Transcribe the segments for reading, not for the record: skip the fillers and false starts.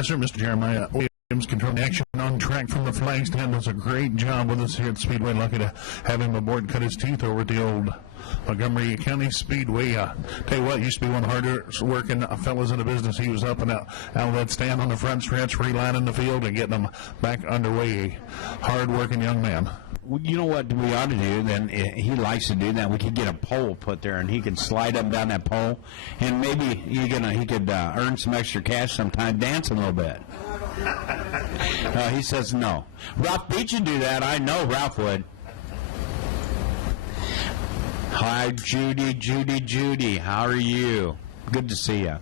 Yes, sir, Mr. Jeremiah Williams controlling the action on track from the flag stand. Does a great job with us here at Speedway. Lucky to have him aboard, cut his teeth over at the old Montgomery County Speedway. Tell you what, used to be one of the hardest working fellas in the business. He was up and out of that stand on the front stretch, relining the field and getting them back underway. Hard working young man. You know what we ought to do, then he likes to do that. We could get a pole put there, and he could slide up and down that pole, and maybe he could earn some extra cash sometime, dance a little bit. He says no. Ralph Beach would do that. I know Ralph would. Hi, Judy. How are you? Good to see you.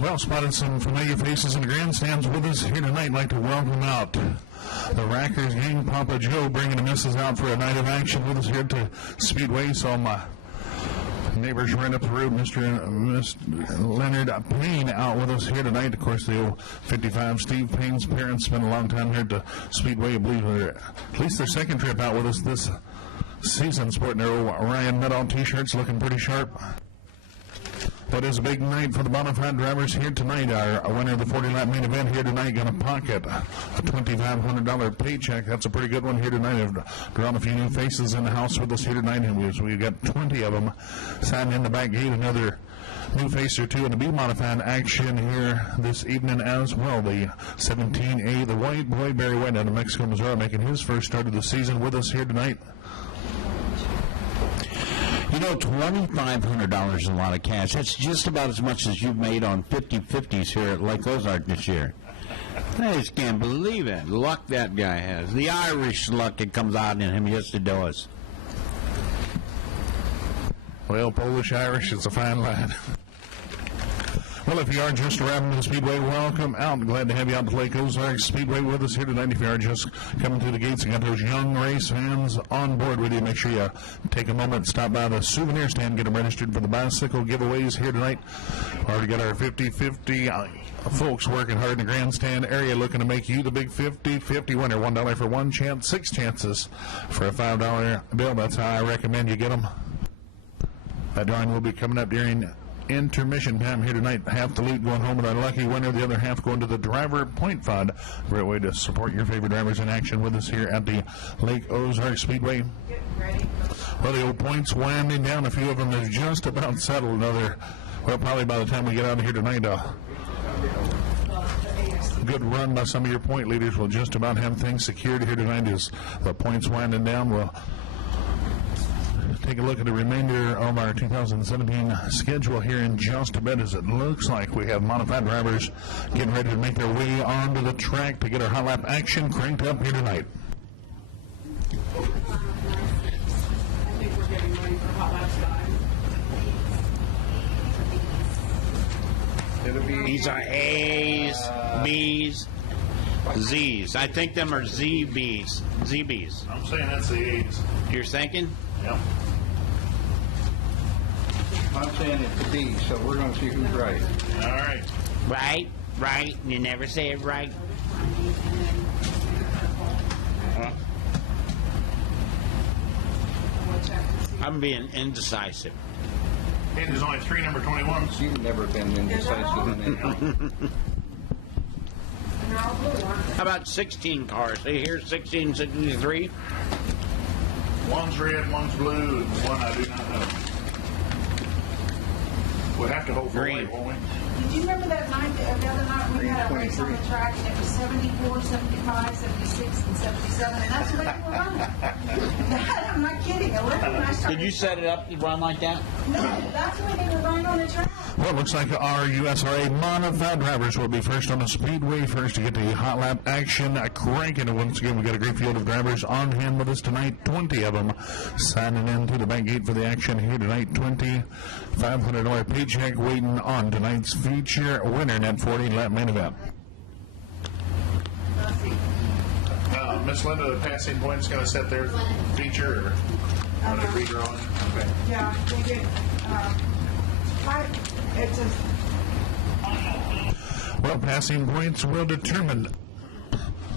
Well, spotted some familiar faces in the grandstands with us here tonight. I'd like to welcome out the Rackers gang. Papa Joe bringing the missus out for a night of action with us here to Speedway. So my neighbors right up the road, Mr. Leonard Payne out with us here tonight. Of course, the old 55 Steve Payne's parents spent a long time here at the Speedway. I believe at least their second trip out with us this season, sporting their old Ryan Medall t-shirts, looking pretty sharp. But it's a big night for the Bonafide drivers here tonight. Our winner of the 40-lap main event here tonight going to pocket a $2,500 paycheck. That's a pretty good one here tonight. I've drawn a few new faces in the house with us here tonight, and we've got 20 of them signed in the back gate. Another new face or two in the B-modified action here this evening as well. The 17A, the white boy, Barry White out of Mexico, Missouri, making his first start of the season with us here tonight. You know, $2,500 is a lot of cash. That's just about as much as you've made on 50-50s here at Lake Ozark this year. I just can't believe it. Luck that guy has. The Irish luck that comes out in him, yes it does. Well, Polish-Irish is a fine line. Well, if you are just arriving to the Speedway, welcome out. Glad to have you out to Lake Ozarks Speedway with us here tonight. If you are just coming through the gates and got those young race fans on board with you, make sure you take a moment and stop by the souvenir stand, get them registered for the bicycle giveaways here tonight. Already got our 50-50 folks working hard in the grandstand area looking to make you the big 50-50 winner. $1 for one chance, 6 chances for a $5 bill. That's how I recommend you get them. That drawing will be coming up during intermission time here tonight. Half the loot going home with our lucky winner, the other half going to the driver point fund. Great way to support your favorite drivers in action with us here at the Lake Ozark Speedway. Well, the old points winding down. A few of them have just about settled. Another, well, probably by the time we get out of here tonight, good run by some of your point leaders will just about have things secured here tonight as the points winding down. We'll take a look at the remainder of our 2017 schedule here in just a bit, as it looks like we have modified drivers getting ready to make their way onto the track to get our hot lap action cranked up here tonight. I think we're getting ready for hot lap time. These are A's, B's, Z's. I think them are ZBs. ZBs. I'm saying that's the A's. You're thinking? Yep. I'm saying it's a B, so we're going to see who's right. All right. Right. You never say it right. I'm being indecisive. Hey, there's only 3 number 21s. You've never been indecisive in that. How about 16 cars? See here, 1663. One's red, one's blue, and one I do not know. We'll have to hold for Green. wait, won't we? Did you remember that night, the other night we had a race on the track and it was 74, 75, 76, and 77, and that's what they were running. I'm not kidding. Did you set it up to run like that? No, that's what they were running on the track. Well, it looks like our USRA modified drivers will be first on the Speedway, first to get the hot lap action cranking. And once again, we've got a great field of drivers on hand with us tonight. 20 of them signing in through the back gate for the action here tonight. $2,500 paycheck waiting on tonight's feature winner in that 40-lap main event. Miss Linda, the passing point's going to set their feature, or want to redraw it? Okay. Yeah, they did. It's a Well, passing points will determine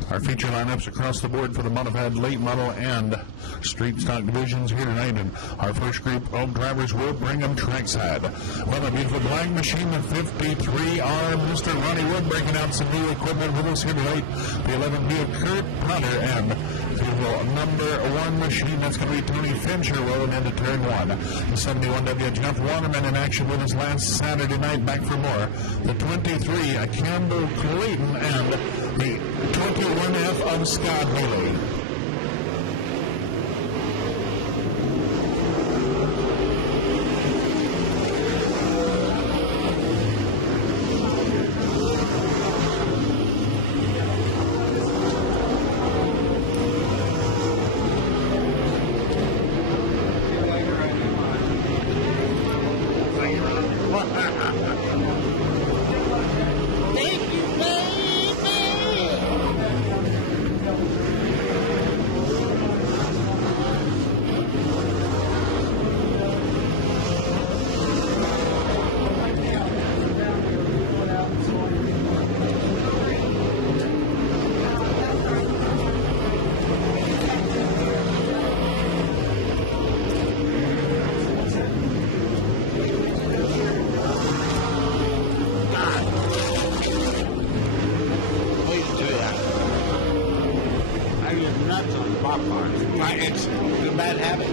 Our feature lineups across the board for the modified late model and street stock divisions here tonight. And our first group of drivers will bring them trackside. Well, a beautiful black machine, the 53R, Mr. Ronnie Wood, breaking out some new equipment with us here tonight. The 11 be Kurt Potter, and beautiful number 1 machine, that's going to be Tony Fincher rolling into turn 1. The 71W Jeff Waterman in action with us last Saturday night, back for more. The 23, Campbell Clayton, and the 21F of Scott Haley. It's a bad habit.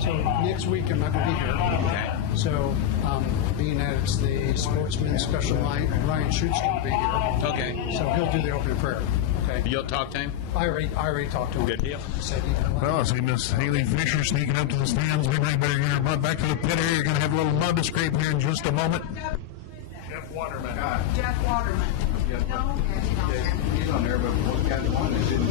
So next week I'm not going to be here. Okay. So being that it's the Sportsman Special Line, Ryan Schutt's going to be here. Okay. So he'll do the opening prayer. Okay. You'll talk to him? I already talked to him. Good deal. Said Well, I see Miss Haley Fisher sneaking up to the stands. We might better get her butt back to the pit area. You're going to have a little mud to scrape here in just a moment. Jeff Waterman. Jeff Waterman. No, He's on there, but we got the one that didn't.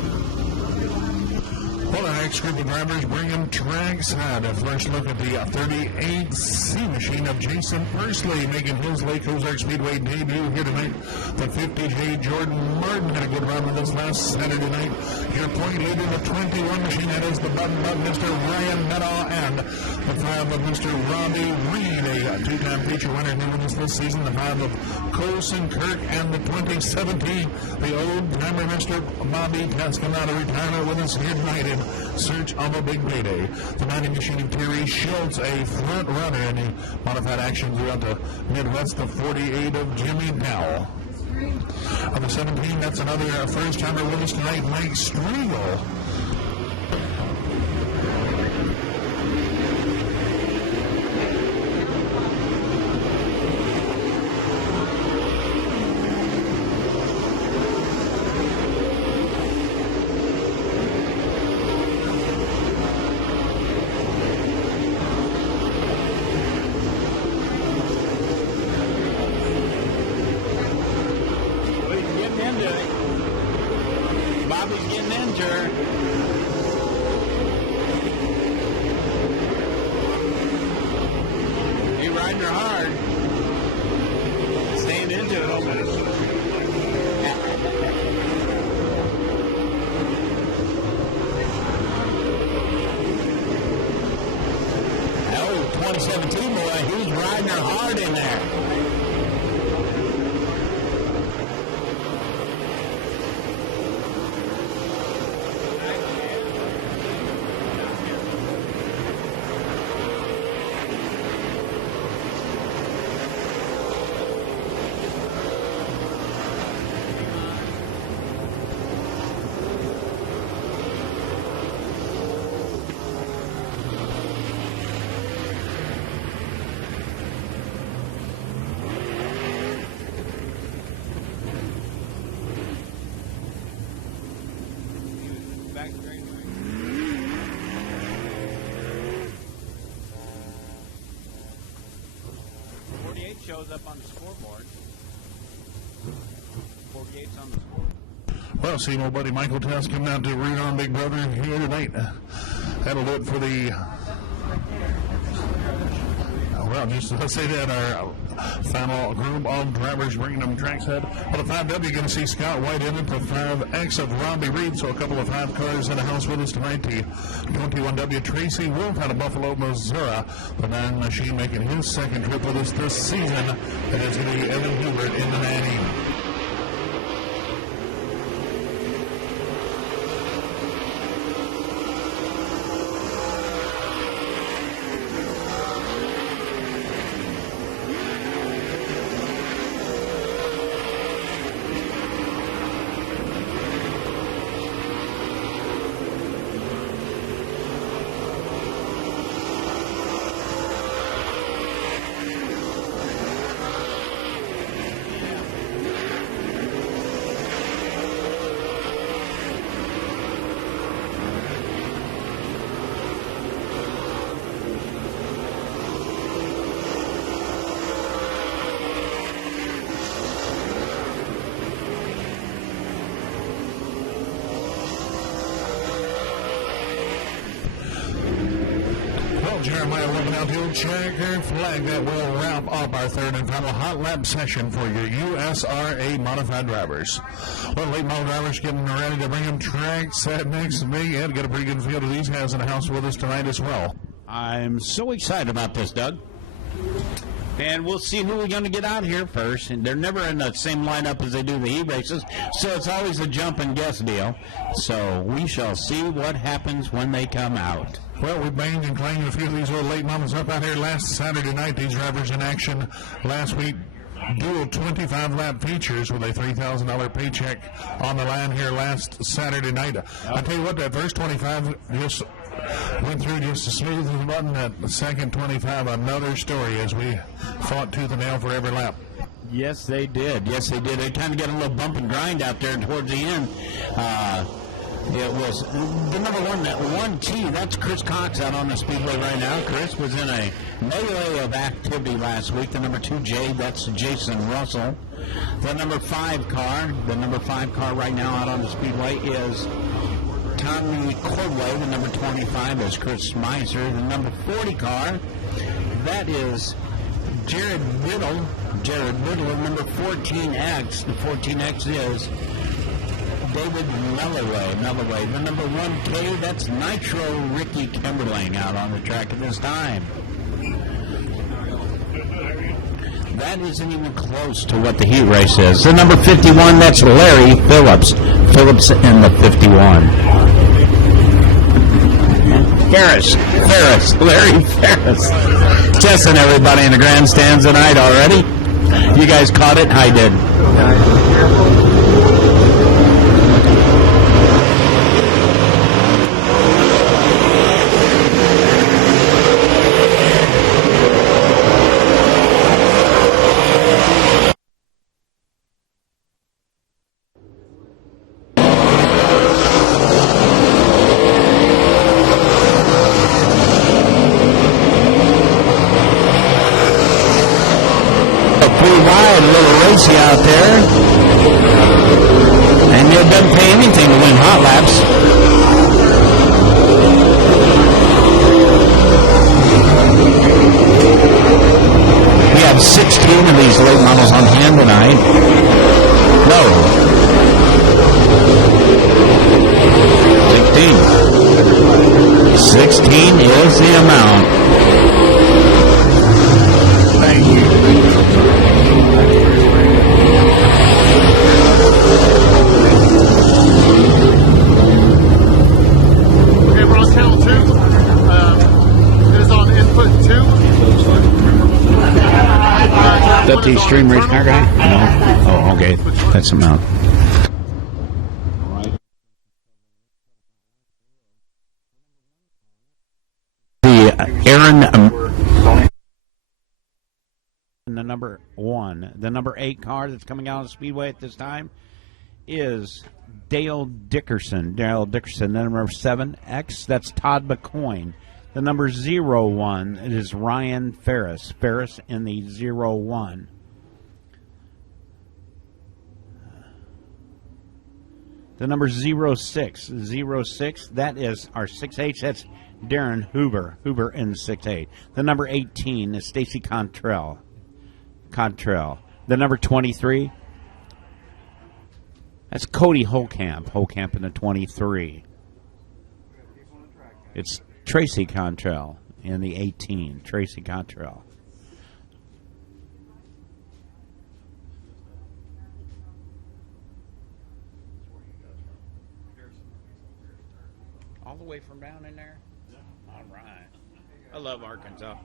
Well, the next group of drivers bring them trackside. A first look at the 38C machine of Jason Persley making his Lake Ozarks Speedway debut here tonight. The 50J Jordan Martin had a good run with us last Saturday night. Your point leader, the 21 machine, that is the button of Mr. Ryan Meadow, and the 5 of Mr. Robbie Reed, a two-time feature winner here with us this season. The 5 of Colson Kirk, and the 2017, the old-timer Mr. Bobby has come out of retirement with us here tonight in search of a big payday. The 90 machine of Terry Schultz, a front runner in the modified action throughout the Midwest, the 48 of Jimmy Dowell. On the 17, that's another first-timer with us tonight, Mike Striegel. Bobby's getting into her. He riding her hard. Staying into it a little bit. Oh, 2017 boy, he's riding her hard in there. Back straight away. Shows up on the scoreboard. 48's on the scoreboard. Well, see my buddy Michael Tess coming out to root on Big Brother here tonight. That'll do it for the Well, just let's say that our final group of drivers bringing them tracks head. For the 5W, you're going to see Scott White in it. The 5X of Robbie Reed. So a couple of 5 cars in the house with us tonight. The 21W Tracy Wolf out of Buffalo, Missouri. The 9 machine making his second trip with us this season. And it's going to be Evan Hubert in the 90. Jeremiah looking out the old checker flag. That will wrap up our third and final hot lap session for your USRA modified drivers. Well, late model drivers getting ready to bring them track set next to me and get a pretty good feel of these guys in the house with us tonight as well. I'm so excited about this, Doug. And we'll see who we're going to get out here first. And they're never in the same lineup as they do the heat races, so it's always a jump and guess deal. So we shall see what happens when they come out. Well, we banged and clanged a few of these little late models up out here last Saturday night. These drivers in action last week. Dual 25-lap features with a $3,000 paycheck on the line here last Saturday night. I tell you what, that first 25 just went through just as smooth as a button. That second 25, another story as we fought tooth and nail for every lap. Yes, they did. Yes, they did. They kind of got a little bump and grind out there towards the end. It was the number one, that 1T, that's Chris Cox out on the speedway right now. Chris was in a melee of activity last week. The number 2J, that's Jason Russell. The number 5 car right now out on the speedway is Tommy Cordway. The number 25 is Chris Smyser. The number 40 car, that is Jared Biddle. The number 14X. The 14X is David Melloway. The number 1K, that's Nitro Ricky Kimberling out on the track at this time. That isn't even close to what the heat race is. The number 51, that's Larry Phillips. Phillips in the 51. Larry Ferris. Testing everybody in the grandstands tonight already. You guys caught it? I did. Out there, and it doesn't pay anything to win hot laps. We have 16 of these late models on hand tonight. No, 16 is the amount. Thank you. Is that the Extreme Race Car guy? No? Oh, okay. That's the amount. The Aaron... the number 1. The number 8 car that's coming out of the Speedway at this time is Dale Dickerson. The number 7X, that's Todd McCoyne. The number 01 is Ryan Ferris. Ferris in the 01. The number 06. 06, that is our 6H. That's Darren Hoover in the 6'8". The number 18 is Stacy Contrell. The number 23, that's Cody Holcamp in the 23. It's Tracy Contrell in the 18, Tracy Contrell. All the way from down in there? All right. I love Arkansas.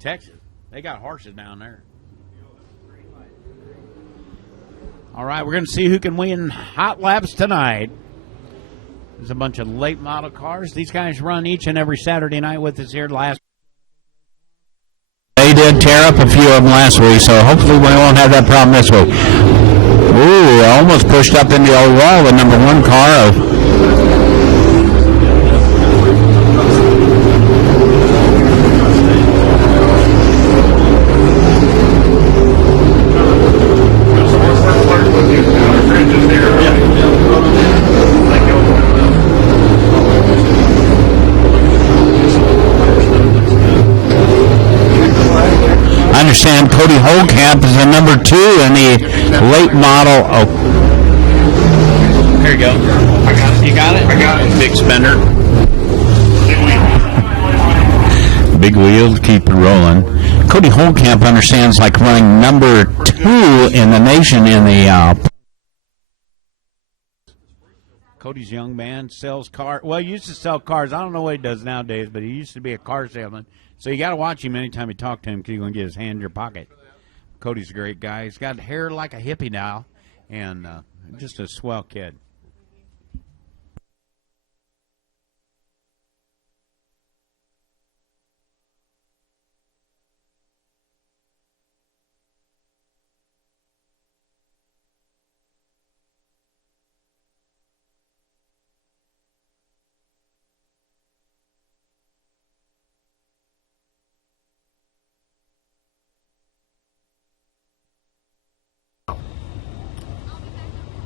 Texas. They got horses down there. All right, we're going to see who can win hot laps tonight. There's a bunch of late model cars. These guys run each and every Saturday night with us here last. They did tear up a few of them last week, so hopefully we won't have that problem this week. Ooh, almost pushed up in the old wall, the number 1 car of I understand Cody Holcamp is the number 2 in the late model. Oh, here you go. I got it. You got it? I got it. Big spender. Big wheels, keep it rolling. Cody Holcamp understands like running number 2 in the nation in the. Cody's a young man, sells cars. Well, he used to sell cars. I don't know what he does nowadays, but he used to be a car salesman. So you got to watch him anytime you talk to him because you're going to get his hand in your pocket. Cody's a great guy. He's got hair like a hippie now, and just a swell kid.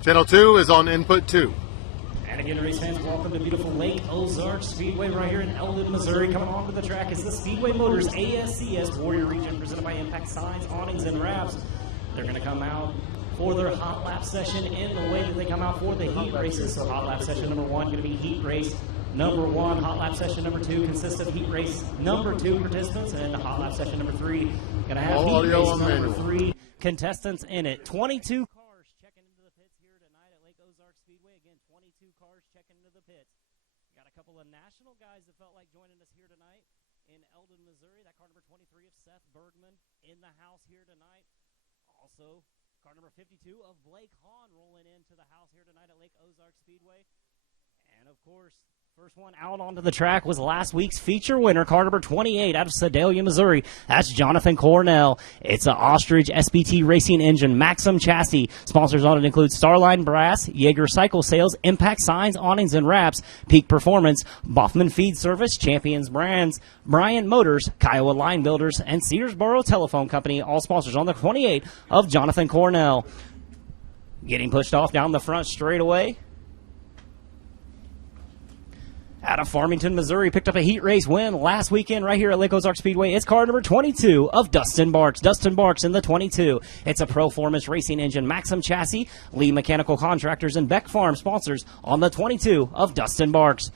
Channel 2 is on input 2. And again, race fans, welcome to beautiful Lake Ozarks Speedway right here in Eldon, Missouri. Coming onto the track is the Speedway Motors ASCS Warrior Region, presented by Impact Signs, Awnings, and Wraps. They're going to come out for their hot lap session in the way that they come out for the heat races. So hot lap session number 1 going to be heat race number 1. Hot lap session number 2 consists of heat race number 2 participants, and hot lap session number 3 going to have heat race number 3 contestants in it. 22 cars checking into the pits here tonight at Lake Ozarks Speedway. Again, 22 cars checking into the pits. Got a couple of national guys that felt like joining us here tonight in Eldon, Missouri. That car number 23 of Seth Bergman in the house here tonight. Also, car number 52 of Blake Hahn rolling into the house here tonight at Lake Ozarks Speedway. And, of course, first one out onto the track was last week's feature winner, car number 28 out of Sedalia, Missouri. That's Jonathan Cornell. It's an Ostrich SBT Racing Engine, Maxim chassis. Sponsors on it include Starline Brass, Jaeger Cycle Sales, Impact Signs, Awnings and Wraps, Peak Performance, Boffman Feed Service, Champions Brands, Bryant Motors, Kiowa Line Builders, and Searsboro Telephone Company. All sponsors on the 28 of Jonathan Cornell. Getting pushed off down the front straightaway. Out of Farmington, Missouri, picked up a heat race win last weekend right here at Lake Ozarks Speedway. It's car number 22 of Dustin Barks. Dustin Barks in the 22. It's a Proformance Racing Engine, Maxim chassis, Lee Mechanical Contractors, and Beck Farm sponsors on the 22 of Dustin Barks.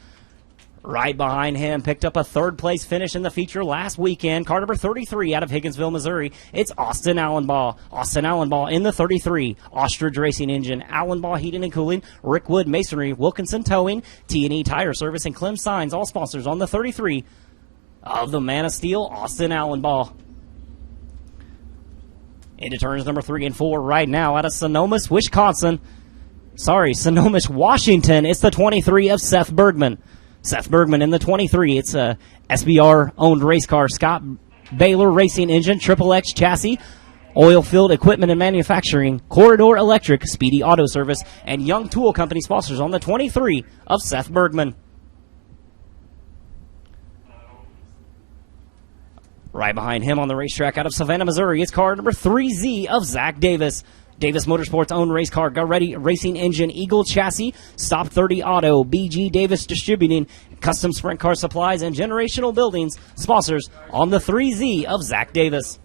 Right behind him, picked up a third-place finish in the feature last weekend. Car number 33 out of Higginsville, Missouri. It's Austin Allenbaugh. Austin Allenbaugh in the 33. Ostrich Racing Engine, Allenbaugh Heating and Cooling, Rickwood Masonry, Wilkinson Towing, T&E Tire Service, and Clem Signs, all sponsors on the 33 of the Man of Steel, Austin Allenbaugh. Into turns number 3 and 4 right now out of Sonoma, Washington. It's the 23 of Seth Bergman. Seth Bergman in the 23. It's a SBR-owned race car. Scott Baylor Racing Engine, Triple X chassis, Oilfield Equipment and Manufacturing, Corridor Electric, Speedy Auto Service, and Young Tool Company sponsors on the 23 of Seth Bergman. Right behind him on the racetrack out of Savannah, Missouri, it's car number 3Z of Zach Davis. Davis Motorsports own race car, Ready Racing Engine, Eagle Chassis, Stop 30 Auto, BG Davis Distributing, Custom Sprint Car Supplies, and Generational Buildings, sponsors on the 3Z of Zach Davis.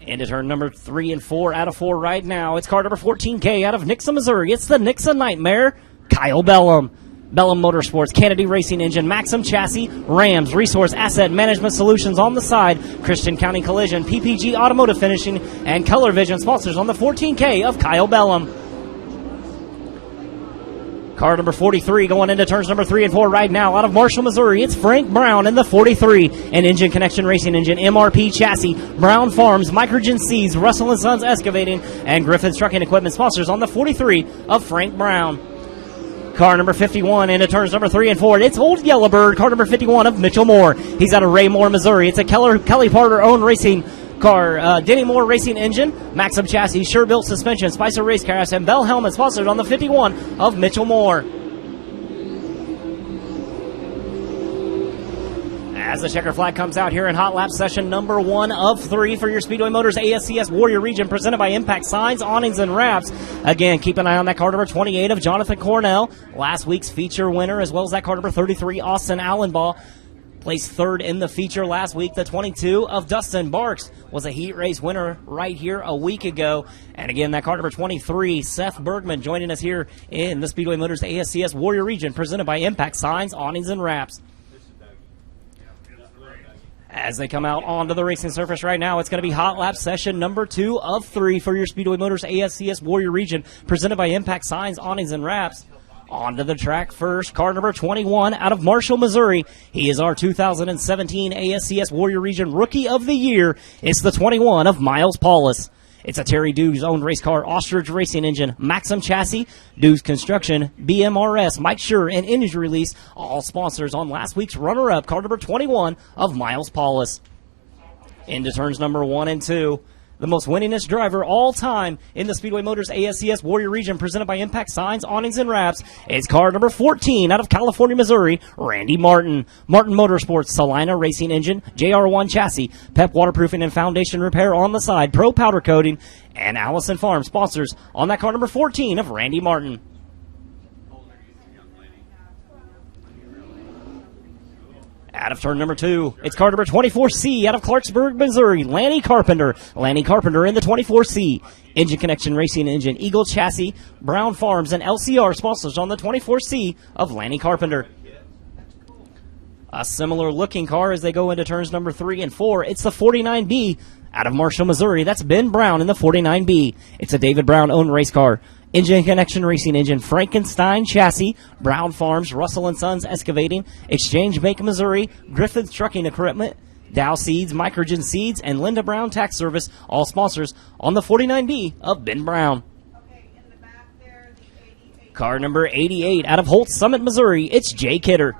Into turn number 3 and 4 out of 4 right now. It's car number 14K out of Nixa, Missouri. It's the Nixa Nightmare, Kyle Bellum. Bellum Motorsports, Kennedy Racing Engine, Maxim Chassis, Rams, Resource Asset Management Solutions on the side, Christian County Collision, PPG Automotive Finishing, and Color Vision, sponsors on the 14K of Kyle Bellum. Car number 43 going into turns number 3 and 4 right now out of Marshall, Missouri. It's Frank Brown in the 43. And Engine Connection Racing Engine, MRP Chassis, Brown Farms, Microgen Seeds, Russell & Sons Excavating, and Griffiths Trucking Equipment, sponsors on the 43 of Frank Brown. Car number 51 into turns number 3 and 4. It's Old Yellowbird, car number 51 of Mitchell Moore. He's out of Raymore, Missouri. It's a Kelly Parter owned racing car, Denny Moore Racing Engine, Maxim Chassis, Sure-Built Suspension, Spicer Racecraft, and Bell Helmet, sponsored on the 51 of Mitchell Moore. As the checker flag comes out here in hot lap session number 1 of 3 for your Speedway Motors ASCS Warrior Region, presented by Impact Signs, Awnings, and Wraps. Again, keep an eye on that car number 28 of Jonathan Cornell, last week's feature winner, as well as that car number 33, Austin Allenbaugh. Placed third in the feature last week. The 22 of Dustin Barks was a heat race winner right here a week ago. And again, that car number 23, Seth Bergman, joining us here in the Speedway Motors ASCS Warrior Region, presented by Impact Signs, Awnings, and Wraps. As they come out onto the racing surface right now, it's going to be hot lap session number 2 of 3 for your Speedway Motors ASCS Warrior Region, presented by Impact Signs, Awnings, and Wraps. Onto the track first, car number 21 out of Marshall, Missouri. He is our 2017 ASCS Warrior Region Rookie of the Year. It's the 21 of Miles Paulus. It's a Terry Dews owned race car, Ostrich Racing Engine, Maxim Chassis, Dews Construction, BMRS, Mike Sure, and Energy Release, all sponsors on last week's runner-up, car number 21 of Miles Paulus. Into turns number 1 and 2. The most winningest driver all time in the Speedway Motors ASCS Warrior Region, presented by Impact Signs, Awnings, and Wraps, is car number 14 out of California, Missouri, Randy Martin. Martin Motorsports, Salina Racing Engine, JR1 Chassis, Pep Waterproofing and Foundation Repair on the side, Pro Powder Coating, and Allison Farm, sponsors on that car number 14 of Randy Martin. Out of turn number 2, it's car number 24C out of Clarksburg, Missouri, Lanny Carpenter. Lanny Carpenter in the 24C. Engine Connection Racing Engine, Eagle Chassis, Brown Farms, and LCR, sponsors on the 24C of Lanny Carpenter. A similar looking car as they go into turns number 3 and 4. It's the 49B out of Marshall, Missouri. That's Ben Brown in the 49B. It's a David Brown owned race car. Engine Connection Racing Engine, Frankenstein Chassis, Brown Farms, Russell & Sons Excavating, Exchange Bank, Missouri, Griffiths Trucking Equipment, Dow Seeds, Microgen Seeds, and Linda Brown Tax Service, all sponsors on the 49B of Ben Brown. Car number 88 out of Holt Summit, Missouri, it's Jay Kidder.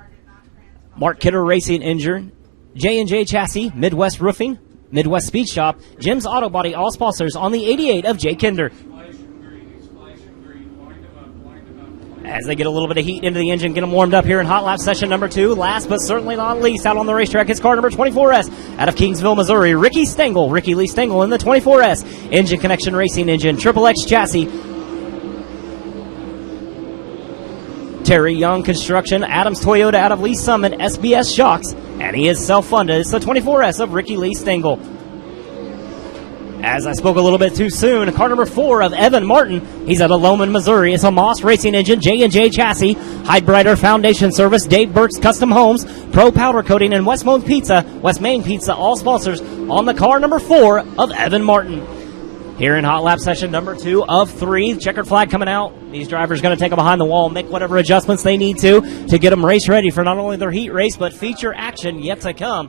Mark Kidder Racing Engine, J&J Chassis, Midwest Roofing, Midwest Speed Shop, Jim's Auto Body, all sponsors on the 88 of Jay Kidder. As they get a little bit of heat into the engine, get them warmed up here in hot lap session number 2. Last but certainly not least, out on the racetrack is car number 24S out of Kingsville, Missouri, Ricky Stengel. Ricky Lee Stengel in the 24S. Engine Connection Racing Engine, Triple X Chassis, Terry Young Construction, Adams Toyota out of Lee Summit, SBS Shocks, and he is self-funded. It's the 24S of Ricky Lee Stengel. As I spoke a little bit too soon, car number 4 of Evan Martin. He's out of Lowman, Missouri. It's a Moss Racing Engine, J&J Chassis, Hybrider Foundation Service, Dave Burke's Custom Homes, Pro Powder Coating, and West Main Pizza, all sponsors on the car number 4 of Evan Martin. Here in hot lap session number 2 of 3, checkered flag coming out. These drivers going to take them behind the wall, make whatever adjustments they need to get them race ready for not only their heat race, but feature action yet to come.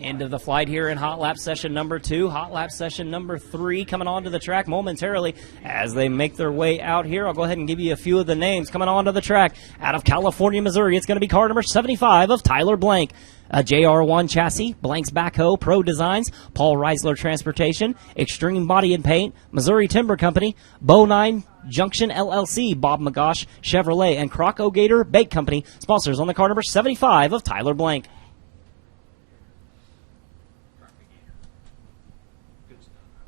End of the flight here in hot lap session number 2. Hot lap session number 3 coming onto the track momentarily as they make their way out here. I'll go ahead and give you a few of the names coming onto the track. Out of California, Missouri, it's going to be car number 75 of Tyler Blank. A JR1 Chassis, Blank's Backhoe, Pro Designs, Paul Reisler Transportation, Extreme Body and Paint, Missouri Timber Company, Bow 9 Junction LLC, Bob McGosh Chevrolet, and Croc O'Gator Bake Company, sponsors on the car number 75 of Tyler Blank.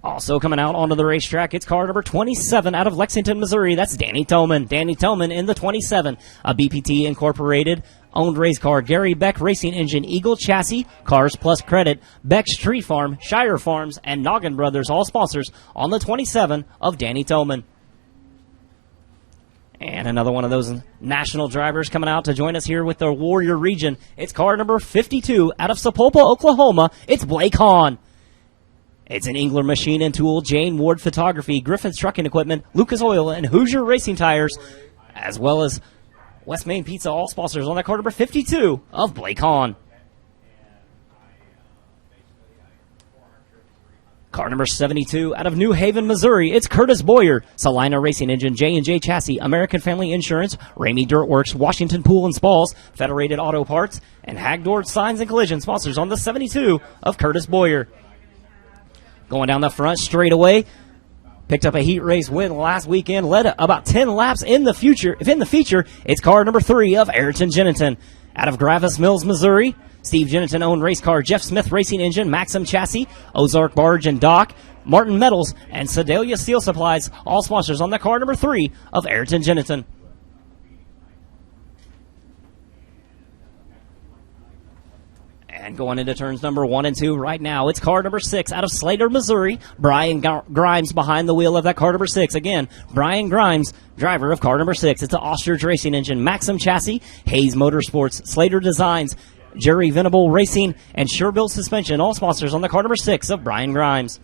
Also coming out onto the racetrack, it's car number 27 out of Lexington, Missouri. That's Danny Tillman. Danny Tillman in the 27, a BPT Incorporated owned race car. Gary Beck Racing Engine, Eagle Chassis, Cars Plus Credit, Beck's Tree Farm, Shire Farms, and Noggin Brothers, all sponsors on the 27 of Danny Tillman. And another one of those national drivers coming out to join us here with the Warrior region. It's car number 52 out of Sapulpa, Oklahoma. It's Blake Hahn. It's an Engler Machine and Tool, Jane Ward Photography, Griffin's Trucking Equipment, Lucas Oil, and Hoosier Racing Tires, as well as West Main Pizza, all sponsors on that car number 52 of Blake Hahn. Car number 72 out of New Haven, Missouri, it's Curtis Boyer, Salina Racing Engine, J&J Chassis, American Family Insurance, Ramey Dirtworks, Washington Pool and Spas, Federated Auto Parts, and Hagdorf Signs and Collision, sponsors on the 72 of Curtis Boyer. Going down the front straightaway, picked up a heat race win last weekend, led about 10 laps in the future. If in the feature, it's car number 3 of Ayrton Jennington. Out of Gravis Mills, Missouri, Steve Jennington owned race car, Jeff Smith Racing Engine, Maxim Chassis, Ozark Barge and Dock, Martin Metals, and Sedalia Steel Supplies, all sponsors on the car number 3 of Ayrton Jennington. And going into turns number 1 and 2 right now, it's car number 6 out of Slater, Missouri. Brian Grimes behind the wheel of that car number 6. Again, Brian Grimes, driver of car number 6. It's an Ostrich Racing Engine, Maxim Chassis, Hayes Motorsports, Slater Designs, Jerry Venable Racing, and Sure-Built Suspension, all sponsors on the car number 6 of Brian Grimes.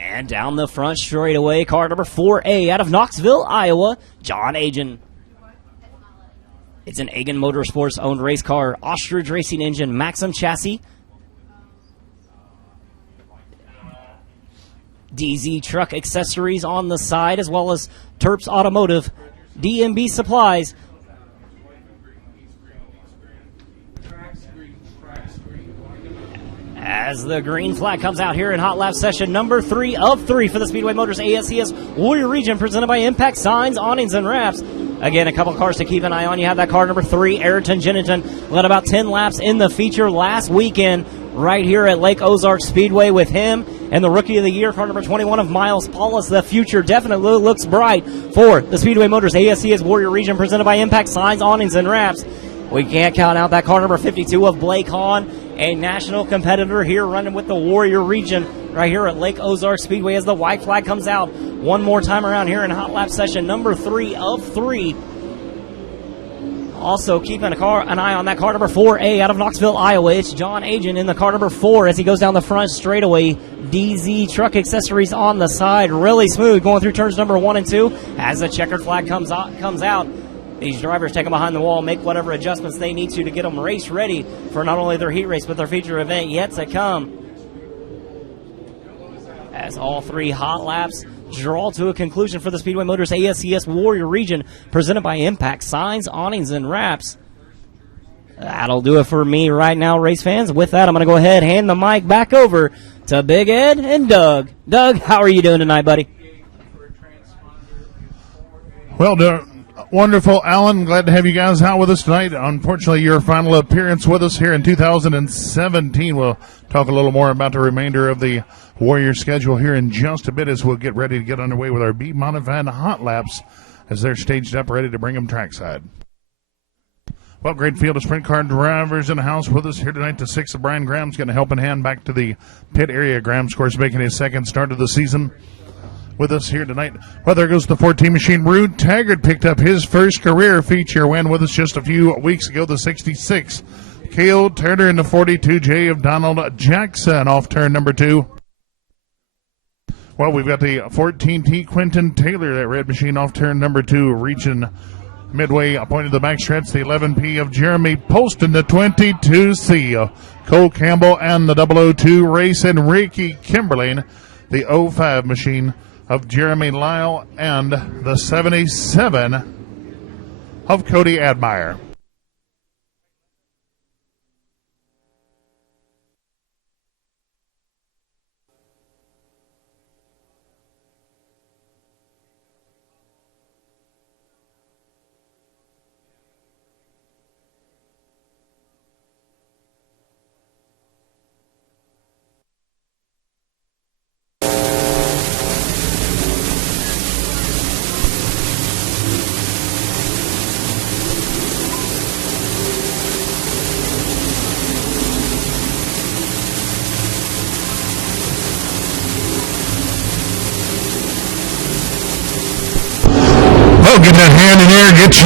And down the front straightaway, car number 4A out of Knoxville, Iowa, John Agen. It's an Agen Motorsports owned race car, Ostrich Racing Engine, Maxim Chassis, DZ Truck Accessories on the side, as well as Terps Automotive, DMB Supplies. As the green flag comes out here in hot lap session number 3 of 3 for the Speedway Motors ASCS Warrior Region, presented by Impact Signs, Awnings, and Wraps. Again, a couple cars to keep an eye on. You have that car number 3, Ayrton Jennington, led about 10 laps in the feature last weekend right here at Lake Ozarks Speedway with him. And the Rookie of the Year, car number 21 of Miles Paulus. The future definitely looks bright for the Speedway Motors ASCS Warrior Region, presented by Impact Signs, Awnings, and Wraps. We can't count out that car number 52 of Blake Hahn, a national competitor here running with the Warrior Region right here at Lake Ozarks Speedway as the white flag comes out one more time around here in hot lap session number 3 of 3. Also keeping an eye on that car number 4A out of Knoxville, Iowa. It's John Agen in the car number 4 as he goes down the front straightaway. DZ Truck Accessories on the side, really smooth going through turns number 1 and 2 as the checkered flag comes out. These drivers take them behind the wall, make whatever adjustments they need to get them race ready for not only their heat race but their feature event yet to come. As all 3 hot laps draw to a conclusion for the Speedway Motors ASCS Warrior Region, presented by Impact Signs, Awnings, and Wraps. That'll do it for me right now, race fans. With that, I'm going to go ahead and hand the mic back over to Big Ed and Doug. Doug, how are you doing tonight, buddy? Well done. Wonderful, Alan. Glad to have you guys out with us tonight. Unfortunately, your final appearance with us here in 2017. We'll talk a little more about the remainder of the Warrior schedule here in just a bit as we'll get ready to get underway with our B-modified hot laps as they're staged up, ready to bring them trackside. Well, great field of sprint car drivers in the house with us here tonight. The 6 of Brian Graham's going to help in hand back to the pit area. Graham's, of course, making his second start of the season with us here tonight. Well, there goes the 14 machine. Rude Taggart picked up his first career feature win with us just a few weeks ago, the 66. Cale Turner in the 42J of Donald Jackson off turn number 2. Well, we've got the 14T Quentin Taylor, that red machine off turn number 2, reaching midway point of the backstretch. The 11P of Jeremy Poston, the 22C of Cole Campbell, and the 002 race and Ricky Kimberlin, the 05 machine of Jeremy Lyle, and the 77 of Cody Admire.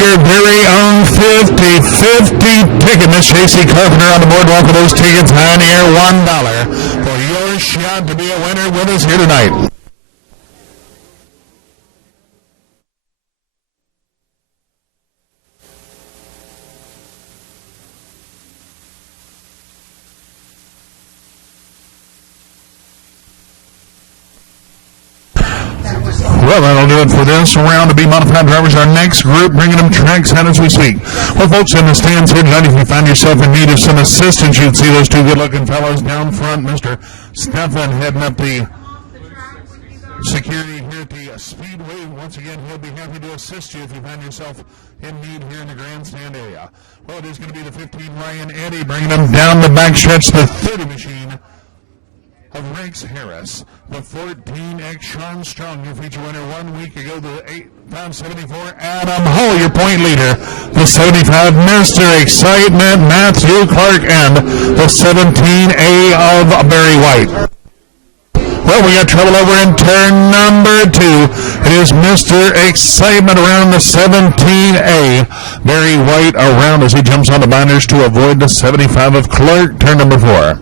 your very own 50-50 ticket. Miss J.C. Carpenter on the boardwalk with those tickets on air, $1 for your shot to be a winner with us here tonight. Well, that'll do it for this round of B-Modified drivers. Our next group bringing them tracks out as we speak. Well, folks, in the stands here tonight, if you find yourself in need of some assistance, you'd see those two good-looking fellows down front. Mr. Stefan heading up the security here at the Speedway. Once again, he'll be happy to assist you if you find yourself in need here in the grandstand area. Well, it is going to be the 15 Ryan Eddy bringing them down the backstretch, the 30 machine of Rex Harris, the 14X Sean Strong, your feature winner 1 week ago, the 8.74 Adam Hull, your point leader, the 75 Mr. Excitement Matthew Clark, and the 17A of Barry White. Well, we got trouble over in turn number 2. It is Mr. Excitement around the 17A. Barry White around as he jumps on the binders to avoid the 75 of Clark, turn number 4.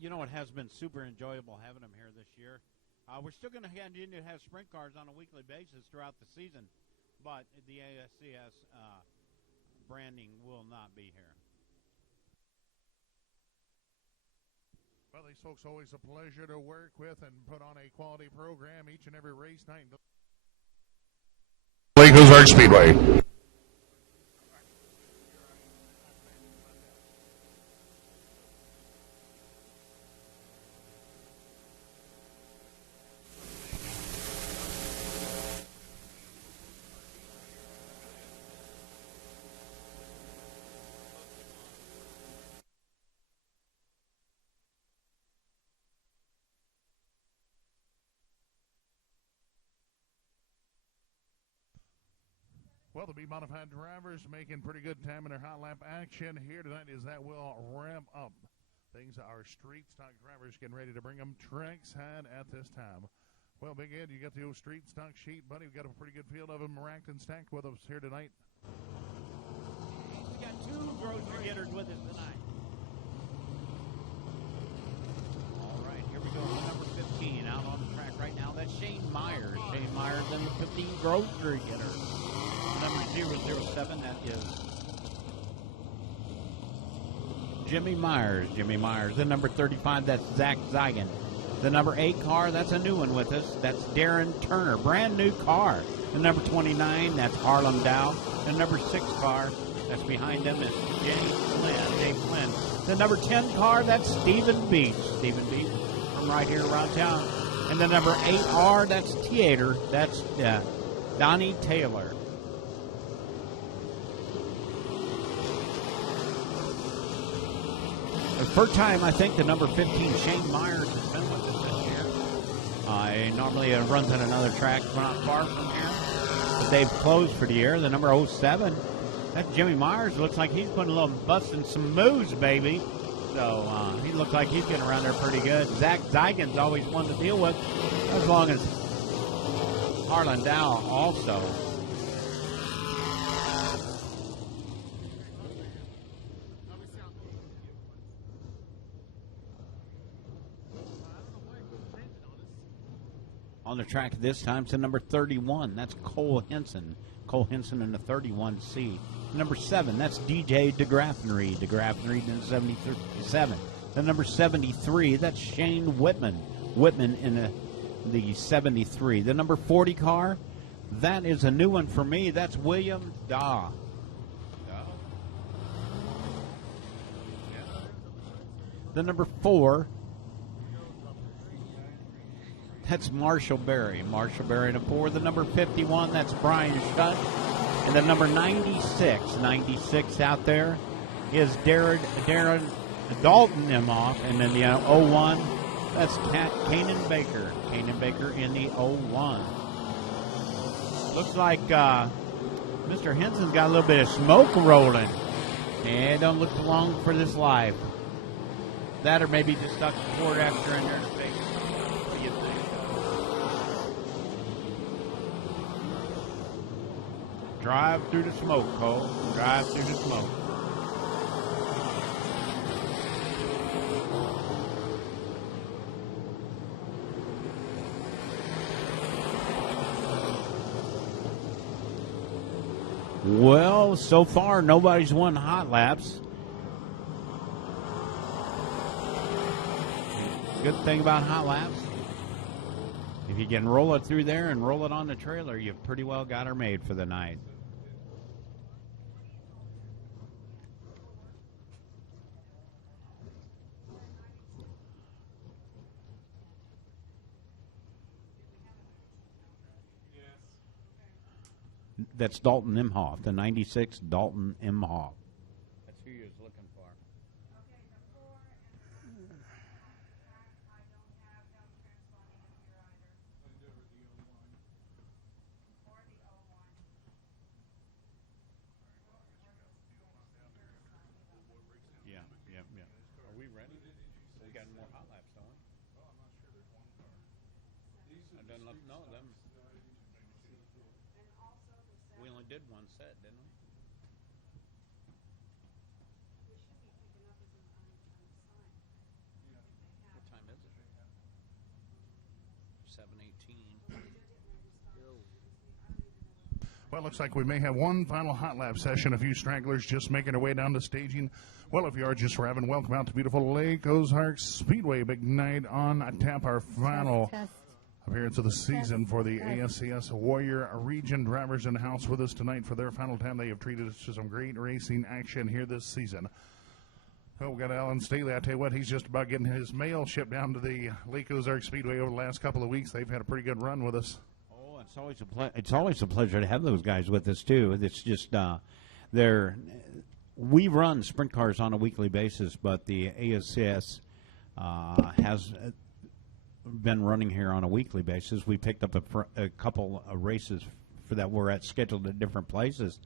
You know, it has been super enjoyable having them here this year. We're still going to continue to have sprint cars on a weekly basis throughout the season, but the ASCS branding will not be here. Well, these folks always a pleasure to work with and put on a quality program each and every race night. Lake Ozarks Speedway. Well, the B-Modified drivers making pretty good time in their hot lap action here tonight as that will ramp up things. Our street stock drivers getting ready to bring them trackside at this time. Well, Big Ed, you got the old street stock sheet, buddy. We've got a pretty good field of them racked and stacked with us here tonight. We got 2 grocery getters with us tonight. All right, here we go. Number 15 out on the track right now. That's Shane Myers. Shane Myers, number 15 grocery getter. Number 007, that is Jimmy Myers. Jimmy Myers. The number 35, that's Zach Zigan. The number 8 car, that's a new one with us. That's Darren Turner. Brand new car. The number 29, that's Harlem Dow. The number 6 car, that's behind them, is Jay Flynn. The number 10 car, that's Stephen Beach. Stephen Beach from right here around town. And the number 8R, that's Theater. That's Donnie Taylor. The first time, I think, the number 15, Shane Myers, has been with us this year. He normally runs on another track not far from here, but they've closed for the year. The number 07, that's Jimmy Myers. Looks like he's putting a little busting some moves, baby. So he looks like he's getting around there pretty good. Zach Zigan's always one to deal with, as long as Harlan Dow also. On the track this time, to number 31, that's Cole Henson. Cole Henson in the 31C. Number 7, that's DJ DeGraffenreid. DeGraffenreid in the 77. The number 73, that's Shane Whitman. Whitman in the 73. The number 40 car, that is a new one for me. That's William Daw. The number 4, that's Marshall Berry. Marshall Berry in a 4. The number 51, that's Brian Shutt. And the number 96 out there is Darren Dalton Imhoff. And then the 01, That's Kanan Baker. Kanan Baker in the 01. Looks like Mr. Henson's got a little bit of smoke rolling. And don't look long for this life. That or maybe just stuck a quart after in there to fake it. What do you think? Drive through the smoke, Cole. Drive through the smoke. Well, so far, nobody's won hot laps. Good thing about hot laps, if you can roll it through there and roll it on the trailer, you've pretty well got her made for the night. That's Dalton Imhoff, the 96 Dalton Imhoff. That's who you was looking for. Yeah. Are we ready? We got more hot laps, don't we? I don't look. No, them. We only did one set, didn't we? What time is it? 7:18. Well, it looks like we may have one final hot lap session. A few stragglers just making their way down to staging. Well, if you are just arriving, welcome out to beautiful Lake Ozarks Speedway. Big night on tap, our final appearance of the season for the ASCS Warrior Region drivers in the house with us tonight for their final time. They have treated us to some great racing action here this season. Oh, we got Alan Staley. I tell you what, he's just about getting his mail shipped down to the Lake Ozarks Speedway over the last couple of weeks. They've had a pretty good run with us. Oh, it's always a pleasure to have those guys with us too. It's just we run sprint cars on a weekly basis, but the ASCS has been running here on a weekly basis. We picked up a couple of races for that we're scheduled at different places,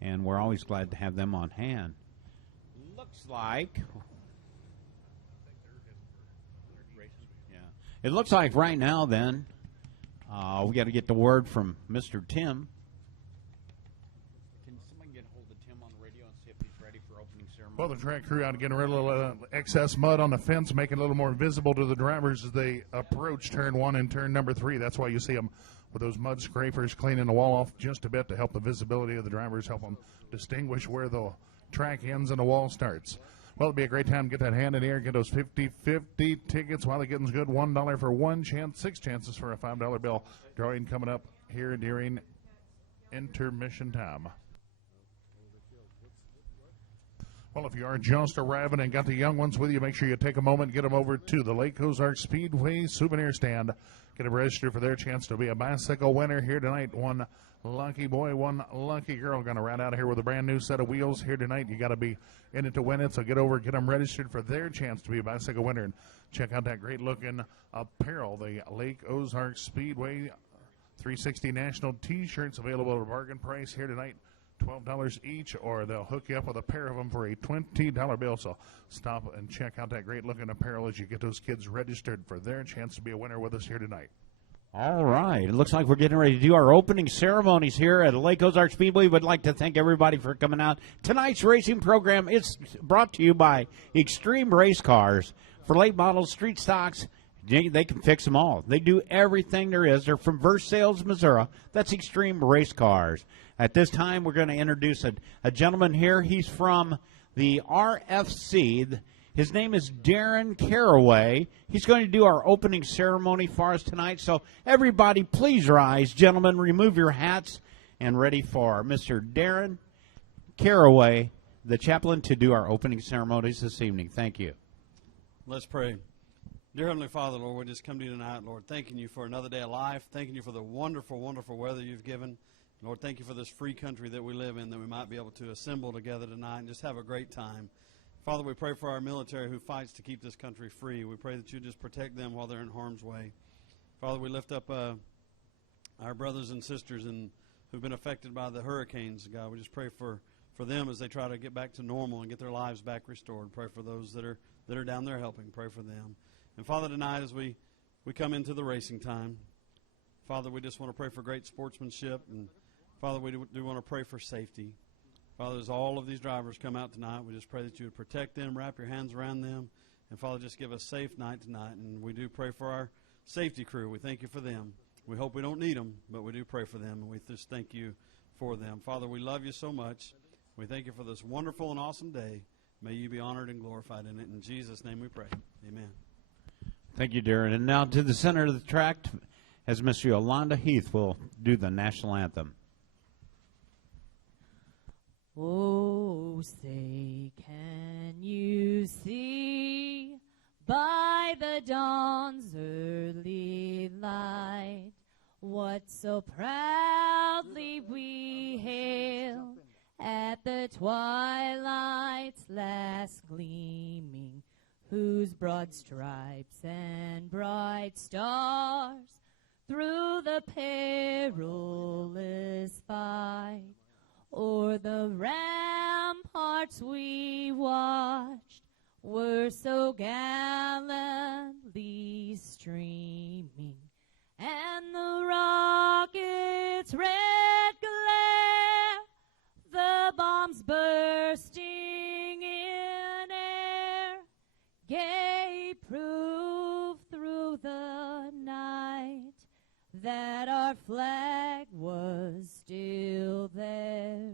and we're always glad to have them on hand. Looks like, it looks like right now then, we got to get the word from Mr. Tim. Can somebody get a hold of Tim on the radio and see if he's ready for opening ceremony? Well, the track crew out getting rid of a little excess mud on the fence, making it a little more visible to the drivers as they approach turn 1 and turn number 3. That's why you see them with those mud scrapers cleaning the wall off just a bit to help the visibility of the drivers, help them distinguish where the track ends and the wall starts. Well, it'd be a great time to get that hand in the air, get those 50-50 tickets while the getting's good. $1 for one chance, 6 chances for a $5 bill. Drawing coming up here during intermission time. Well, if you are just arriving and got the young ones with you, make sure you take a moment and get them over to the Lake Ozarks Speedway souvenir stand. Get them registered for their chance to be a bicycle winner here tonight. One lucky boy, one lucky girl going to ride out of here with a brand new set of wheels here tonight. You got to be in it to win it, so get over, get them registered for their chance to be a bicycle winner. And check out that great-looking apparel, the Lake Ozarks Speedway 360 National T-shirts available at a bargain price here tonight. $12 each, or they'll hook you up with a pair of them for a $20 bill. So stop and check out that great-looking apparel as you get those kids registered for their chance to be a winner with us here tonight. All right. It looks like we're getting ready to do our opening ceremonies here at Lake Ozarks Speedway. We'd like to thank everybody for coming out. Tonight's racing program is brought to you by Extreme Race Cars. For late models, street stocks, they can fix them all. They do everything there is. They're from Versailles, Missouri. That's Extreme Race Cars. At this time, we're going to introduce a gentleman here. He's from the RFC. His name is Darren Caraway. He's going to do our opening ceremony for us tonight. So everybody, please rise. Gentlemen, remove your hats and ready for Mr. Darren Caraway, the chaplain, to do our opening ceremonies this evening. Thank you. Let's pray. Dear Heavenly Father, Lord, we just come to you tonight, Lord, thanking you for another day of life, thanking you for the wonderful, wonderful weather you've given. Lord, thank you for this free country that we live in, that we might be able to assemble together tonight and just have a great time. Father, we pray for our military who fights to keep this country free. We pray that you just protect them while they're in harm's way. Father, we lift up our brothers and sisters who've been affected by the hurricanes, God. We just pray for them as they try to get back to normal and get their lives back restored. Pray for those that are down there helping. Pray for them. And Father, tonight as we come into the racing time, Father, we just want to pray for great sportsmanship. And Father, we do want to pray for safety. Father, as all of these drivers come out tonight, we just pray that you would protect them, wrap your hands around them. And Father, just give us a safe night tonight. And we do pray for our safety crew. We thank you for them. We hope we don't need them, but we do pray for them. And we just thank you for them. Father, we love you so much. We thank you for this wonderful and awesome day. May you be honored and glorified in it. In Jesus' name we pray. Amen. Thank you, Darren. And now to the center of the track, as Miss Yolanda Heath will do the national anthem. Oh, say, can you see by the dawn's early light what so proudly we hailed at the twilight's last gleaming, whose broad stripes and bright stars through the perilous fight o'er the ramparts we watched were so gallantly streaming, and the rocket's red glare, the bombs bursting in air, gave proof through the night that our flag was still there.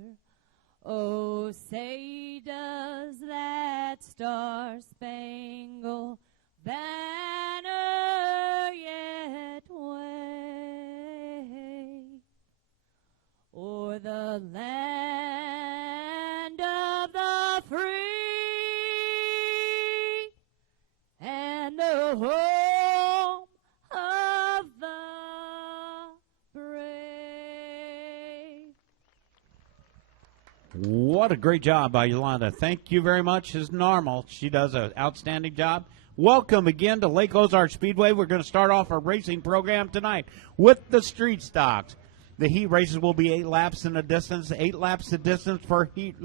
Oh, say does that star-spangled banner yet wave o'er the land of the free and the home of the brave? What a great job by Yolanda. Thank you very much. As normal, she does an outstanding job. Welcome again to Lake Ozarks Speedway. We're going to start off our racing program tonight with the street stocks. The heat races will be 8 laps in the distance, 8 laps the distance for heat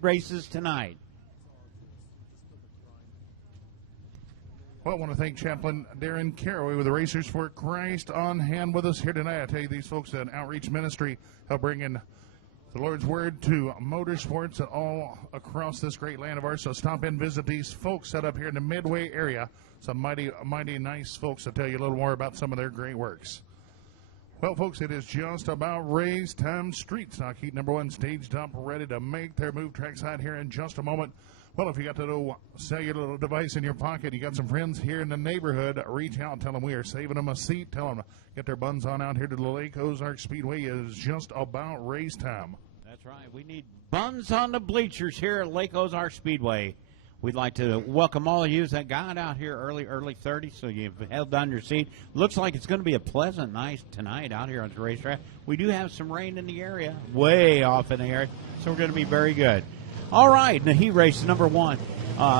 races tonight. Well, I want to thank Chaplain Darren Caraway with the Racers for Christ on hand with us here tonight. I tell you, these folks at Outreach Ministry help bring in the Lord's Word to motorsports all across this great land of ours. So stop in, visit these folks set up here in the Midway area. Some mighty nice folks to tell you a little more about some of their great works. Well, folks, it is just about race time. Street stock heat number 1 staged up, ready to make their move trackside here in just a moment. Well, if you got the little cellular device in your pocket, you got some friends here in the neighborhood, reach out, tell them we are saving them a seat, tell them get their buns on out here to the Lake Ozarks Speedway. It is just about race time. That's right. We need buns on the bleachers here at Lake Ozarks Speedway. We'd like to welcome all of you that got out here early 30, so you've held down your seat. Looks like it's going to be a pleasant night tonight out here on the racetrack. We do have some rain in the area, way off in the area, so we're going to be very good. All right, the heat race number 1,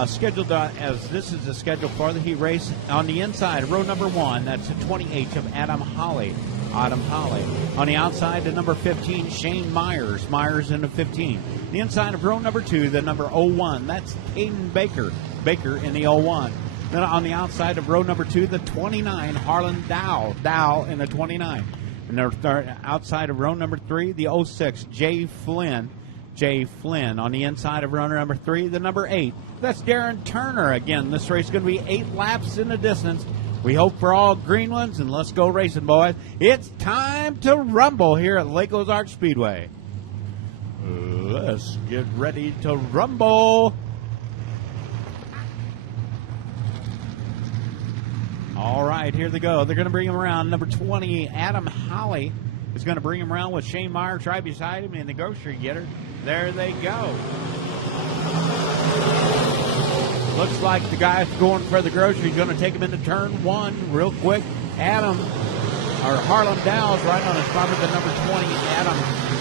scheduled as this is the schedule for the heat race. On the inside of row number 1, that's the 20H of Adam Holly. On the outside, the number 15, Shane Myers in the 15. The inside of row number 2, the number 01, that's Caden Baker in the 01. Then on the outside of row number 2, the 29, Harlan Dow in the 29. And the outside of row number 3, the 06, Jay Flynn. On the inside of row number 3, the number 8, that's Darren Turner. Again, this race is going to be 8 laps in the distance. We hope for all green ones, and let's go racing, boys. It's time to rumble here at Lake Ozarks Speedway. Let's get ready to rumble. All right, here they go. They're going to bring him around. Number 20, Adam Holly, is going to bring him around with Shane Myers right beside him in the grocery getter. There they go. Looks like the guy's going for the grocery. He's going to take him into turn 1 real quick. Adam Harlem Dow's right on his bumper, the number 20, Adam.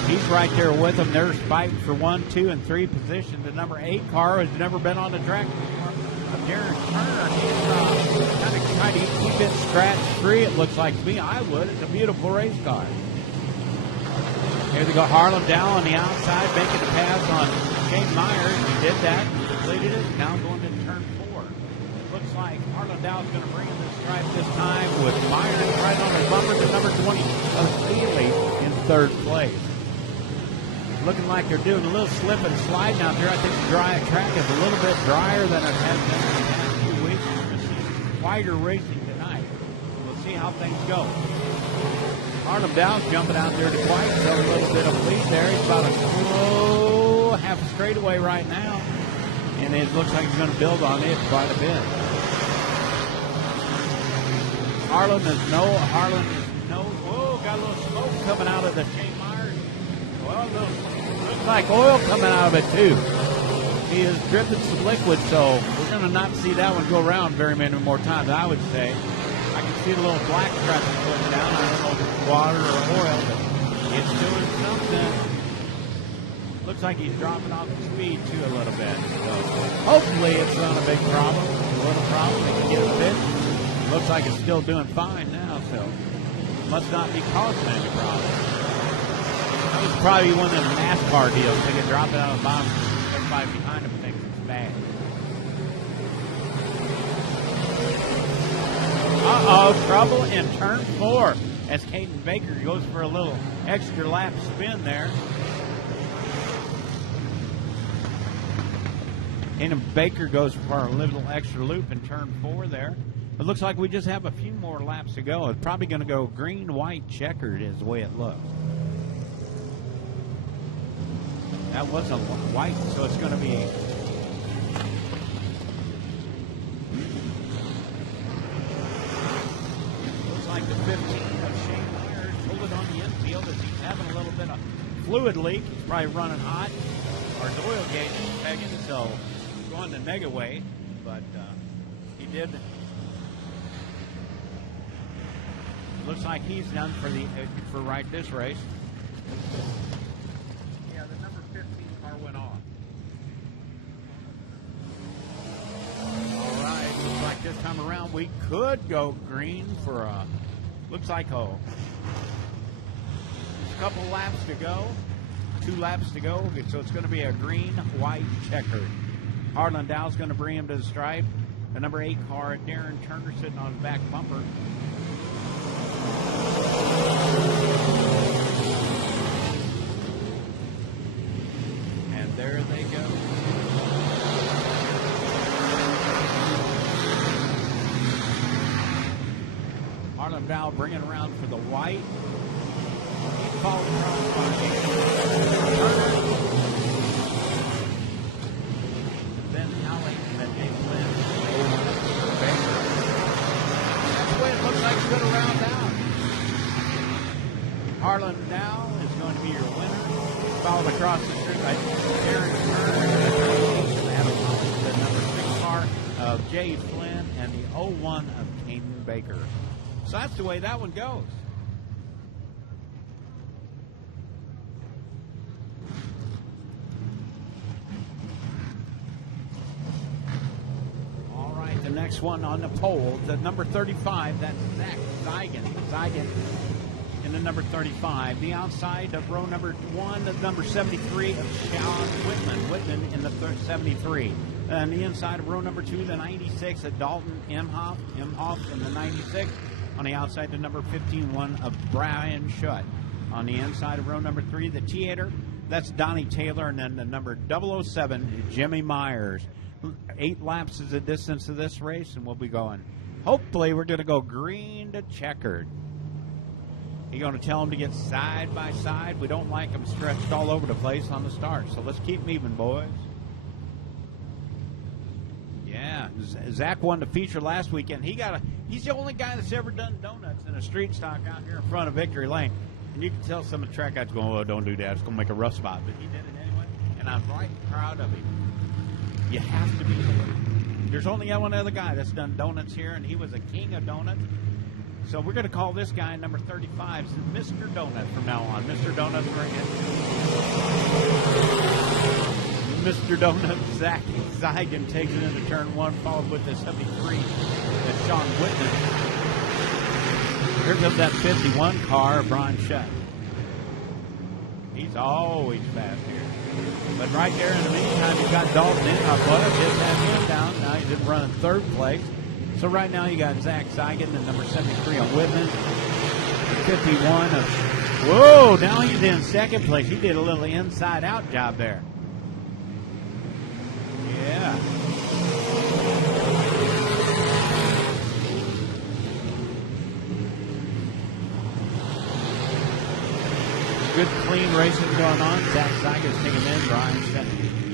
He's right there with him. They're fighting for 1, 2, and 3 position. The number 8 car has never been on the track before. Darren Turner, he's kind of trying to keep it scratch-free, it looks like to me. I would. It's a beautiful race car. Here they go. Harlem Dow on the outside, making the pass on Shane Myers. He did that. He completed it. Now going into turn 4. It looks like Harlem Dow is going to bring in the stripe this time with Myers right on his bumper to number 20 of Steely in 3rd place. Looking like they're doing a little slip and slide out there. I think the track is a little bit drier than it has been in the past few weeks. We're going to see wider racing tonight. We'll see how things go. Harlem Dow's jumping out there to White, so a little bit of a lead there. He's about a half a straightaway right now, and it looks like he's going to build on it quite a bit. Harlem is no. Whoa, got a little smoke coming out of the Shane Myers. Well, looks like oil coming out of it too. He is dripping some liquid, so we're going to not see that one go around very many more times, I would say. I can see the little black stripe putting down. I don't know if it's water or oil, but it's doing something. Looks like he's dropping off the speed too a little bit. So hopefully it's not a big problem. It's a little problem. They can get it fixed. Looks like it's still doing fine now, so must not be causing any problem. That was probably one of them NASCAR deals. They can drop it out of the bottom. Everybody behind them thinks it's bad. Uh-oh, trouble in turn 4 as Caden Baker goes for a little extra lap spin there. Caden Baker goes for a little extra loop in turn 4 there. It looks like we just have a few more laps to go. It's probably going to go green, white, checkered is the way it looks. That was a white, so it's going to be... Looks like the 15 of Shane Myers pulled it on the infield as he's having a little bit of fluid leak. He's probably running hot. Our oil gauge is pegging, so going the negative way, but he did... Looks like he's done for this race. Yeah, the number 15 car went off. All right, looks like this time around we could go green for a. Looks like just a couple laps to go, 2 laps to go. So it's going to be a green, white, checkered. Harlan Dow's going to bring him to the stripe. The number 8 car, Darren Turner, sitting on his back bumper. And there they go. Harlan Dow bringing around for the white. He followed across by Turner. Then Alec, then James Flynn. That's the way it looks like it's going to round out. Harlan Dow is going to be your winner. Followed across the street by Darren Turner. The number 6 car of Jay Flynn and the 01 of Caden Baker. So that's the way that one goes. All right, the next one on the pole, the number 35, that's Zach Zeigen. Zeigen in the number 35. The outside of row number 1, the number 73 of Sean Whitman. Whitman in the 73. And the inside of row number 2, the 96 of Dalton Imhoff. Imhoff in the 96. On the outside, the number 15 one of Brian Schutt. On the inside of row number 3, the theater, that's Donnie Taylor. And then the number 007, Jimmy Myers. 8 laps is the distance of this race, and we'll be going. Hopefully, we're going to go green to checkered. You're going to tell them to get side by side. We don't like them stretched all over the place on the start. So let's keep moving, boys. Yeah, Zach won the feature last weekend. He's the only guy that's ever done donuts in a street stock out here in front of Victory Lane. And you can tell some of the track guys going, "Oh, don't do that. It's going to make a rough spot." But he did it anyway, and I'm right proud of him. You have to be there. There's only one other guy that's done donuts here, and he was a king of donuts. So we're going to call this guy number 35 Mr. Donut from now on. Mr. Donut Mr. Donut, Zach Zigan takes it into turn 1, followed with the 73. That's Sean Whitman. Here comes that 51 car, Brian Shutt. He's always fast here. But right there in the meantime, you've got Dalton Inhoff. Just had him down. Now he's in running third place. So right now you got Zach Zigan, the number 73 on Whitman. The 51 of... Whoa, now he's in second place. He did a little inside-out job there. Yeah. Good, clean racing going on. Zach Zigan's taking in. Brian said,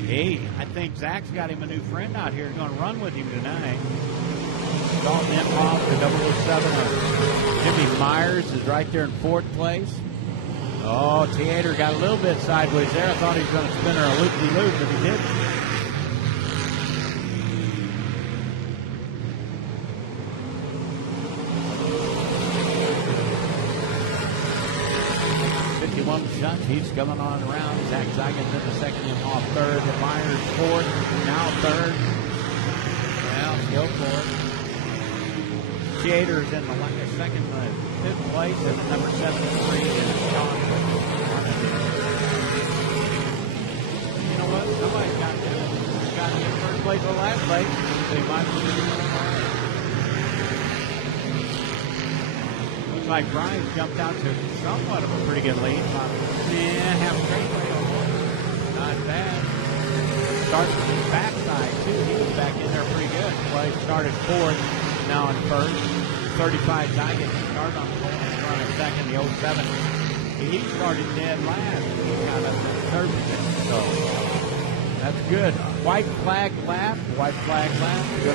hey, I think Zach's got him a new friend out here. He's going to run with him tonight. Dalton Inhoff, the 007 of Jimmy Myers is right there in fourth place. Oh, Theater got a little bit sideways there. I thought he was going to spin her a loop-de-loop, but he didn't. Shut. He's coming on around. Zach Zigan in the second, Inhoff third, and Myers fourth, now third. Well, go for it. Theater's in the second, fifth place, and the number 73 is Sean. You know what? Somebody's got to get first place or last place. They might be. Looks like Brian's jumped out to somewhat of a pretty good lead. Half straightaway almost. Not bad. Starts from his backside, too. He was back in there pretty good. Well, he started fourth, now in first. 35 Zigan started on the pole and running second, the 07. He started dead last. He got up to third position, so that's good. White flag lap. Going to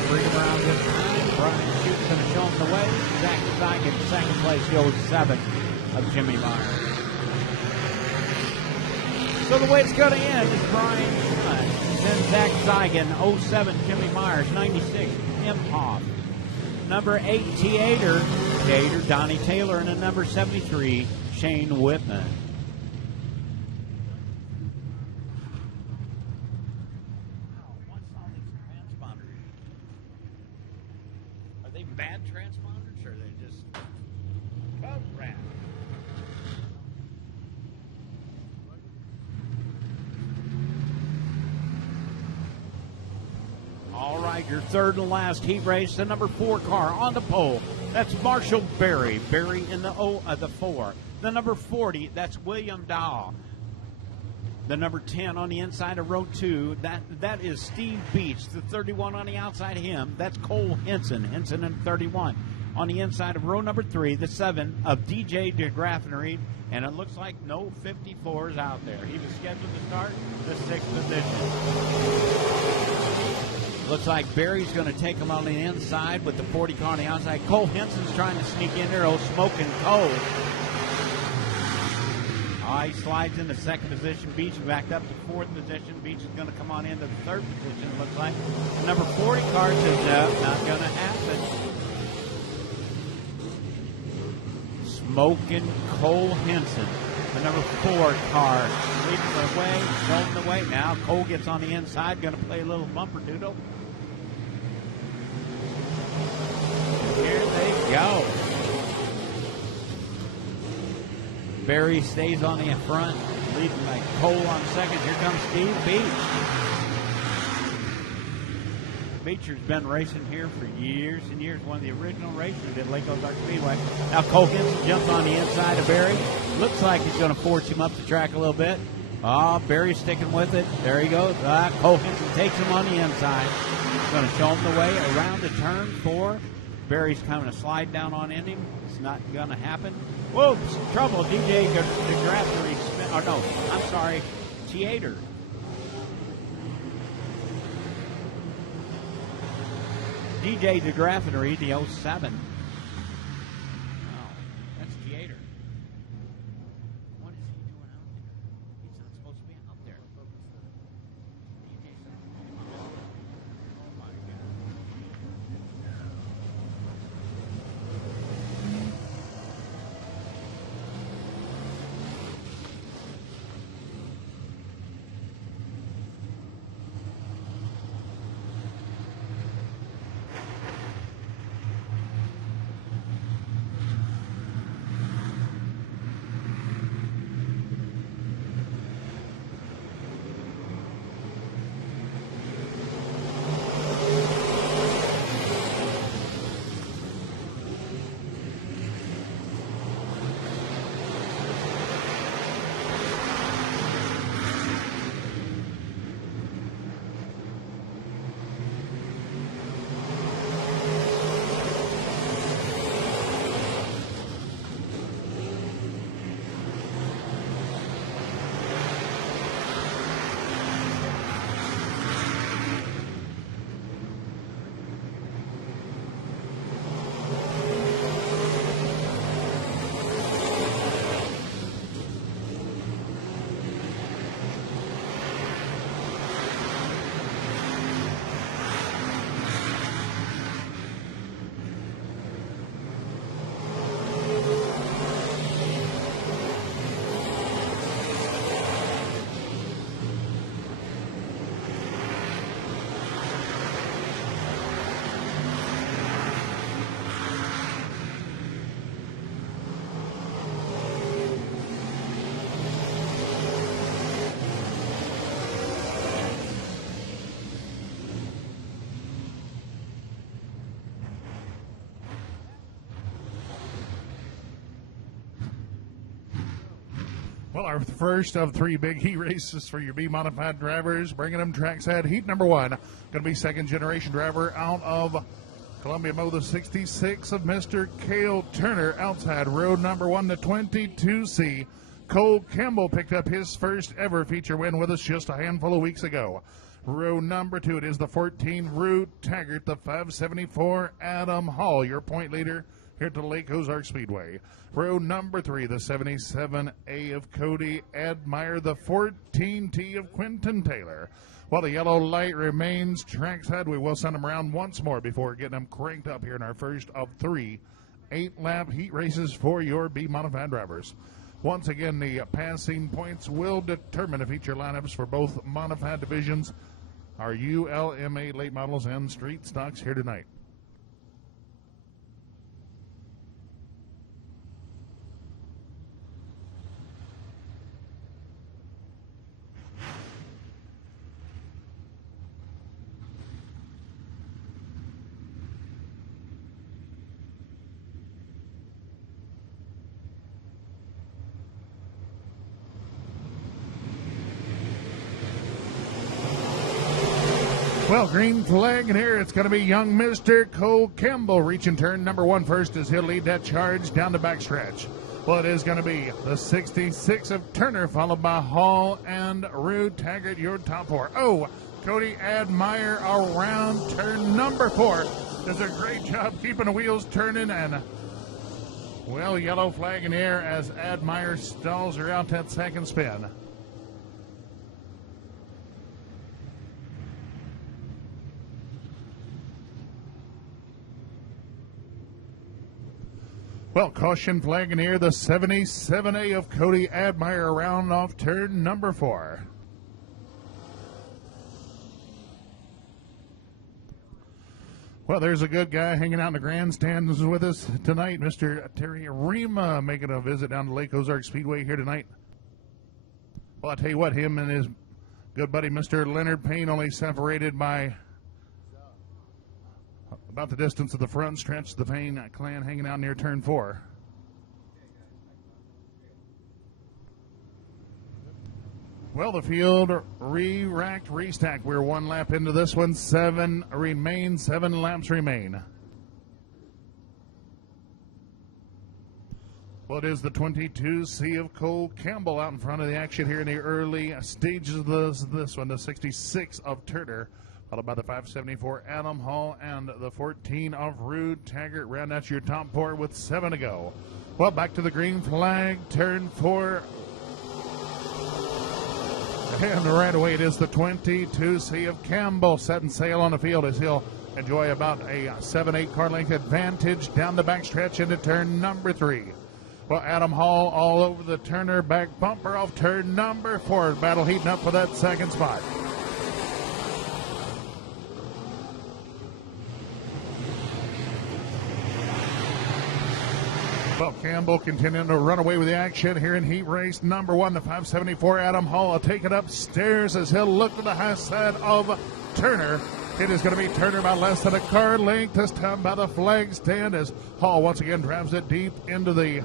bring him around this time. Brian Shute's going to show him the way. Zach Zigan, second place, the 07 of Jimmy Myers. So the way it's going to end is Brian Shutt, then Zach Zigan, 07 Jimmy Myers, 96 Inhoff, number 8 Theater, Donnie Taylor, and the number 73 Shane Whitman. Are they bad transponders, or are they just crap? All right, your third and last heat race, the number 4 car on the pole. That's Marshall Berry. Berry in the 4. The number 40, that's William Dahl. The number 10 on the inside of row 2, that is Steve Beach. The 31 on the outside of him, that's Cole Henson. Henson in 31. On the inside of row number 3, the 7 of DJ DeGraffenreid. And it looks like no 54s out there. He was scheduled to start the 6th position. Looks like Barry's going to take him on the inside with the 40 car on the outside. Cole Henson's trying to sneak in there. Oh, smoking Cole. He slides into second position. Beach back up to fourth position. Beach is going to come on into the third position, it looks like. The number 40 car says, no, not going to happen. Smoking Cole Henson. The number 4 car leading the way, showing the way. Now Cole gets on the inside, going to play a little bumper doodle. Here they go. Barry stays on the front, leading by Cole on second. Here comes Steve Beach. Beecher's been racing here for years and years. One of the original racers at Lake Ozarks Speedway. Now Cole Henson jumps on the inside of Barry. Looks like he's going to force him up the track a little bit. Barry's sticking with it. There he goes. Cole Henson takes him on the inside. He's going to show him the way around the turn 4. Barry's coming to slide down on him. It's not going to happen. Whoa, trouble. DJ DeGraffenreid. Theater. DJ DeGraffenreid, the 07. Oh, that's Theater. What is he doing out there? He's not supposed to be out there. Oh, my God. Well, our first of three big heat races for your B-modified drivers, bringing them trackside. Heat number one, going to be second-generation driver out of Columbia Mo, the 66 of Mr. Cale Turner. Outside road number one, the 22C. Cole Campbell picked up his first ever feature win with us just a handful of weeks ago. Row number two, it is the 14 Rue Taggart, the 574 Adam Hall, your point leader here at the Lake Ozarks Speedway. Row number three, the 77A of Cody Admire, the 14T of Quentin Taylor. While the yellow light remains trackside, we will send them around once more before getting them cranked up here in our first of three 8-lap heat races for your B-modified drivers. Once again, the passing points will determine the feature lineups for both modified divisions, our ULMA late models and street stocks here tonight. Well, green flag in here. It's going to be young Mr. Cole Campbell reaching turn number one first as he'll lead that charge down the backstretch. Well, it is going to be the 66 of Turner, followed by Hall and Rue Taggart, your top four. Oh, Cody Admire around turn number four. Does a great job keeping the wheels turning, and, well, yellow flag in the air as Admire stalls her out that second spin. Well, caution flag in here, the 77A of Cody Admire around off turn number four. Well, there's a good guy hanging out in the grandstands with us tonight, Mr. Terry Rima, making a visit down to Lake Ozarks Speedway here tonight. Well, I'll tell you what, him and his good buddy, Mr. Leonard Payne, only separated by about the distance of the front stretch. The Payne clan hanging out near turn four. Well, the field re-racked, restacked. We're one lap into this one. 7 laps remain. Well, it is the 22C of Cole Campbell out in front of the action here in the early stages of this one. The 66 of Turner, followed by the 574 Adam Hall and the 14 of Rue Taggart. Round out your top four with 7 to go. Well, back to the green flag, turn four. And right away it is the 22C of Campbell setting sail on the field as he'll enjoy about a 7-8 car length advantage down the backstretch into turn number 3. Well, Adam Hall all over the Turner back bumper off turn number 4. Battle heating up for that second spot. Well, Campbell continuing to run away with the action here in heat race number 1. The 574 Adam Hall will take it upstairs as he'll look to the high side of Turner. It is going to be Turner by less than a car length, this time by the flag stand, as Hall once again drives it deep into the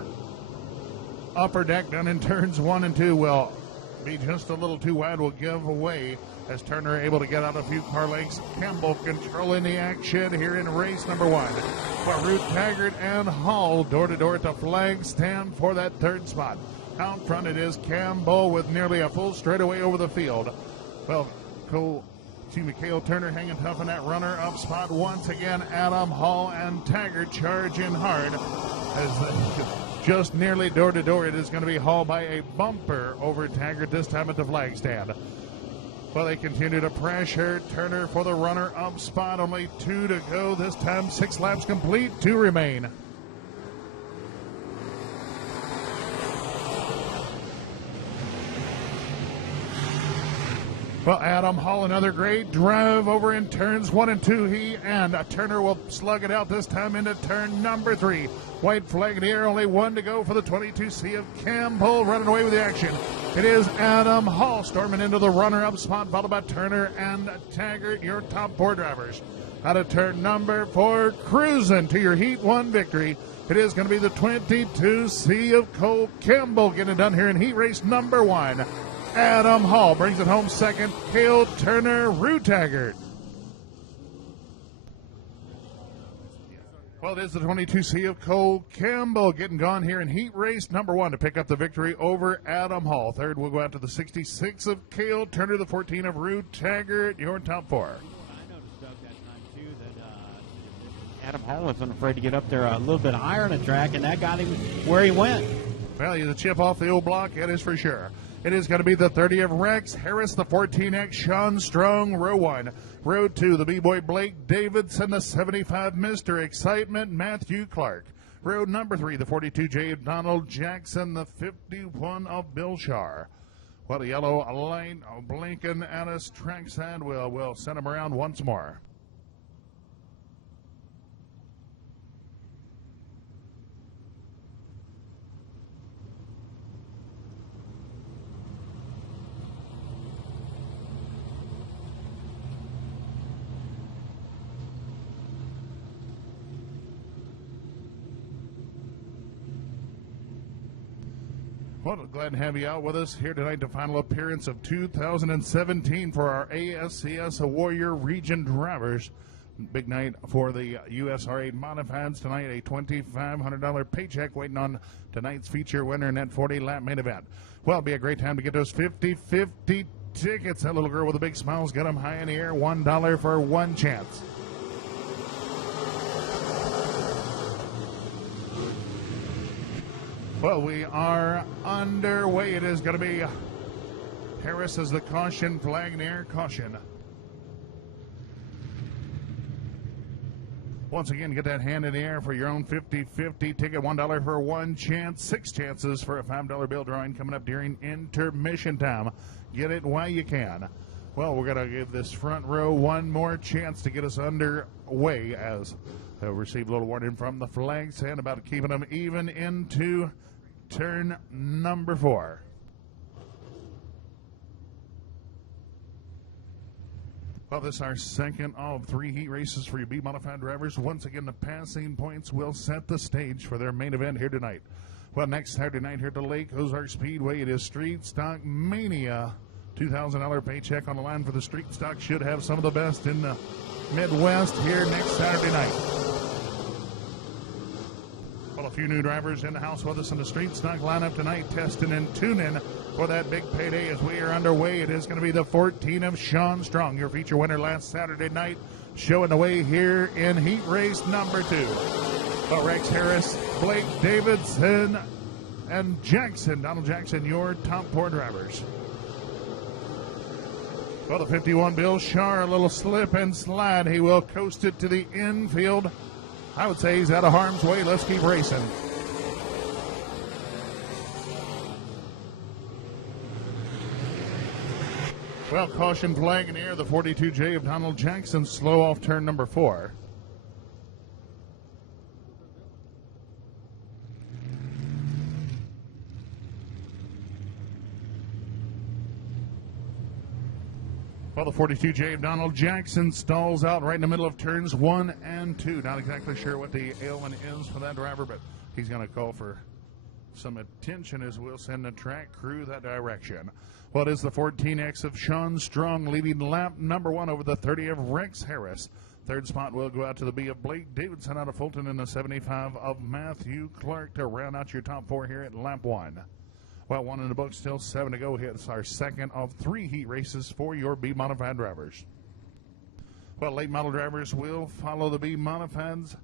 upper deck down in turns 1 and 2. Will be just a little too wide, will give away as Turner able to get out a few car lengths. Campbell controlling the action here in race number 1. But Rue Taggart and Hall door to door at the flag stand for that third spot. Out front it is Campbell with nearly a full straightaway over the field. Well, Cale Turner hanging tough in that runner-up spot. Once again, Adam Hall and Taggart charging hard as just nearly door to door. It is going to be Hall by a bumper over Taggart, this time at the flag stand. Well, they continue to pressure Turner for the runner-up spot. Only 2 to go. This time 6 laps complete, 2 remain. Well, Adam Hall, another great drive over in turns 1 and 2. He and Turner will slug it out this time into turn number 3. White flag in the air, only 1 to go for the 22C of Campbell, running away with the action. It is Adam Hall storming into the runner-up spot, followed by Turner and Taggart, your top 4 drivers. Out of turn number 4, cruising to your Heat 1 victory. It is going to be the 22C of Cole Campbell getting it done here in heat race number 1. Adam Hall brings it home second. Cale Turner, Rue Taggart. Well, it is the 22C of Cole Campbell getting gone here in heat race number 1 to pick up the victory over Adam Hall. Third will go out to the 66 of Cale Turner, the 14 of Rue Taggart. Your top 4. I noticed, Doug, that time, too, that Adam Hall wasn't afraid to get up there a little bit higher on the track, and that got him where he went. Well, he's a chip off the old block, that is for sure. It is going to be the 30 of Rex Harris, the 14X Sean Strong, row 1. Row 2, the B-Boy Blake Davidson, the 75 Mr. Excitement Matthew Clark. Row number 3, the 42J of Donald Jackson, the 51 of Bill Shar. Well, the yellow light blinking at us trackside. We'll send him around once more. Well, glad to have you out with us here tonight. The final appearance of 2017 for our ASCS Warrior Region drivers. Big night for the USRA Modifieds tonight. A $2,500 paycheck waiting on tonight's feature winner in that 40-lap main event. Well, it'll be a great time to get those 50-50 tickets. That little girl with the big smile's got them high in the air. $1 for one chance. Well, we are underway. It is going to be Harris as the caution flag in the air. Caution. Once again, get that hand in the air for your own 50-50 ticket. $1 for one chance. 6 chances for a $5 bill drawing coming up during intermission time. Get it while you can. Well, we're going to give this front row one more chance to get us underway as they'll receive a little warning from the flag stand about keeping them even into turn number 4. Well, this is our second of 3 heat races for your B-modified drivers. Once again, the passing points will set the stage for their main event here tonight. Well, next Saturday night here at the Lake Ozarks Speedway, it is Street Stock Mania. $2,000 paycheck on the line for the Street Stock. Should have some of the best in the Midwest here next Saturday night. Well, a few new drivers in the house with us in the Street Stock lineup tonight, testing and tuning for that big payday as we are underway. It is going to be the 14 of Sean Strong, your feature winner last Saturday night, showing the way here in heat race number 2. Well, Rex Harris, Blake Davidson, and Jackson, Donald Jackson, your top 4 drivers. Well, the 51 Bill Shar, a little slip and slide. He will coast it to the infield. I would say he's out of harm's way. Let's keep racing. Well, caution flag in the air. The 42J of Donald Jackson slow off turn number 4. Well, the 42J of Donald Jackson stalls out right in the middle of turns 1 and 2. Not exactly sure what the ailment is for that driver, but he's going to call for some attention as we'll send the track crew that direction. Well, it is the 14X of Sean Strong leading lap number 1 over the 30 of Rex Harris. Third spot will go out to the B of Blake Davidson out of Fulton and the 75 of Matthew Clark to round out your top 4 here at lap 1. Well, 1 in the book, still 7 to go. It's our second of 3 heat races for your B-modified drivers. Well, late model drivers will follow the B-modifieds,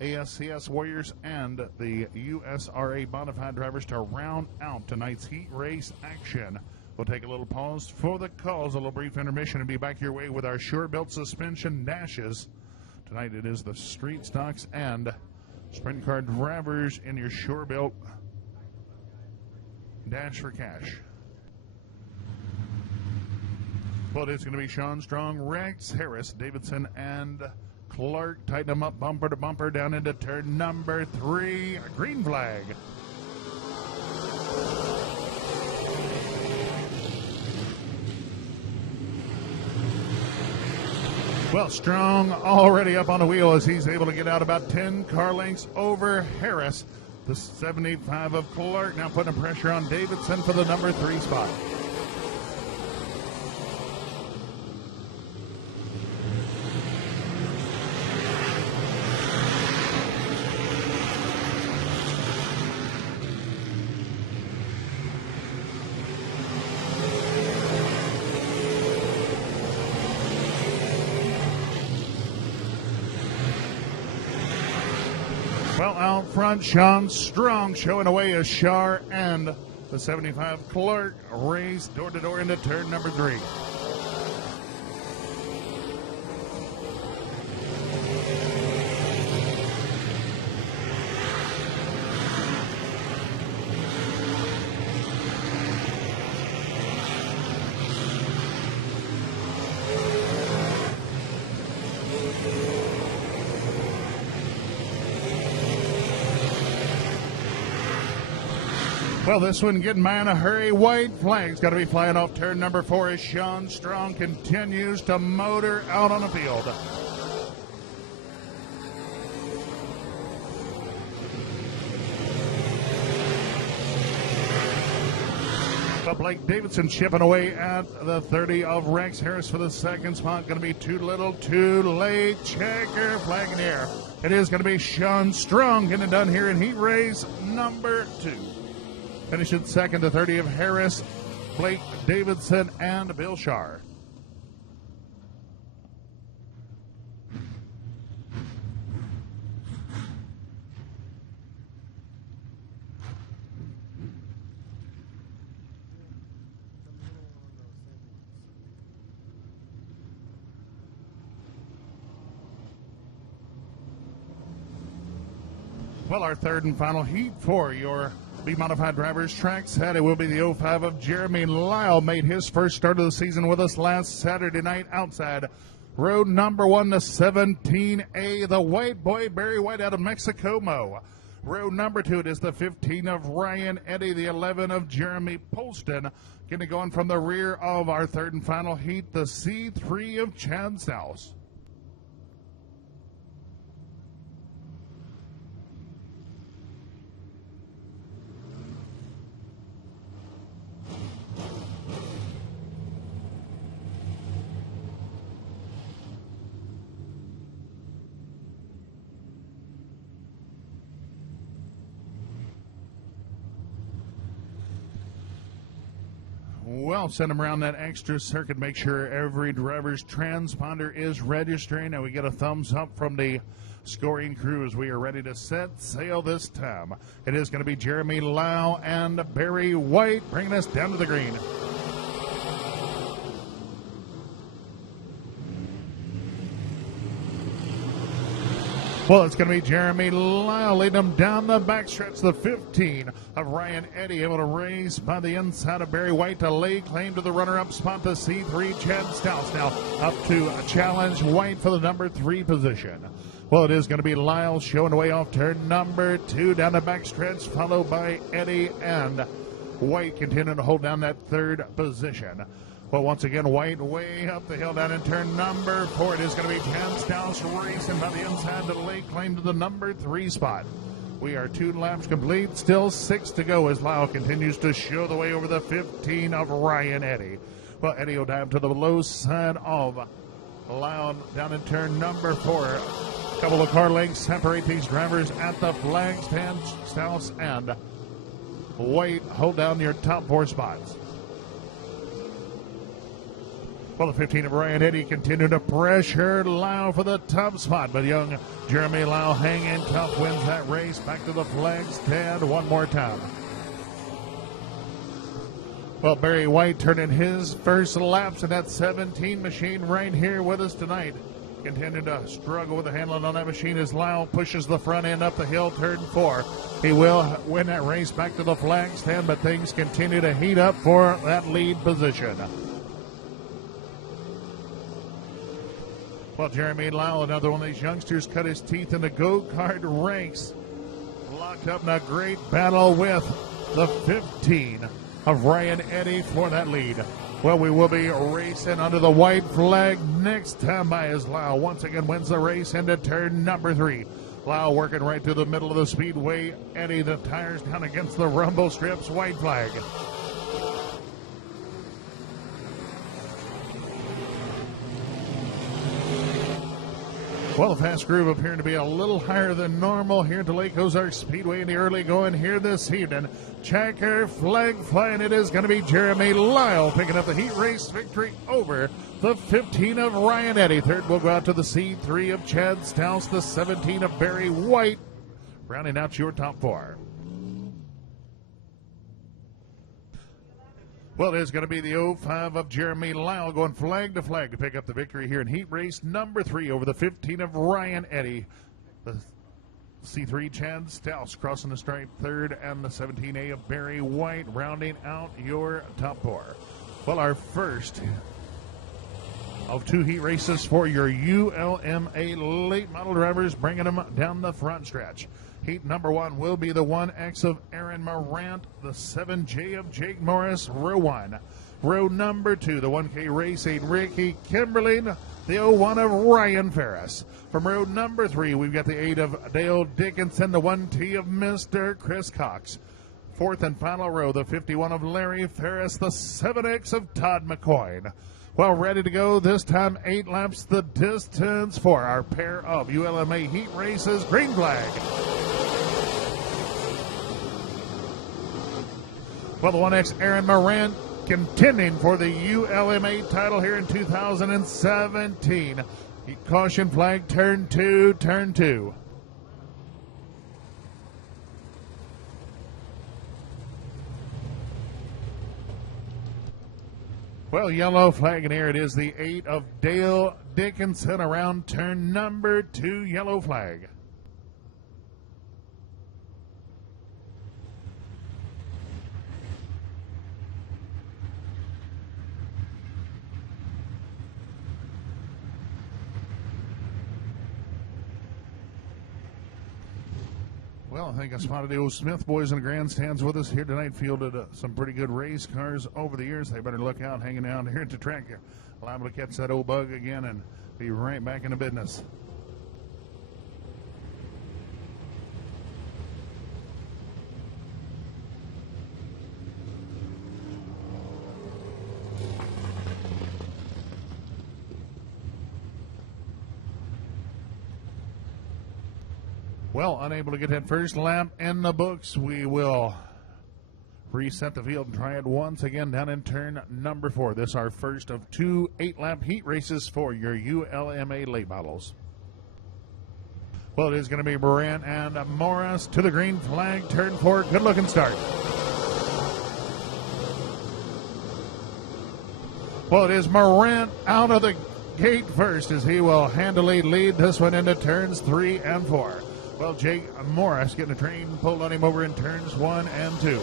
ASCS Warriors, and the USRA modified drivers to round out tonight's heat race action. We'll take a little pause for the calls, a little brief intermission, and be back your way with our sure-built suspension dashes. Tonight it is the Street Stocks and Sprint Car drivers in your sure-built dash for cash. Well, it's going to be Sean Strong, Rex Harris, Davidson, and Clark. Tighten them up bumper to bumper down into turn number 3. Green flag. Well, Strong already up on the wheel as he's able to get out about 10 car lengths over Harris. The 75 of Clark now putting pressure on Davidson for the number 3 spot. Well, out front, Sean Strong showing away as Shar and the 75 Clark race door-to-door into turn number 3. Well, this one getting by in a hurry. White flag's got to be flying off turn number 4 as Sean Strong continues to motor out on the field. But Blake Davidson chipping away at the 30 of Rex Harris for the second spot. Going to be too little, too late. Checker flag in the air. It is going to be Sean Strong getting it done here in heat race number 2. Finishing second to 30 of Harris, Blake Davidson, and Bill Shar. Well, our third and final heat for your B-Modified Drivers track set. It will be the 05 of Jeremy Lyle. Made his first start of the season with us last Saturday night outside road number 1 to 17A. The white boy, Barry White out of Mexico Mo. Road number 2, it is the 15 of Ryan Eddy. The 11 of Jeremy Polston. Getting going from the rear of our third and final heat, the C3 of Chad Stouse. Well, send them around that extra circuit. Make sure every driver's transponder is registering. And we get a thumbs up from the scoring crew as we are ready to set sail this time. It is going to be Jeremy Lau and Barry White bringing us down to the green. Well, it's going to be Jeremy Lyle leading them down the backstretch. The 15 of Ryan Eddy able to race by the inside of Barry White to lay claim to the runner-up spot. The C3 Chad Stouse now up to challenge White for the number 3 position. Well, it is going to be Lyle showing away off turn number 2 down the backstretch, followed by Eddy and White continuing to hold down that 3rd position. Well, once again, White way up the hill down in turn number 4. It is going to be Chad Stouse racing by the inside to lay claim to the number 3 spot. We are 2 laps complete, still 6 to go as Lyle continues to show the way over the 15 of Ryan Eddy. Well, Eddy will dive to the low side of Lyle down in turn number 4. A couple of car lengths separate these drivers at the flag stand. Stouse and White hold down your top 4 spots. Well, the 15 of Ryan Eddy continued to pressure Lau for the top spot, but young Jeremy Lau hanging tough, wins that race. Back to the flag stand one more time. Well, Barry White turning his first laps in that 17 machine right here with us tonight. Continuing to struggle with the handling on that machine as Lau pushes the front end up the hill, turn 4. He will win that race back to the flag stand, but things continue to heat up for that lead position. Well, Jeremy Lyle, another one of these youngsters, cut his teeth in the go-kart ranks. Locked up in a great battle with the 15 of Ryan Eddy for that lead. Well, we will be racing under the white flag next time by as Lau once again wins the race into turn number 3. Lau working right through the middle of the speedway. Eddy, the tires down against the rumble strips, white flag. Well, the fast groove appearing to be a little higher than normal here at the Lake Ozarks Speedway in the early going here this evening. Checker flag flying. It is going to be Jeremy Lyle picking up the heat race victory over the 15 of Ryan Eddy. Third will go out to the C3 of Chad Stouse, the 17 of Barry White, rounding out your top 4. Well, it is going to be the 05 of Jeremy Lyle going flag to flag to pick up the victory here in heat race number 3 over the 15 of Ryan Eddy. The C3 Chad Stouse crossing the stripe third, and the 17A of Barry White rounding out your top 4. Well, our first of 2 heat races for your ULMA late model drivers, bringing them down the front stretch. Heat number 1 will be the 1X of Aaron Morant, the 7J of Jake Morris, row 1. Row number 2, the 1K Racing Ricky Kimberly, the 01 of Ryan Ferris. From row number 3, we've got the 8 of Dale Dickinson, the 1T of Mr. Chris Cox. Fourth and final row, the 51 of Larry Ferris, the 7X of Todd McCoy. Well, ready to go. This time 8 laps the distance for our pair of ULMA heat races. Green flag. Well, the 1X Aaron Morant contending for the ULMA title here in 2017. Caution flag, turn 2, turn 2. Well, yellow flag, and here it is, the 8 of Dale Dickinson around turn number 2, yellow flag. Well, I think I spotted the old Smith boys in the grandstands with us here tonight. Fielded some pretty good race cars over the years. They better look out hanging out here at the track. Liable to catch that old bug again and be right back into business. Well, unable to get that first lap in the books. We will reset the field and try it once again down in turn number 4. This is our first of 2 8-lap heat races for your ULMA late models. Well, it is going to be Moran and Morris to the green flag, turn 4. Good looking start. Well, it is Moran out of the gate first as he will handily lead this one into turns 3 and 4. Well, Jake Morris getting a train pulled on him over in turns 1 and 2.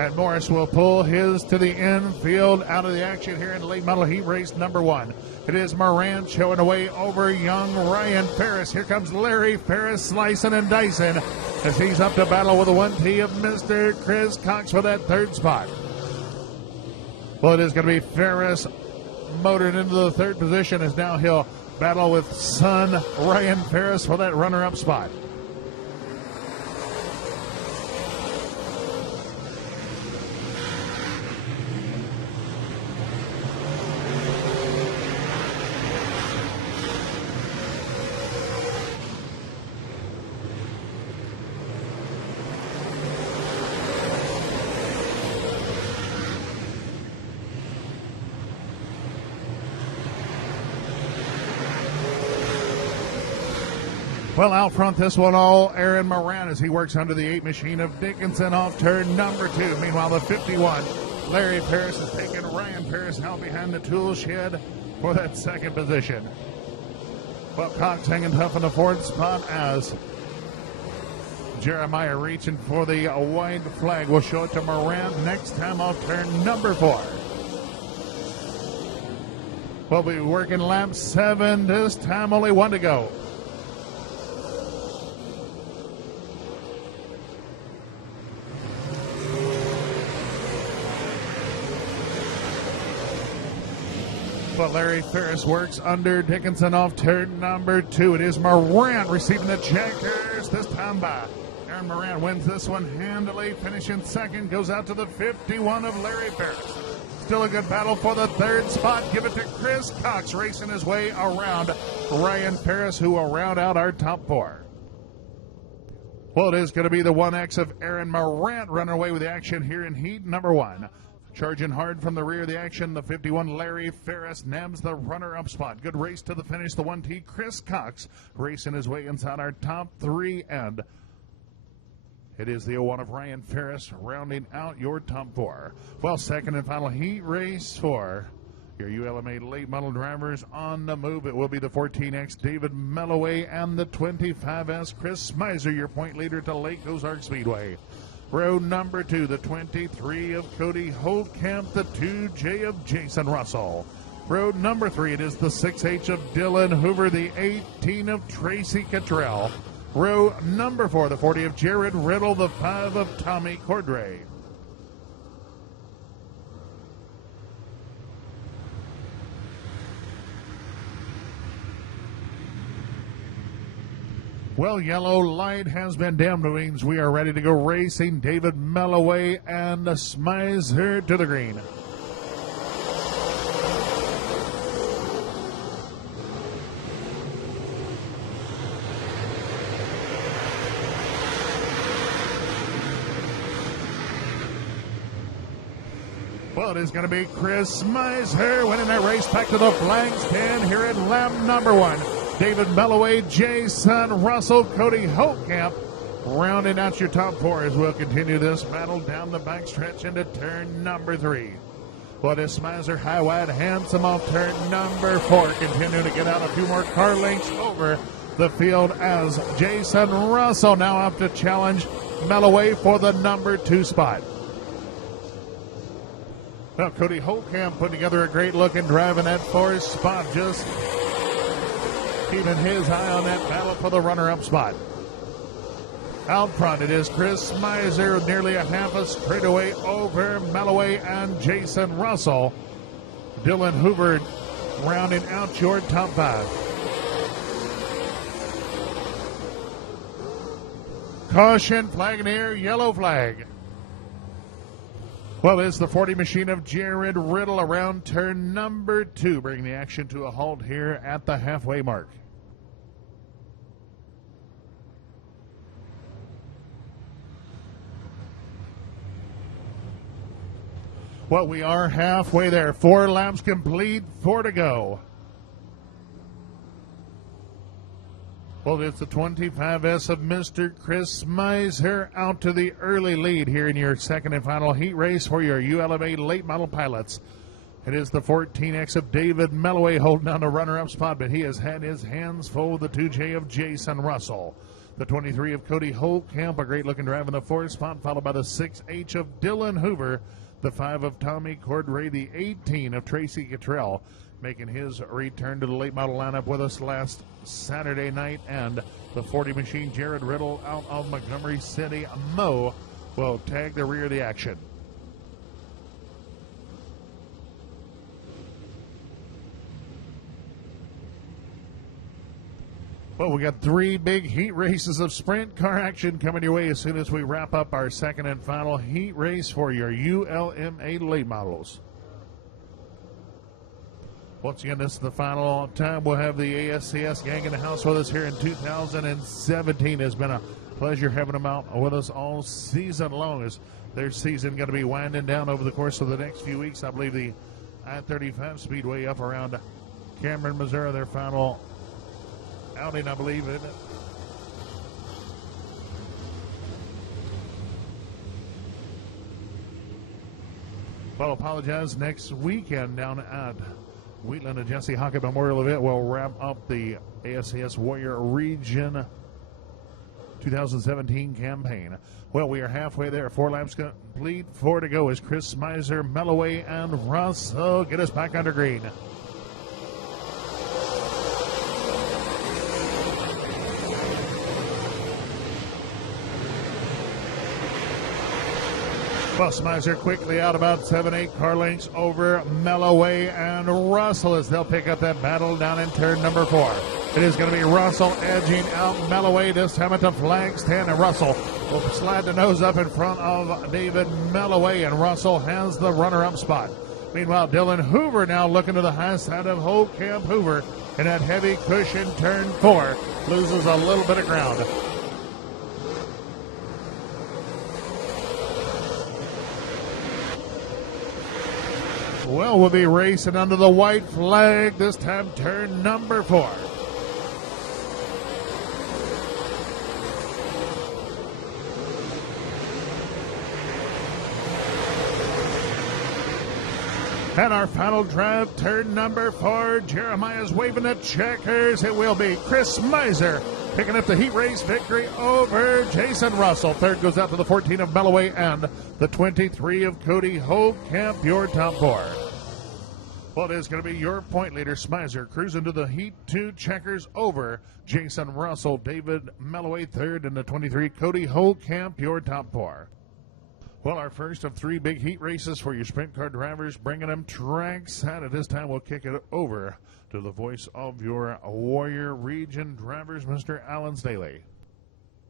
And Morris will pull his to the infield out of the action here in late model heat race number 1. It is Moran showing away over young Ryan Ferris. Here comes Larry Ferris slicing and dicing as he's up to battle with the 1T of Mr. Chris Cox for that third spot. Well, it is going to be Ferris motored into the third position as now he'll battle with son Ryan Ferris for that runner-up spot. Well, out front, this one all Aaron Moran as he works under the 8 machine of Dickinson off turn number 2. Meanwhile, the 51, Larry Ferris is taking Ryan Ferris out behind the tool shed for that second position. Well, Cox hanging tough in the 4th spot as Jeremiah reaching for the white flag. We'll show it to Moran next time off turn number 4. We'll be working lap 7. This time only 1 to go. Well, Larry Ferris works under Dickinson off turn number 2. It is Morant receiving the checkers, this time by Aaron Morant. Wins this one handily, finishing second, goes out to the 51 of Larry Ferris. Still a good battle for the third spot. Give it to Chris Cox, racing his way around Ryan Ferris, who will round out our top 4. Well, it is going to be the 1X of Aaron Morant running away with the action here in heat number 1. Charging hard from the rear of the action, the 51 Larry Ferris nabs the runner-up spot. Good race to the finish, the 1T Chris Cox racing his way inside our top 3, and it is the 01 of Ryan Ferris rounding out your top 4. Well, second and final heat race for your ULMA late model drivers on the move. It will be the 14X David Melloway and the 25S Chris Miser, your point leader to Lake Ozarks Speedway. Row number 2, the 23 of Cody Holtkamp, the 2J of Jason Russell. Row number 3, it is the 6H of Dylan Hoover, the 18 of Tracy Cottrell. Row number 4, the 40 of Jared Riddle, the 5 of Tommy Cordray. Well, yellow light has been dimmed. Means we are ready to go racing. David Melloway and Smizer to the green. Well, it is going to be Chris Miser winning that race back to the flag stand here at lap number 1. David Melloway, Jason Russell, Cody Holtkamp rounding out your top 4 as we'll continue this battle down the backstretch into turn number 3. Well, it's Smizer high, wide, handsome off turn number 4, continuing to get out a few more car lengths over the field as Jason Russell now up to challenge Melloway for the number 2 spot. Well, Cody Holtkamp put together a great look and driving that 4th spot, just keeping his eye on that battle for the runner-up spot. Out front, it is Chris Miser, nearly a half a straightaway over Melloway and Jason Russell. Dylan Hoover rounding out your top 5. Caution, flag in the air, yellow flag. Well, it's the 40 machine of Jared Riddle around turn number 2, bringing the action to a halt here at the halfway mark. Well, we are halfway there. 4 laps complete, 4 to go. Well, it's the 25S of Mr. Chris Miser out to the early lead here in your second and final heat race for your ULMA late model pilots. It is the 14X of David Melloway holding down the runner-up spot, but he has had his hands full with the 2J of Jason Russell. The 23 of Cody Holtkamp, a great-looking drive in the 4th spot, followed by the 6H of Dylan Hoover, the 5 of Tommy Cordray, the 18 of Tracy Cottrell, making his return to the late model lineup with us last Saturday night, and the 40 machine Jared Riddle out of Montgomery City. Mo will tag the rear of the action. Well, we got 3 big heat races of sprint car action coming your way as soon as we wrap up our second and final heat race for your ULMA late models. Once again, this is the final time we'll have the ASCS gang in the house with us here in 2017. It's been a pleasure having them out with us all season long, as their season going to be winding down over the course of the next few weeks. I believe the I-35 Speedway up around Cameron, Missouri, their final outing, I believe, isn't it? Well, apologize. Next weekend down at Wheatland and Jesse Hockett Memorial event will wrap up the ASCS Warrior Region 2017 campaign. Well, we are halfway there. 4 laps complete, 4 to go as Chris Miser, Melloway, and Russell get us back under green. Well, Smizer quickly out about 7-8 car lengths over Melloway and Russell as they'll pick up that battle down in turn number 4. It is going to be Russell edging out Melloway this time at the flag stand, and Russell will slide the nose up in front of David Melloway, and Russell has the runner-up spot. Meanwhile, Dylan Hoover now looking to the high side of Hope Camp. Hoover in that heavy cushion turn 4 loses a little bit of ground. Well, we'll be racing under the white flag, this time turn number 4. And our final drive, turn number 4. Jeremiah's waving the checkers. It will be Chris Miser picking up the heat race victory over Jason Russell. Third goes out to the 14 of Melloway and the 23 of Cody Hopekamp, your top 4. Well, it is going to be your point leader, Smizer, cruising to the Heat 2 checkers over Jason Russell. David Melloway third, and the 23, Cody Hopekamp, your top 4. Well, our first of 3 big heat races for your sprint car drivers, bringing them trackside. At this time, we'll kick it over to the voice of your Warrior Region drivers, Mr. Alan Staley.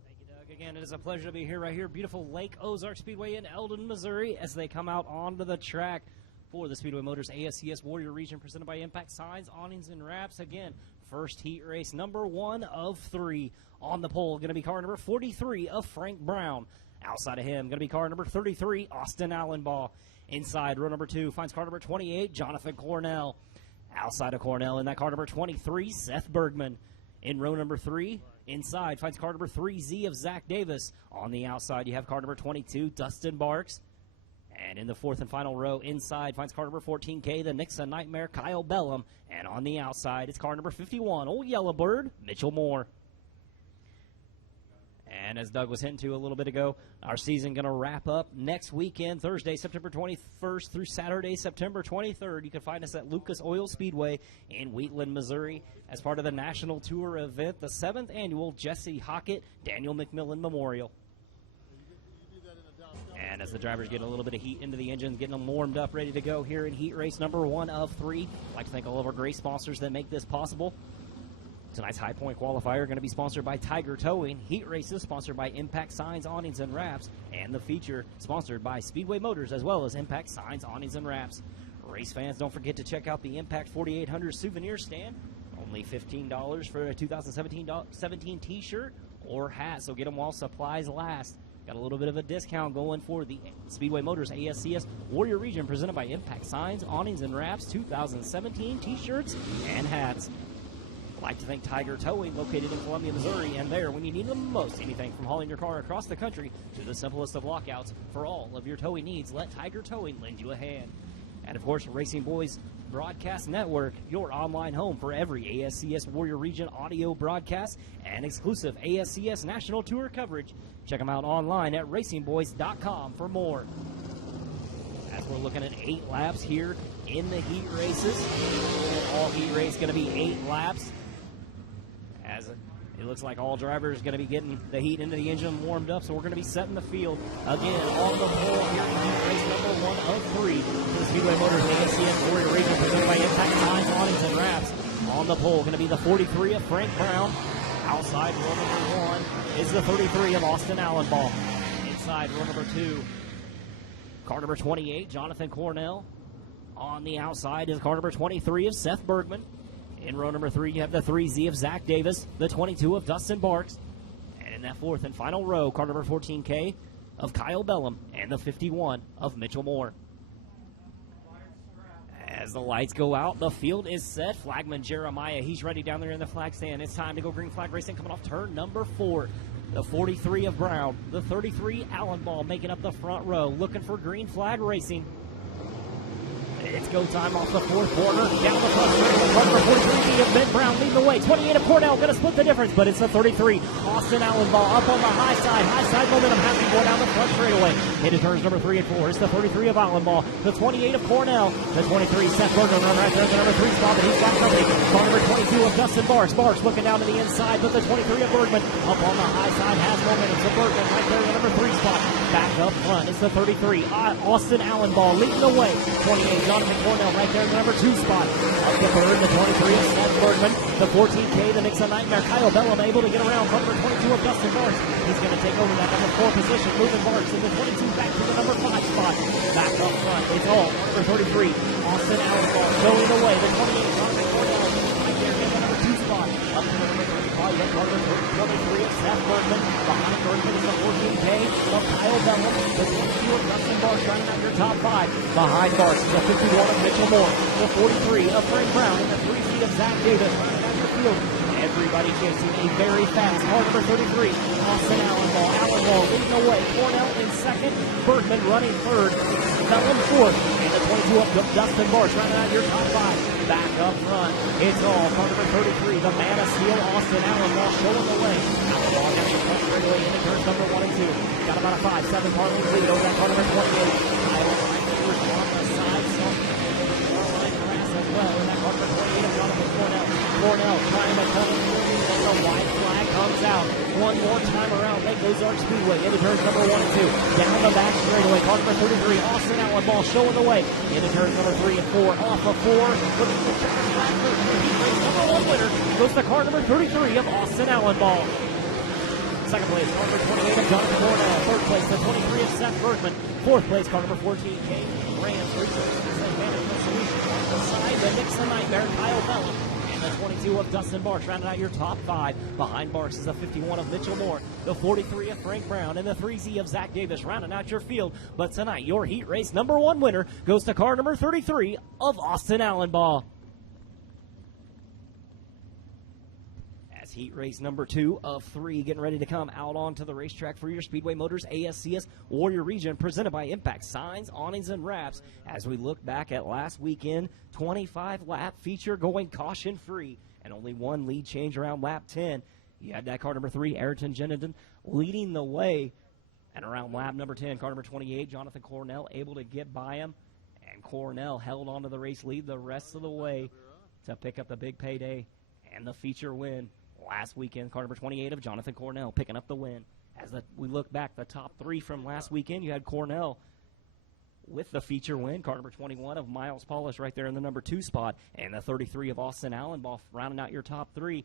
Thank you, Doug. Again, it is a pleasure to be here right here, beautiful Lake Ozarks Speedway in Eldon, Missouri, as they come out onto the track for the Speedway Motors ASCS Warrior Region, presented by Impact Signs, Awnings, and Wraps. Again, first heat race, number 1 of 3 on the pole. Going to be car number 43 of Frank Brown. Outside of him, going to be car number 33, Austin Allenbaugh. Inside, row number 2 finds car number 28, Jonathan Cornell. Outside of Cornell, in that car number 23, Seth Bergman. In row number 3, inside, finds car number 3Z of Zach Davis. On the outside, you have car number 22, Dustin Barks. And in the 4th and final row, inside, finds car number 14K, the Nixa Nightmare, Kyle Bellum. And on the outside, it's car number 51, Old Yellowbird, Mitchell Moore. And as Doug was hinting to a little bit ago, our season going to wrap up next weekend, Thursday, September 21st through Saturday, September 23rd. You can find us at Lucas Oil Speedway in Wheatland, Missouri, as part of the National Tour event, the 7th annual Jesse Hockett Daniel McMillan Memorial. And as the drivers get a little bit of heat into the engine, getting them warmed up, ready to go here in heat race number 1 of 3. I'd like to thank all of our great sponsors that make this possible. Tonight's High Point qualifier going to be sponsored by Tiger Towing. Heat races sponsored by Impact Signs, Awnings, and Wraps. And the feature sponsored by Speedway Motors, as well as Impact Signs, Awnings, and Wraps. Race fans, don't forget to check out the Impact 4800 souvenir stand. Only $15 for a 2017 t-shirt or hat, so get them while supplies last. Got a little bit of a discount going for the Speedway Motors ASCS Warrior Region, presented by Impact Signs, Awnings, and Wraps 2017 t-shirts and hats. I'd like to thank Tiger Towing, located in Columbia, Missouri, and there when you need them most. Anything from hauling your car across the country to the simplest of lockouts. For all of your towing needs, let Tiger Towing lend you a hand. And, of course, Racing Boys Broadcast Network, your online home for every ASCS Warrior Region audio broadcast and exclusive ASCS National Tour coverage. Check them out online at racingboys.com for more. As we're looking at 8 laps here in the heat races. All heat race going to be 8 laps. As it looks like all drivers are going to be getting the heat into the engine warmed up, so we're going to be setting the field again on the pole here in heat race number 1 of 3 for the Speedway Motors ASCS Warrior Region, presented by Impact Signs, Awnings, and Wraps. On the pole, going to be the 43 of Frank Brown. Outside row number 1 is the 33 of Austin Allenbaugh. Inside row number 2, car number 28, Jonathan Cornell. On the outside is car number 23 of Seth Bergman. In row number 3, you have the 3Z of Zach Davis, the 22 of Dustin Barks. And in that 4th and final row, car number 14K of Kyle Bellum, and the 51 of Mitchell Moore. As the lights go out, the field is set. Flagman Jeremiah, he's ready down there in the flag stand. It's time to go green flag racing, coming off turn number 4. The 43 of Brown, the 33 Allenbaugh making up the front row, looking for green flag racing. It's go time off the 4th corner, down the front straight. Car number 43 of Ben Brown leading the way. 28 of Cornell going to split the difference, but it's the 33 Austin Allenbaugh up on the high side momentum, having to go down the front straightaway. Into turns number 3 and 4. It's the 33 of Allenbaugh, the 28 of Cornell, the 23 Seth Bergman right there in the number 3 spot, but he's got company. Car number 22 of Dustin Barks. Barks looking down to the inside, but the 23 of Bergman up on the high side has momentum. So Bergman right there in the number 3 spot. Back up front, it's the 33. Austin Allenball leading the way. 28, Jonathan Cornell right there in the number 2 spot. Up the third, the 23 of Seth Bergman. The 14K, the Nixon Nightmare. Kyle Bellum able to get around from number 22 of Dustin Barnes. He's going to take over that number 4 position. Moving Barnes in the 22 back to the number 5 spot. Back up front, it's all number 33. Austin Allenball showing the way. The 28, Jonathan Cornell right there in the number 2 spot. Up to the number 35, the number 23 of Seth Bergman. Behind Bergman is the 14K of Kyle Bellum. The 22 of Dustin Barnes running out your top 5. Behind Barnes is the 51 of Mitchell Moore. The 43 of Frank Brown. And the 3C of Zach Davis running out your field. Everybody chasing a very fast car number 33. Austin Allenball. Allenball leading the way. Cornell in second. Bergman running third. Bellum fourth. And the 22 of Dustin Barnes running out your top 5. Back up front. It's all car number 33. The man of steel, Austin Allenball showing the way. Allenball down the front straightaway into turns number 1 and 2. Got about a 5-7 car lead over that car number 28. Kyle Reinford on the side. Caroline Grass as well. And that car number 28 of Jonathan Cornell. Cornell trying to come in, and the white flag comes out. One more time around Lake Ozarks Speedway into turns number 1 and 2. Down the back straightaway, car number 33, Austin Allenball showing the way. Into turns number 3 and 4, off of 4. Looking for checkers back for number 1 winner goes the car number 33 of Austin Allenball. Second place, car number 28 of Jonathan Cornell. Third place, the 23 of Seth Bergman. Fourth place, car number 14, Kane Rams. Resources Management Solutions. On the side, the Nixon Nightmare, Kyle Bellum. The 22 of Dustin Barsh rounding out your top 5. Behind Barsh is the 51 of Mitchell Moore, the 43 of Frank Brown, and the 3Z of Zach Davis rounding out your field. But tonight, your heat race number 1 winner goes to car number 33 of Austin Allenball. As heat race number 2 of 3 getting ready to come out onto the racetrack for your Speedway Motors ASCS Warrior Region, presented by Impact Signs, Awnings, and Wraps. As we look back at last weekend, 25-lap feature going caution-free, and only 1 lead change around lap 10. You had that car number 3, Ayrton Jennington, leading the way, and around lap number 10, car number 28, Jonathan Cornell, able to get by him, and Cornell held onto the race lead the rest of the way to pick up the big payday and the feature win. Last weekend, car number 28 of Jonathan Cornell picking up the win. As we look back, the top 3 from last weekend, you had Cornell with the feature win. Car number 21 of Miles Paulus right there in the number 2 spot. And the 33 of Austin Allenball rounding out your top 3.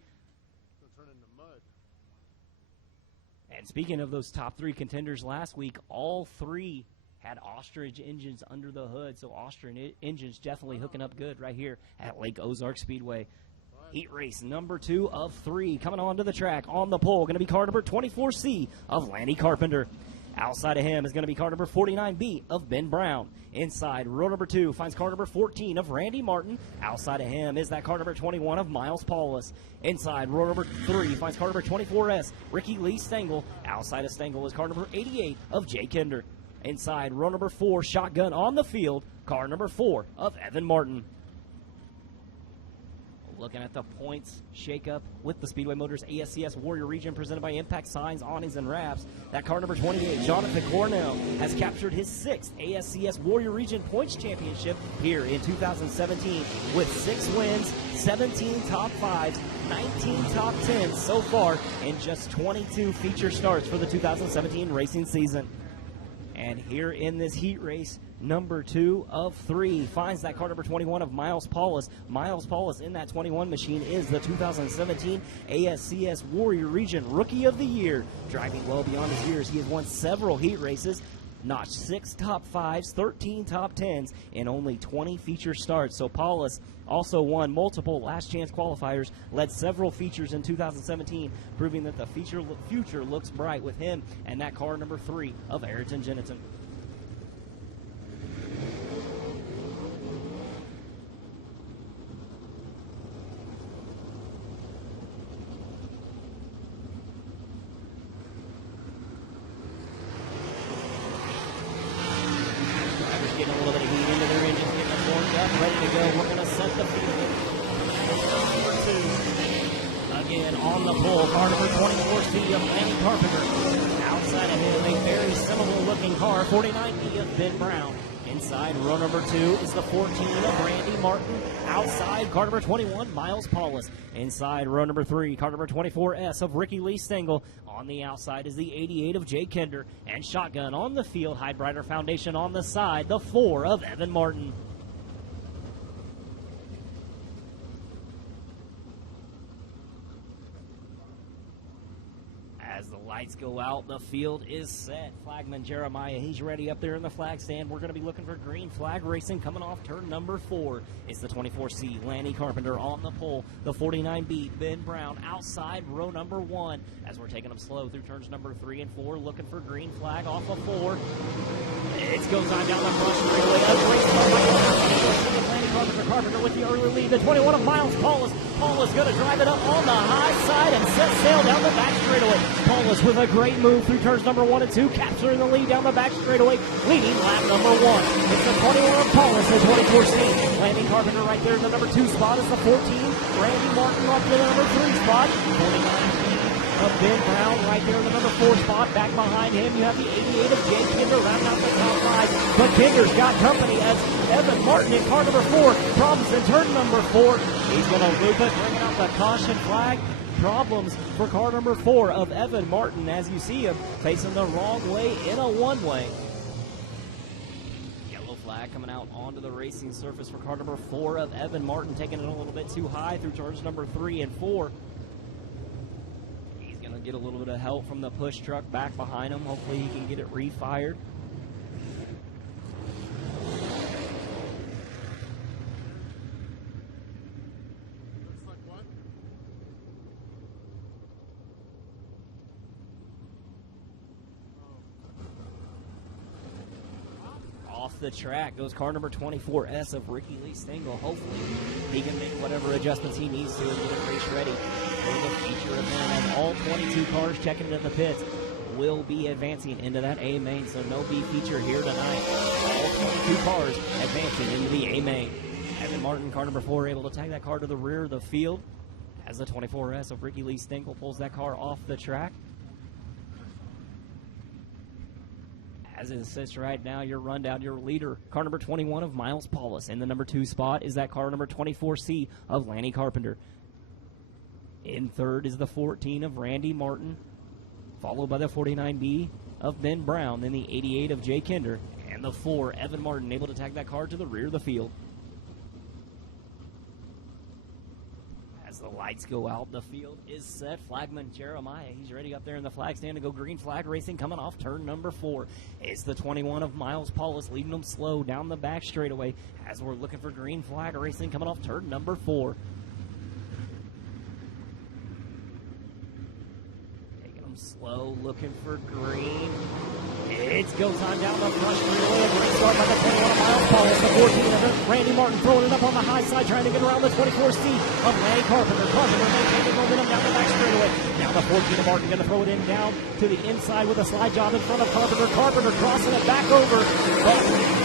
And speaking of those top 3 contenders last week, all 3 had ostrich engines under the hood. So ostrich engines definitely hooking up good right here at Lake Ozarks Speedway. Heat race number 2 of 3 coming onto the track on the pole. Going to be car number 24C of Lanny Carpenter. Outside of him is going to be car number 49B of Ben Brown. Inside, row number 2 finds car number 14 of Randy Martin. Outside of him is that car number 21 of Miles Paulus. Inside, row number 3 finds car number 24S, Ricky Lee Stengel. Outside of Stengel is car number 88 of Jay Kinder. Inside, row number 4, shotgun on the field, car number 4 of Evan Martin. Looking at the points shakeup with the Speedway Motors ASCS Warrior Region, presented by Impact Signs, Awnings, and Wraps. That car number 28, Jonathan Cornell, has captured his 6th ASCS Warrior Region Points Championship here in 2017 with 6 wins, 17 top 5s, 19 top 10s so far, and just 22 feature starts for the 2017 racing season. And here in this heat race, number 2 of 3 finds that car number 21 of Miles Paulus. Miles Paulus in that 21 machine is the 2017 ASCS Warrior Region Rookie of the Year. Driving well beyond his years, he has won several heat races, notched 6 top 5s, 13 top 10s, and only 20 feature starts. So Paulus also won multiple last chance qualifiers, led several features in 2017, proving that the future looks bright with him and that car number 3 of Ayrton Jennington. Getting a little bit of heat into their engines, getting them warmed up, ready to go. We're going to set the field. Number 2. Again, on the pole, car number 24C of Lanny Carpenter. Outside of him, a very similar looking car, 49B of Ben Brown. Inside row number 2 is the 14 of Randy Martin. Outside, car number 21, Miles Paulus. Inside row number 3, car number 24S of Ricky Lee Stengel. On the outside is the 88 of Jay Kinder. And shotgun on the field, Hyde Brighter Foundation on the side, the 4 of Evan Martin. As the lights go out, the field is set. Flagman Jeremiah, he's ready up there in the flag stand. We're going to be looking for green flag racing coming off turn number 4. It's the 24C, Lanny Carpenter on the pole. The 49B, Ben Brown outside row number 1. As we're taking them slow through turns number 3 and 4, looking for green flag off of 4. It goes on down the front straightaway. Lanny Carpenter with the early lead. The 21 of Miles Paulus. Paulus going to drive it up on the high side and set sail down the back straightaway. Paulus with a great move through turns number 1 and 2, capturing the lead down the back straightaway, leading lap number 1. It's the 21 of Paulus, the 24C. Lanny Carpenter right there in the number 2 spot is the 14. Randy Martin up to the number 3 spot. 49 of Ben Brown right there in the number 4 spot. Back behind him, you have the 88 of Jay Kinder rounding out the top 5. But Kinder's got company as Evan Martin in car number 4. Problems in turn number 4. He's going to loop it, bringing out the caution flag. Problems for car number 4 of Evan Martin as you see him facing the wrong way in a one-way. Yellow flag coming out onto the racing surface for car number 4 of Evan Martin, taking it a little bit too high through turns number 3 and 4. He's going to get a little bit of help from the push truck back behind him. Hopefully he can get it refired. Off the track goes car number 24S of Ricky Lee Stengel. Hopefully he can make whatever adjustments he needs to and get it race ready for the feature event. And all 22 cars checking it in the pits will be advancing into that A main, so no B feature here tonight. All 22 cars advancing into the A main. Evan Martin, car number 4, able to tag that car to the rear of the field as the 24S of Ricky Lee Stengel pulls that car off the track. As it sits right now, your rundown, your leader, car number 21 of Miles Paulus. In the number 2 spot is that car number 24C of Lanny Carpenter. In third is the 14 of Randy Martin, followed by the 49B of Ben Brown, then the 88 of Jay Kinder, and the 4, Evan Martin, able to tag that car to the rear of the field. As the lights go out, the field is set. Flagman Jeremiah, he's ready up there in the flag stand to go green flag racing coming off turn number 4. It's the 21 of Miles Paulus leading them slow down the back straightaway as we're looking for green flag racing coming off turn number 4. Taking them slow, looking for green. It goes on down the front straightaway. A great start by the 21 of Miles Paulus. The 14 of Randy Martin throwing it up on the high side, trying to get around the 24C of Lanny Carpenter. Carpenter maintaining momentum down the back straightaway. Now the 14 of Martin going to throw it in down to the inside with a slide job in front of Carpenter. Carpenter crossing it back over. But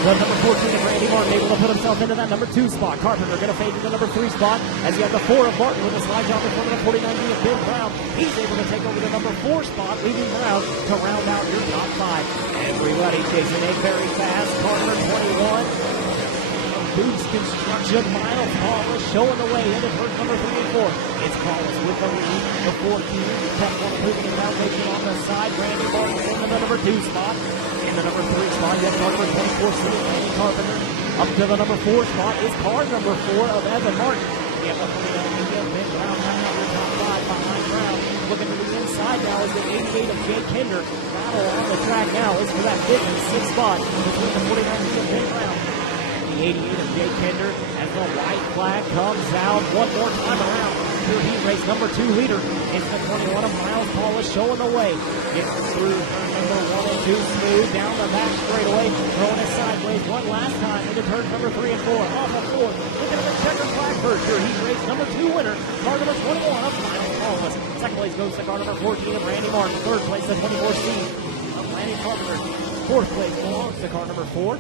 the number 14 of Randy Martin able to put himself into that number 2 spot. Carpenter going to fade to the number 3 spot as you have the 4 of Martin with a slide job in front of the 49B of Ben Brown. He's able to take over the number 4 spot, leaving Brown to round out your top 5. Everybody chasing a very fast car number 21. Boots Construction, Miles Paulus showing the way into turn number 3 and 4. It's Paulus with the lead. The 14 kept on moving the foundation on the side. Randy Martin in the number 2 spot. In the number 3 spot, you have car number 24, Lanny Carpenter. Up to the number 4 spot is car number 4 of Evan Martin. You have the 49 of Ben Brown coming out your top 5 behind Brown. Looking to the inside now is the 88 of Jay Kinder. Battle on the track now is for that 5th and 6th spot between the 49 of Ben Brown and the 88 of Jay Kinder as the white flag comes out one more time around. Your heat race number 2 leader is the 21 of Miles Paulus showing the way. Gets through number 1 and 2 smooth down the back straightaway, throwing it sideways one last time into turn number 3 and 4. Off of 4, looking at the checker flag first. Your heat race number 2 winner, car number 21 of Miles Paulus. Second place goes to car number 14 of Randy Martin. Third place, the 24C of Lanny Carpenter. Fourth place belongs to car number 4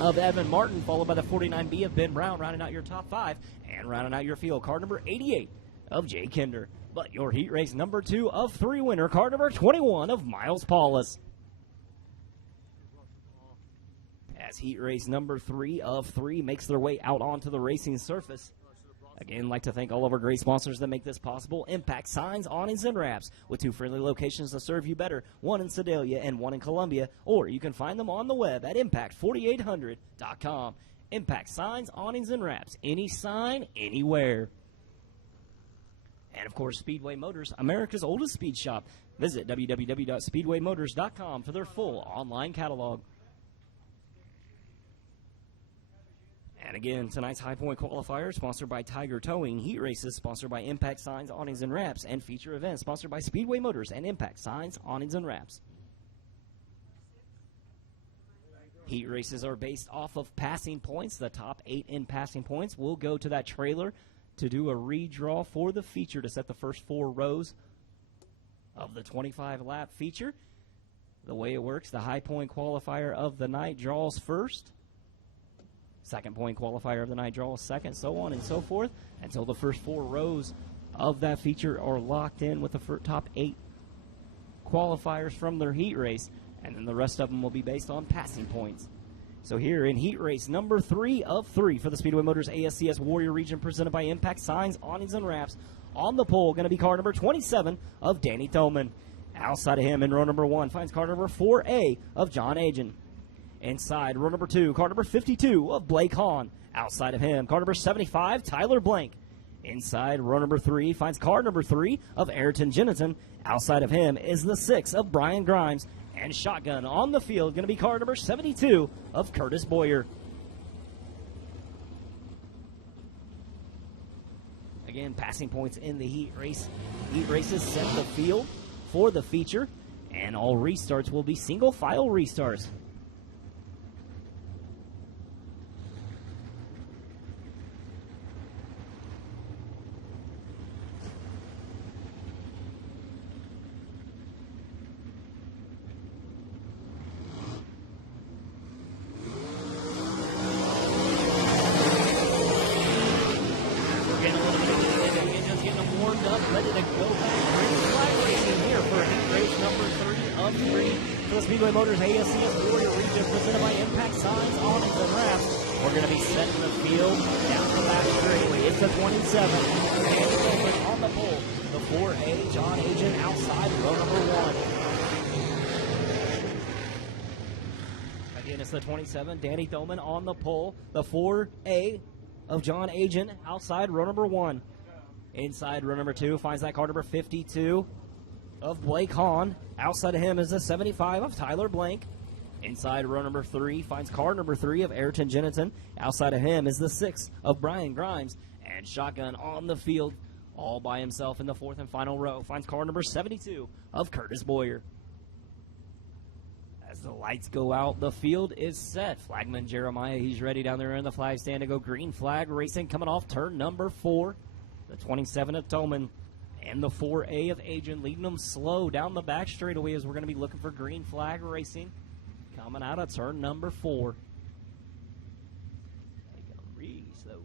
of Evan Martin, followed by the 49B of Ben Brown, rounding out your top 5, and rounding out your field, car number 88 of Jay Kinder. But your heat race number 2 of 3 winner, car number 21 of Miles Paulus. as heat race number 3 of 3 makes their way out onto the racing surface. Again, like to thank all of our great sponsors that make this possible. Impact Signs, Awnings, and Wraps, with 2 friendly locations to serve you better, 1 in Sedalia and 1 in Columbia, or you can find them on the web at impact4800.com. Impact Signs, Awnings, and Wraps, any sign, anywhere. And, of course, Speedway Motors, America's oldest speed shop. Visit www.speedwaymotors.com for their full online catalog. And again, tonight's High Point Qualifier, sponsored by Tiger Towing. Heat races, sponsored by Impact Signs, Awnings, and Wraps. And feature events, sponsored by Speedway Motors and Impact Signs, Awnings, and Wraps. Heat races are based off of passing points. The top 8 in passing points will go to that trailer to do a redraw for the feature to set the first 4 rows of the 25-lap feature. The way it works, the High Point Qualifier of the night draws first. Second point qualifier of the night draws second, so on and so forth, until the first 4 rows of that feature are locked in with the top 8 qualifiers from their heat race, and then the rest of them will be based on passing points. So here in heat race number 3 of 3 for the Speedway Motors ASCS Warrior Region, presented by Impact Signs, Awnings, and Wraps, on the pole going to be car number 27 of Danny Thoman. Outside of him in row number 1 finds car number 4A of John Agin. Inside, row number 2, car number 52 of Blake Hahn. Outside of him, car number 75, Tyler Blank. Inside, row number 3 finds car number 3 of Ayrton Jennison. Outside of him is the 6 of Brian Grimes. And shotgun on the field, going to be car number 72 of Curtis Boyer. Again, passing points in the heat race. Heat races set the field for the feature, and all restarts will be single file restarts. Speedway Motors ASCS Warrior Region, presented by Impact Signs, Awnings, and Wraps. We're going to be setting the field down the back straightaway. It's the 27. And Thoman on the pole. The 4A, John Agin outside row number 1. Again, it's the 27. Danny Thoman on the pole. The 4A of John Agin outside row number 1. Inside row number 2 finds that car number 52 of Blake Hahn. Outside of him is the 75 of Tyler Blank. Inside row number 3 finds car number 3 of Ayrton Jennison. Outside of him is the 6 of Brian Grimes. And shotgun on the field all by himself in the 4th and final row finds car number 72 of Curtis Boyer. As the lights go out, the field is set. Flagman Jeremiah, he's ready down there in the flag stand to go. Green flag racing coming off turn number 4. The 27 of Thoman and the 4A of Agin leading them slow down the back straightaway as we're going to be looking for green flag racing coming out of turn number 4. Taking them really slow.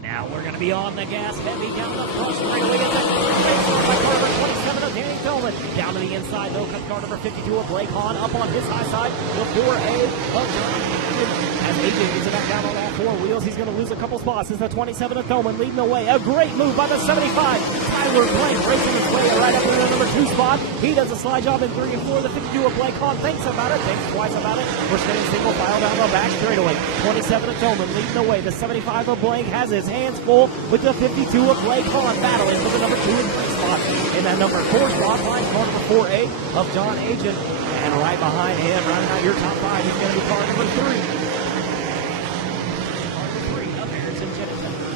Now we're going to be on the gas heavy down the front straightaway. By car number 27 of Danny Thoman. Down to the inside, though, comes car number 52 of Blake Hahn. Up on his high side, the 4A of John. As Agin gets it back down on all 4 wheels, he's going to lose a couple spots. It's the 27 of Thoman leading the way. A great move by the 75. Tyler Blank racing his way right up to the number 2 spot. He does a slide job in 3 and 4. The 52 of Blake Hahn thinks about it, thinks twice about it. We're staying single file down the back straightaway. 27 of Thoman leading the way. The 75 of Blank has his hands full with the 52 of Blake Hahn battling for the number 2 and 3 spot. In that number 4 spot finds car number 4A of John Agin. And right behind him, rounding out your top 5, he's going to be car number 3.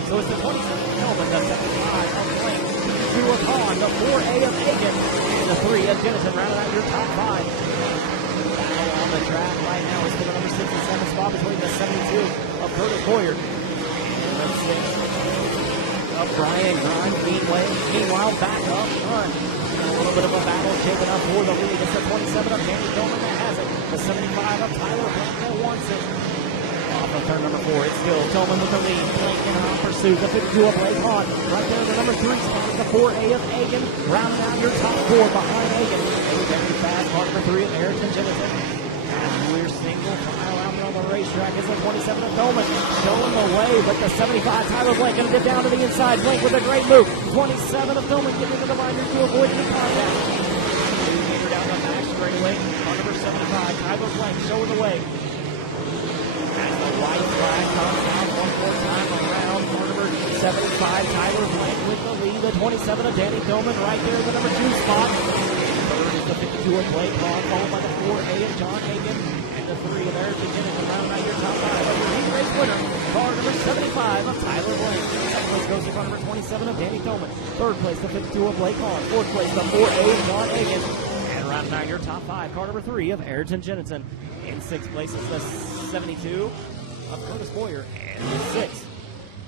So it's the 27 of Thoman, the 75 of Blank, the 2 of Hahn, the 4A of Agin, and the 3 of Jennison rounding out your top 5. Battle on the track right now is for the number 6 and 7 spot between the 72 of Curtis Boyer and the 6 of Brian Grimes. Meanwhile, back up front. A little bit of a battle shaping up for the lead. It's the 27 of Danny Thoman that has it. The 75 of Tyler Blank that wants it. off of turn number 4. It's still Tillman with the lead. Blake in hot pursuit. The 52 of Blake Hahn. Right there, the number 3 spot. The 4A of Egan. Rounding out your top 4 behind Egan. Very fast. Car number 3 of Ayrton Jennison. And we're single file out on the racetrack. It's the 27 of Tillman. Showing the way, but the 75 Tyler Blake going to get down to the inside. Blake with a great move. 27 of Tillman getting into the binder to avoid any contact. Leader down the back straightaway. Car number 75 Tyler Blake showing the way. As the white flag comes out one more time around car number 75 Tyler Blake with the lead. The 27 of Danny Tillman right there in the number 2 spot. Third is the 52 of Blake Hahn, followed by the 4A of John Hagan, and the 3 of Ayrton Jennings around out your top 5. Your heat race winner, car number 75 of Tyler Blake. Second place goes to car number 27 of Danny Tillman. Third place, the 52 of Blake Hahn. Fourth place, the 4A of John Hagan. And rounding out your top 5, car number 3 of Ayrton Jennison. In 6th place is the 72 of Curtis Boyer, and the 6th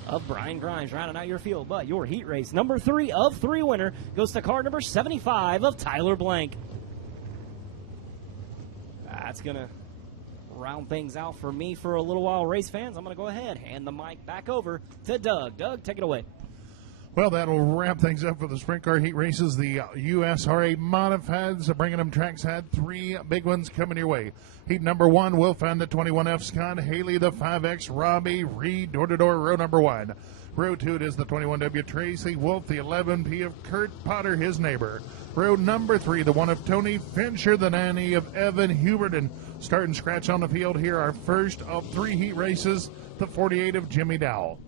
of Brian Grimes, rounding out your field. But your heat race number 3 of 3 winner goes to car number 75 of Tyler Blank. That's going to round things out for me for a little while. Race fans, I'm going to go ahead, hand the mic back over to Doug. Doug, take it away. Well, that'll wrap things up for the sprint car heat races. The USRA Modifieds, Birmingham Tracks had 3 big ones coming your way. Heat number 1, Will find the 21F Scott Haley, the 5X Robbie Reed, door-to-door, row number 1. Row 2, it is the 21W Tracy Wolf, the 11P of Kurt Potter, his neighbor. Row number 3, the 1 of Tony Fincher, the 90 of Evan Hubert. And starting scratch on the field here, our first of 3 heat races, the 48 of Jimmy Dowell.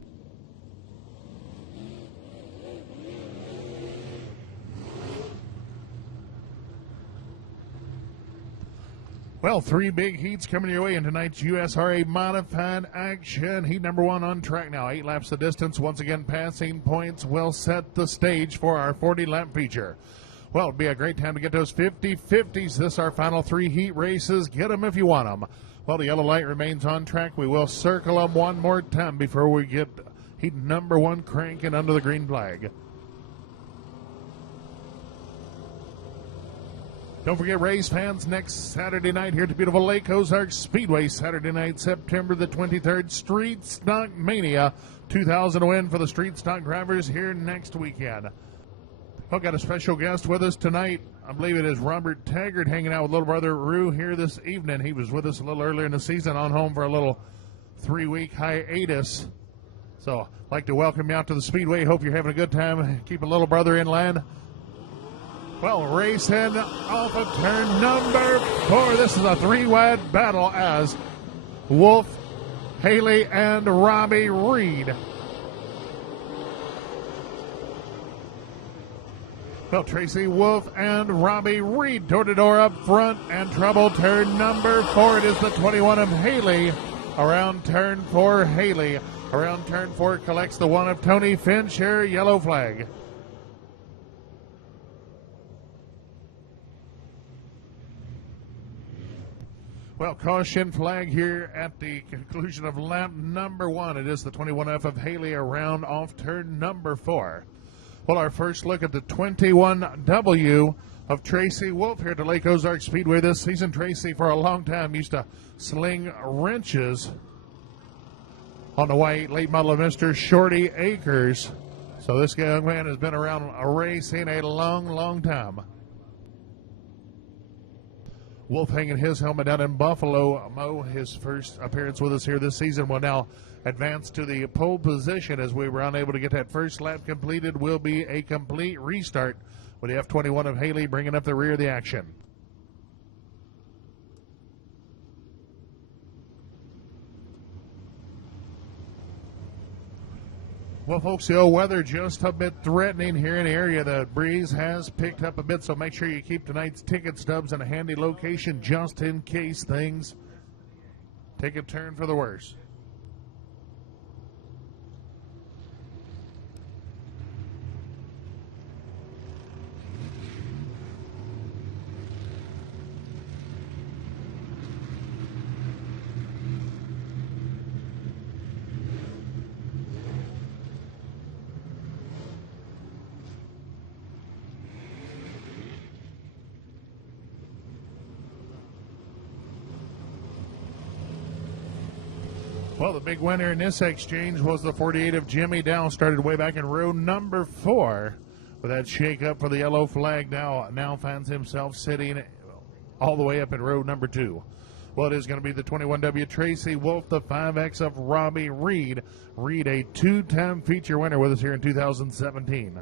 Well, 3 big heats coming your way in tonight's USRA Modified action. Heat number 1 on track now. 8 laps the distance. Once again, passing points will set the stage for our 40-lap feature. Well, it'll be a great time to get those 50-50s. This is our final 3 heat races. Get them if you want them. Well, the yellow light remains on track. We will circle them one more time before we get heat number 1 cranking under the green flag. Don't forget, race fans, next Saturday night here at the beautiful Lake Ozarks Speedway, Saturday night, September the 23rd, Street Stock Mania 2000 win for the Street Stock drivers here next weekend. Well, got a special guest with us tonight. I believe it is Robert Taggart hanging out with little brother Rue here this evening. He was with us a little earlier in the season, on home for a little 3-week hiatus. So I'd like to welcome you out to the Speedway. Hope you're having a good time. Keep a little brother in line. Well, racing off of turn number 4. This is a 3-wide battle as Wolf, Haley, and Robbie Reed. Well, Tracy Wolf and Robbie Reed door-to-door up front, and trouble turn number 4. It is the 21 of Haley. Around turn 4, Haley. Around turn 4 collects the 1 of Tony Fincher, yellow flag. Well, caution flag here at the conclusion of lap number 1. It is the 21F of Haley around off turn number 4. Well, our first look at the 21W of Tracy Wolf here at the Lake Ozarks Speedway this season. Tracy, for a long time, used to sling wrenches on the white late model of Mr. Shorty Akers. So this young man has been around racing a long, long time. Wolf hanging his helmet down in Buffalo. Mo, his first appearance with us here this season, will now advance to the pole position as we were unable to get that first lap completed. Will be a complete restart with the F21 of Haley bringing up the rear of the action. Well, folks, the weather just a bit threatening here in the area. The breeze has picked up a bit, so make sure you keep tonight's ticket stubs in a handy location just in case things take a turn for the worse. Well, the big winner in this exchange was the 48 of Jimmy Dow. Started way back in row number 4 with that shake up for the yellow flag. Now finds himself sitting all the way up in row number 2. Well, it is going to be the 21W Tracy Wolf, the 5X of Robbie Reed. Reed, a 2-time feature winner with us here in 2017.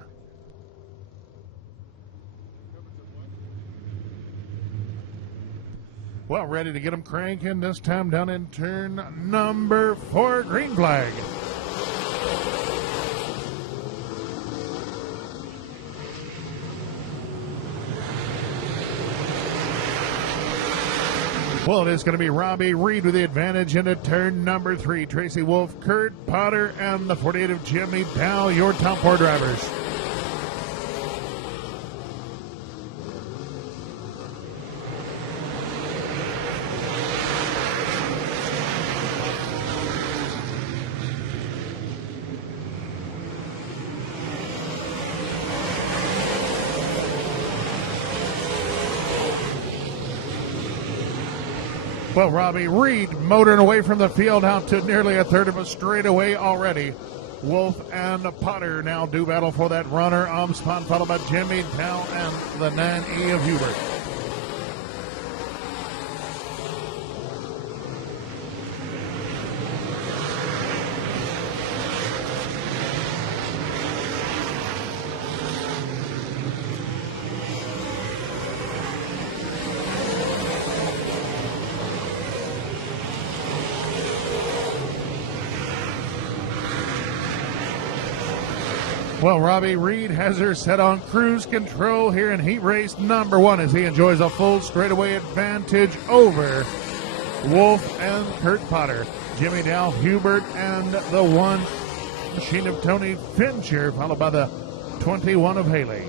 Well, ready to get them cranking, this time down in turn number 4, green flag. Well, it is going to be Robbie Reed with the advantage into turn number 3. Tracy Wolf, Kurt Potter, and the 48 of Jimmy Dow, your top 4 drivers. Well, Robbie Reed motoring away from the field out to nearly a third of a straightaway already. Wolf and Potter now do battle for that runner-up spot, followed by Jimmy Dow and the 9E of Hubert. Well, Robbie Reed has her set on cruise control here in heat race number 1 as he enjoys a full straightaway advantage over Wolf and Kurt Potter. Jimmy Dow, Hubert, and the 1 machine of Tony Fincher, followed by the 21 of Haley.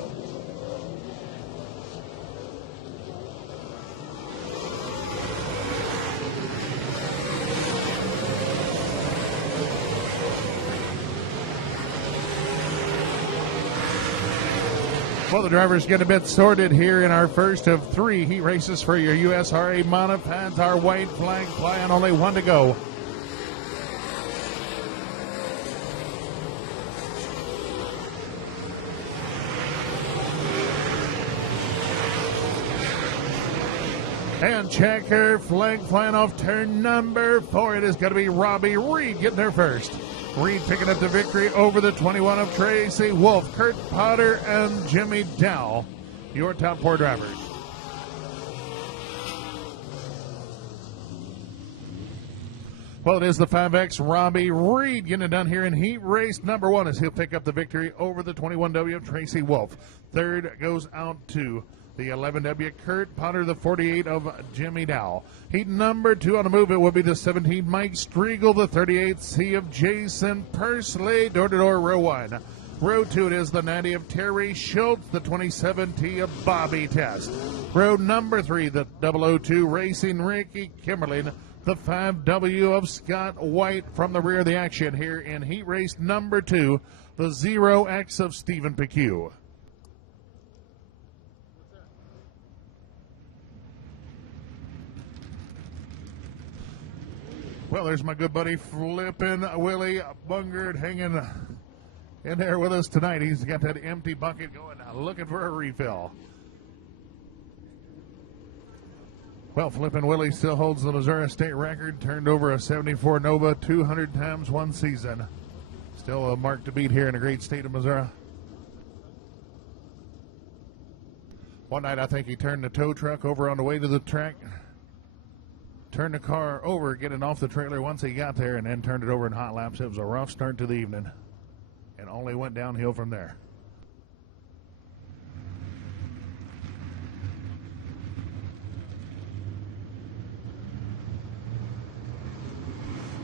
Well, the drivers get a bit sorted here in our first of 3 heat races for your USRA modifieds. Our white flag flying, only 1 to go. And checker flag flying off turn number 4. It is going to be Robbie Reed getting there first. Reed picking up the victory over the 21 of Tracy Wolf, Kurt Potter, and Jimmy Dow, your top 4 drivers. Well, it is the 5X Robbie Reed getting it done here in heat race number 1 as he'll pick up the victory over the 21W of Tracy Wolf. Third goes out to the 11W Kurt Potter, the 48 of Jimmy Dow. Heat number 2 on the move, it will be the 17 Mike Striegel, the 38C of Jason Pursley, door-to-door row 1. Row 2, it is the 90 of Terry Schultz, the 27T of Bobby Test. Row number 3, the 002 Racing Ricky Kimmerlin, the 5W of Scott White from the rear of the action here in heat race number 2, the 0X of Stephen Pecue. Well, there's my good buddy Flippin' Willie Bungard hanging in there with us tonight. He's got that empty bucket going, looking for a refill. Well, Flippin' Willie still holds the Missouri State record, turned over a 74 Nova 200 times one season. Still a mark to beat here in the great state of Missouri. One night I think he turned the tow truck over on the way to the track. Turned the car over, getting off the trailer once he got there, and then turned it over in hot laps. It was a rough start to the evening, and only went downhill from there.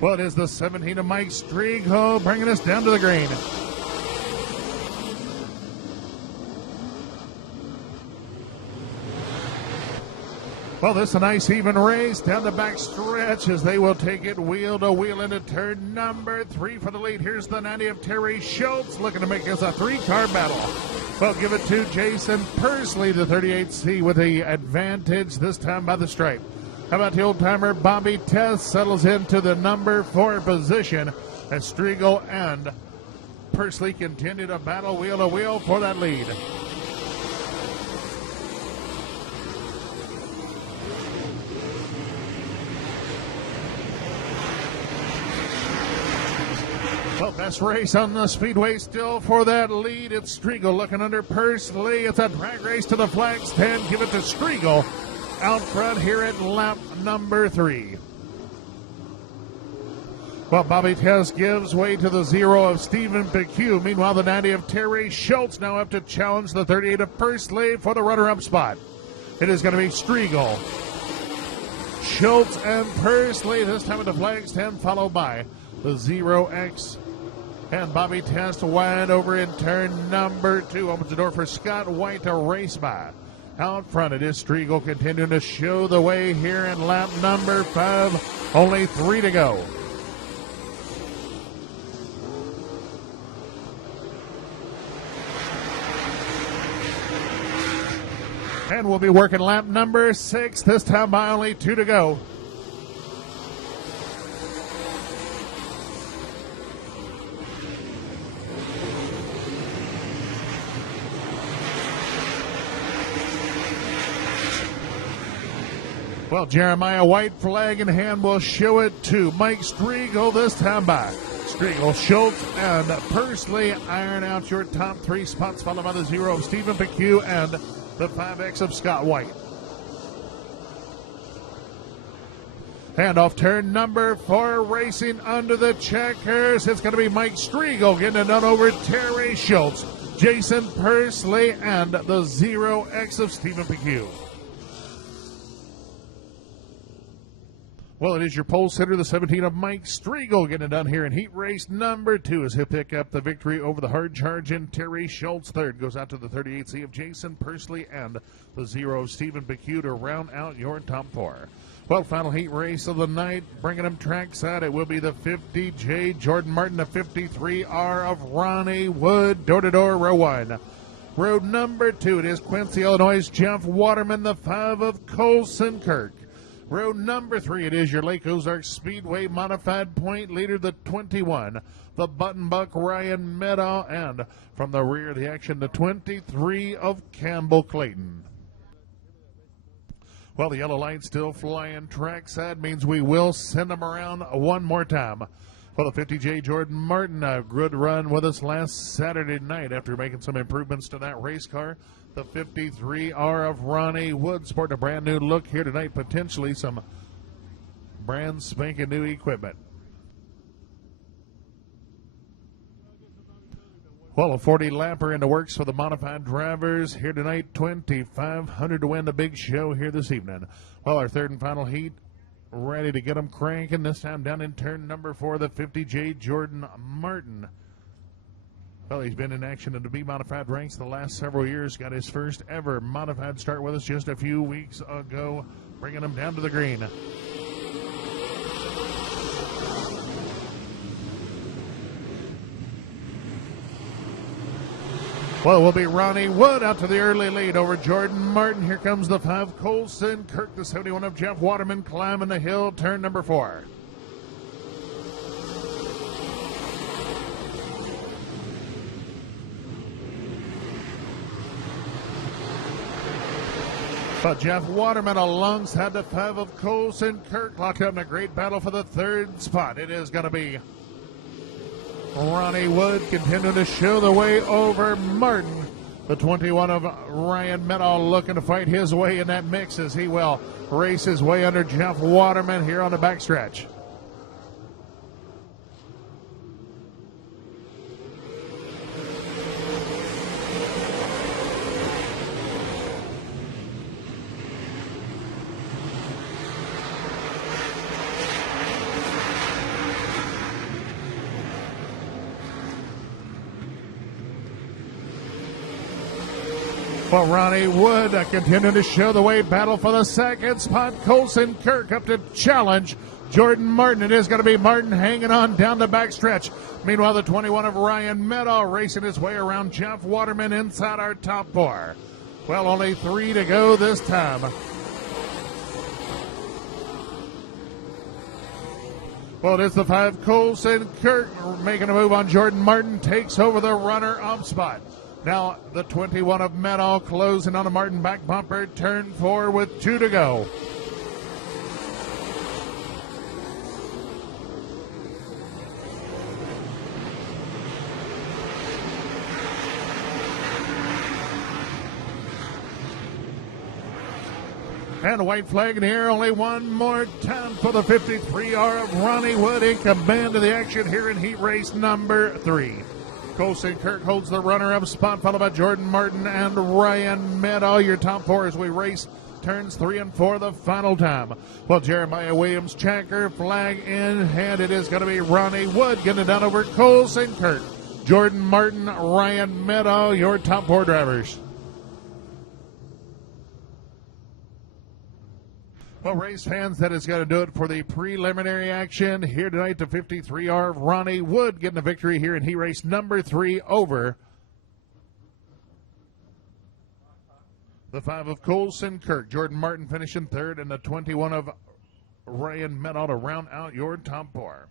Well, it is the 17 of Mike Striegel bringing us down to the green. Well, this is a nice even race down the back stretch as they will take it wheel to wheel into turn number 3 for the lead. Here's the 90 of Terry Schultz looking to make this a 3-car battle. Well, give it to Jason Pursley, the 38C, with the advantage this time by the stripe. How about the old-timer Bobby Tess settles into the number 4 position as Striegel and Pursley continue to battle wheel to wheel for that lead. Well, best race on the speedway still for that lead. It's Striegel looking under Pursley. It's a drag race to the flag stand. Give it to Striegel out front here at lap number 3. Well, Bobby Tess gives way to the 0 of Stephen Pecue. Meanwhile, the 90 of Terry Schultz now up to challenge the 38 of Pursley for the runner-up spot. It is going to be Striegel, Schultz, and Pursley. This time at the flag stand, followed by the 0X and Bobby Tess wide over in turn number 2. Opens the door for Scott White to race by. Out front, it is Striegel continuing to show the way here in lap number 5. Only 3 to go. And we'll be working lap number 6, this time by only 2 to go. Well, Jeremiah White, flag in hand, will show it to Mike Striegel this time by. Striegel, Schultz, and Pursley iron out your top 3 spots, followed by the 0 of Stephen Pecue and the 5X of Scott White. Handoff turn number 4, racing under the checkers. It's going to be Mike Striegel getting it done over Terry Schultz, Jason Pursley, and the 0X of Stephen Pecue. Well, it is your pole sitter, the 17 of Mike Striegel, getting it done here in heat race number 2 as he'll pick up the victory over the hard charge in Terry Schultz. Third goes out to the 38C of Jason Pursley and the 0 of Stephen Pecue to round out your top 4. Well, final heat race of the night, bringing them trackside. It will be the 50J Jordan Martin, the 53R of Ronnie Wood, door-to-door, row 1. Row number 2, it is Quincy, Illinois' Jeff Waterman, the 5 of Colson Kirk. Row number 3, it is your Lake Ozarks Speedway modified point leader, the 21, the Button Buck Ryan Meadow, and from the rear of the action, the 23 of Campbell Clayton. Well, the yellow light still flying trackside means we will send them around one more time. Well, the 50J Jordan Martin, a good run with us last Saturday night after making some improvements to that race car. The 53R of Ronnie Wood sporting a brand new look here tonight, potentially some brand spanking new equipment. Well, a 40 lapper in the works for the modified drivers here tonight. 2,500 to win the big show here this evening. Well, our third and final heat, ready to get them cranking. This time down in turn number 4, the 50J Jordan Martin. Well, he's been in action in the B-modified ranks the last several years. Got his first ever modified start with us just a few weeks ago, bringing him down to the green. Well, it will be Ronnie Wood out to the early lead over Jordan Martin. Here comes the 5 Colson Kirk, the 71 of Jeff Waterman, climbing the hill, turn number 4. But Jeff Waterman alongside the 5 of Colson Kirk, locked up in a great battle for the 3rd spot. It is going to be Ronnie Wood continuing to show the way over Martin. The 21 of Ryan Meadow looking to fight his way in that mix as he will race his way under Jeff Waterman here on the backstretch. Well, Ronnie Wood continuing to show the way, battle for the 2nd spot. Colson Kirk up to challenge Jordan Martin. It is going to be Martin hanging on down the backstretch. Meanwhile, the 21 of Ryan Meadow racing his way around Jeff Waterman inside our top 4. Well, only 3 to go this time. Well, it is the 5 Colson Kirk making a move on Jordan Martin, takes over the runner-up spot. Now the 21 of Meadow closing on a Martin back bumper, turn 4 with 2 to go. And a white flag in the air. Only one more time for the 53R of Ronnie Wood in command of the action here in heat race number 3. Colson Kirk holds the runner-up spot, followed by Jordan Martin and Ryan Meadow. Your top 4 as we race turns 3 and 4 the final time. Well, Jeremiah Williams, checker, flag in hand. It is going to be Ronnie Wood getting it done over Colson Kirk. Jordan Martin, Ryan Meadow, your top 4 drivers. Well, race fans, that is going to do it for the preliminary action here tonight. The 53R of Ronnie Wood getting a victory here in heat race number 3 over the 5 of Colson Kirk. Jordan Martin finishing 3rd, and the 21 of Ryan Meadow to round out your top 4.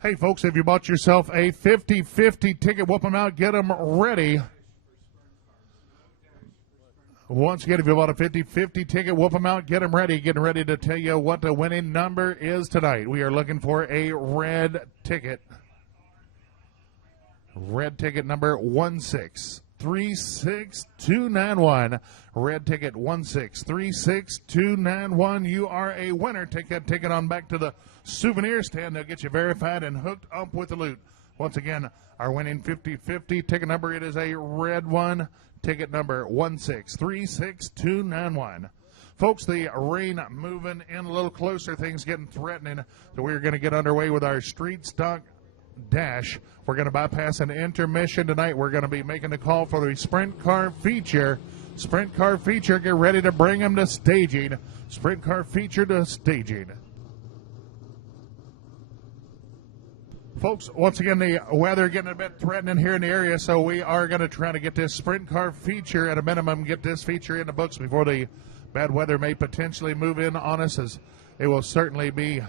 Hey, folks, if you bought yourself a 50-50 ticket, whoop them out, get them ready. Once again, if you bought a 50-50 ticket, whoop them out, get them ready. Getting ready to tell you what the winning number is tonight. We are looking for a red ticket. Red ticket number 1636291. Red ticket 1636291. You are a winner. Take that ticket on back to the souvenir stand. They'll get you verified and hooked up with the loot. Once again, our winning 50-50 ticket number, it is a red one. Ticket number 1636291. Folks, the rain moving in a little closer. Things getting threatening. So we're going to get underway with our street stock dash. We're going to bypass an intermission tonight. We're going to be making a call for the sprint car feature. Sprint car feature, get ready to bring them to staging. Sprint car feature to staging. Folks, once again, the weather getting a bit threatening here in the area, so we are going to try to get this sprint car feature at a minimum, get this feature in the books before the bad weather may potentially move in on us, as it will certainly be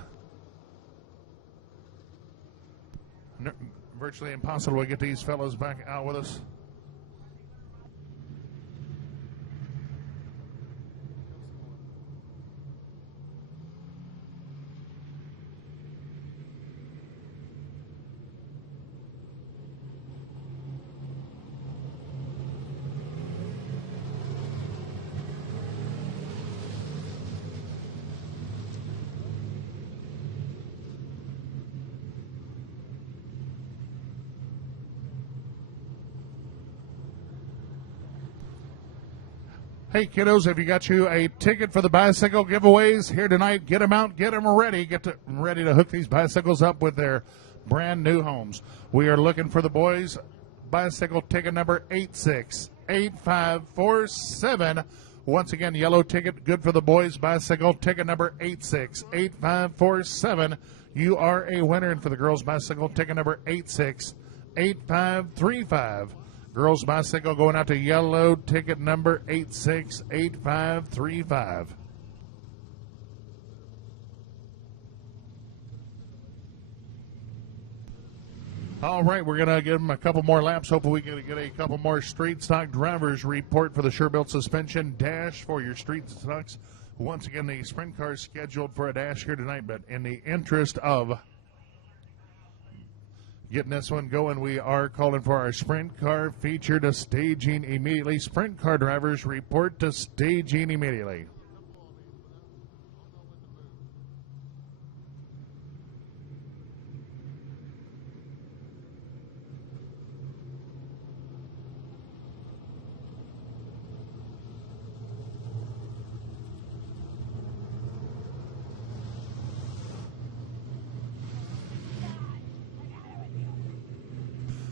virtually impossible to get these fellows back out with us. Hey, kiddos, have you got you a ticket for the bicycle giveaways here tonight? Get them out, get them ready. Get ready to hook these bicycles up with their brand new homes. We are looking for the boys' bicycle ticket number 868547. Once again, yellow ticket, good for the boys' bicycle ticket number 868547. You are a winner. And for the girls' bicycle ticket number 868535. Girls bicycle going out to yellow ticket number 868535. All right, we're going to give them a couple more laps. Hopefully we can get a couple more street stock drivers report for the Sure-Built Suspension Dash for your street stocks. Once again, the sprint car is scheduled for a dash here tonight, but in the interest of getting this one going, we are calling for our sprint car feature to staging immediately. Sprint car drivers report to staging immediately.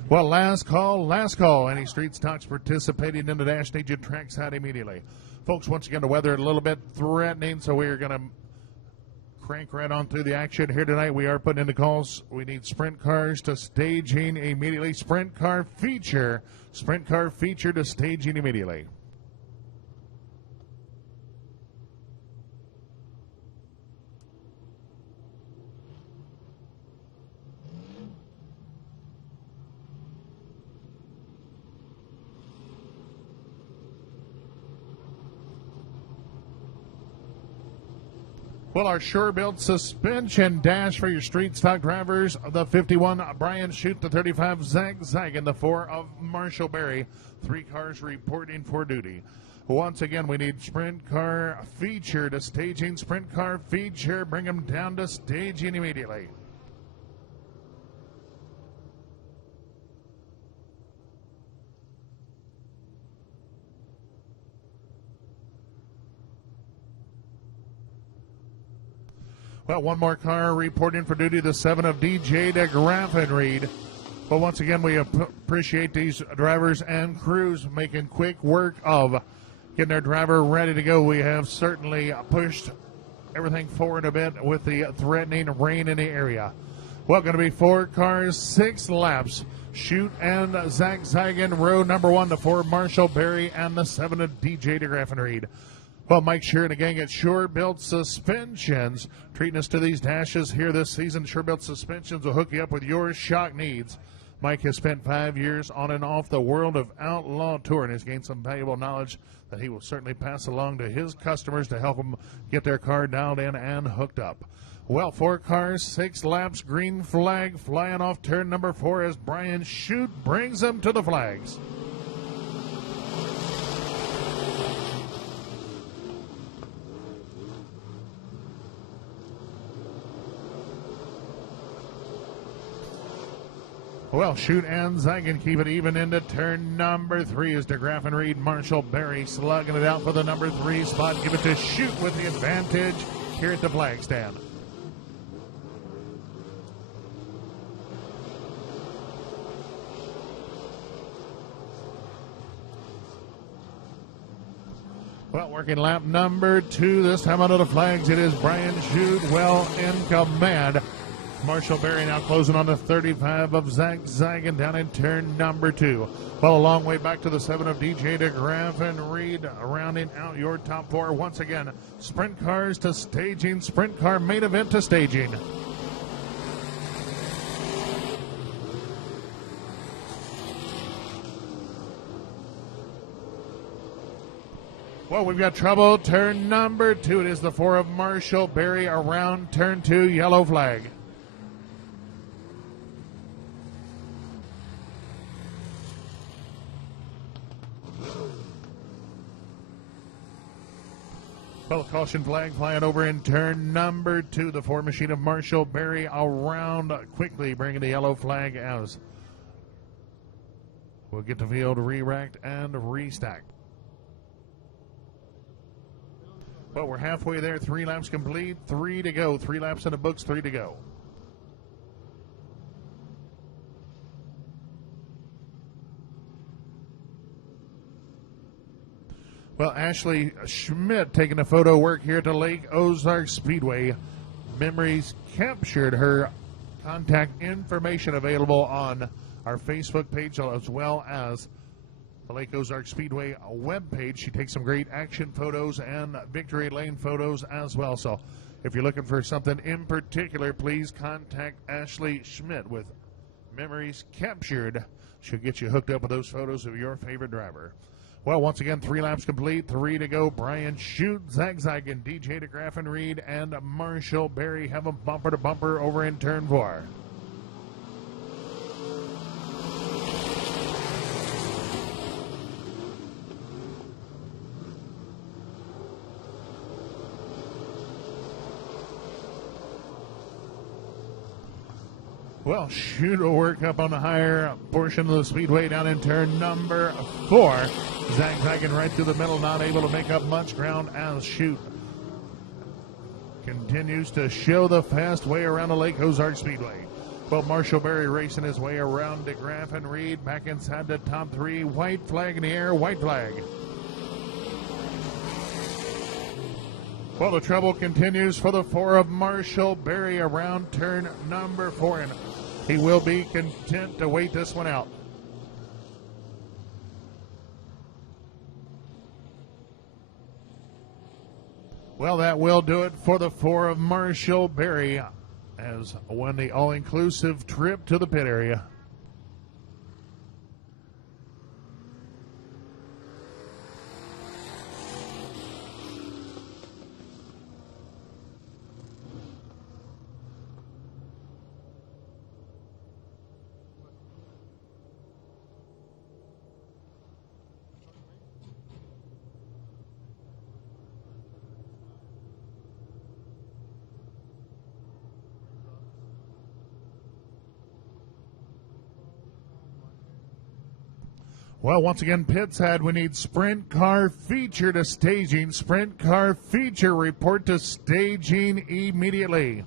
Well, last call. Any street stocks participating in the dash need you trackside immediately. Folks, once again, the weather a little bit threatening, so we're going to crank right on through the action here tonight. We are putting in the calls. We need sprint cars to staging immediately. Sprint car feature to staging immediately. Well, our sure-built suspension dash for your street stock drivers, the 51 Brian Shute, the 35 Zach Zagan, the 4 of Marshall Berry. 3 cars reporting for duty. Once again, we need sprint car feature to staging. Sprint car feature, bring them down to staging immediately. Well, one more car reporting for duty, the 7 of DJ de Graffenried. But once again, we appreciate these drivers and crews making quick work of getting their driver ready to go. We have certainly pushed everything forward a bit with the threatening rain in the area. Well, going to be 4 cars, 6 laps. Shute and Zach Zagan, row number 1, the 4 Marshall Berry, and the 7 of DJ de Graffenried. Well, Mike Shear and the gang at Sure Built Suspensions treating us to these dashes here this season. Sure Built Suspensions will hook you up with your shock needs. Mike has spent 5 years on and off the World of Outlaw Tour and has gained some valuable knowledge that he will certainly pass along to his customers to help them get their car dialed in and hooked up. Well, 4 cars, 6 laps, green flag flying off turn number 4 as Brian Shute brings them to the flags. Well, Shute and Zagan keep it even into turn number 3 as de Graffenried, Marshall Berry slugging it out for the number 3 spot. Give it to Shute with the advantage here at the flag stand. Well, working lap number 2, this time under the flags, it is Brian Shute well in command. Marshall Berry now closing on the 35 of Zach Zagan down in turn number 2. Well, a long way back to the 7 of DJ de Graffenried, rounding out your top 4. Once again, sprint cars to staging, sprint car main event to staging. Well, we've got trouble. Turn number 2. It is the 4 of Marshall Berry around turn 2, yellow flag. Well, caution flag flying over in turn number 2. The 4 machine of Marshall Berry around quickly, bringing the yellow flag as we'll get the field re-racked and restacked. Well, we're halfway there. 3 laps complete, 3 to go. 3 laps in the books, 3 to go. Well, Ashley Schmidt taking a photo work here at the Lake Ozarks Speedway. Memories captured. Her contact information available on our Facebook page as well as the Lake Ozarks Speedway webpage. She takes some great action photos and victory lane photos as well. So if you're looking for something in particular, please contact Ashley Schmidt with Memories Captured. She'll get you hooked up with those photos of your favorite driver. Well, once again, 3 laps complete, 3 to go. Brian Shute, Zach Zagan, DJ de Graffenried, and Marshall Berry have a bumper to bumper over in turn 4. Well, Shute will work up on the higher portion of the speedway down in turn number 4. Zach Zagan right through the middle, not able to make up much ground as Shute continues to show the fast way around the Lake Ozarks Speedway. Well, Marshall Berry racing his way around to Graff and Reed. Back inside the top three. White flag in the air. White flag. Well, the trouble continues for the 4 of Marshall Berry around turn number 4. And he will be content to wait this one out. Well, that will do it for the 4 of Marshall Berry as won the all-inclusive trip to the pit area. Well, once again, pit side, we need sprint car feature to staging. Sprint car feature report to staging immediately.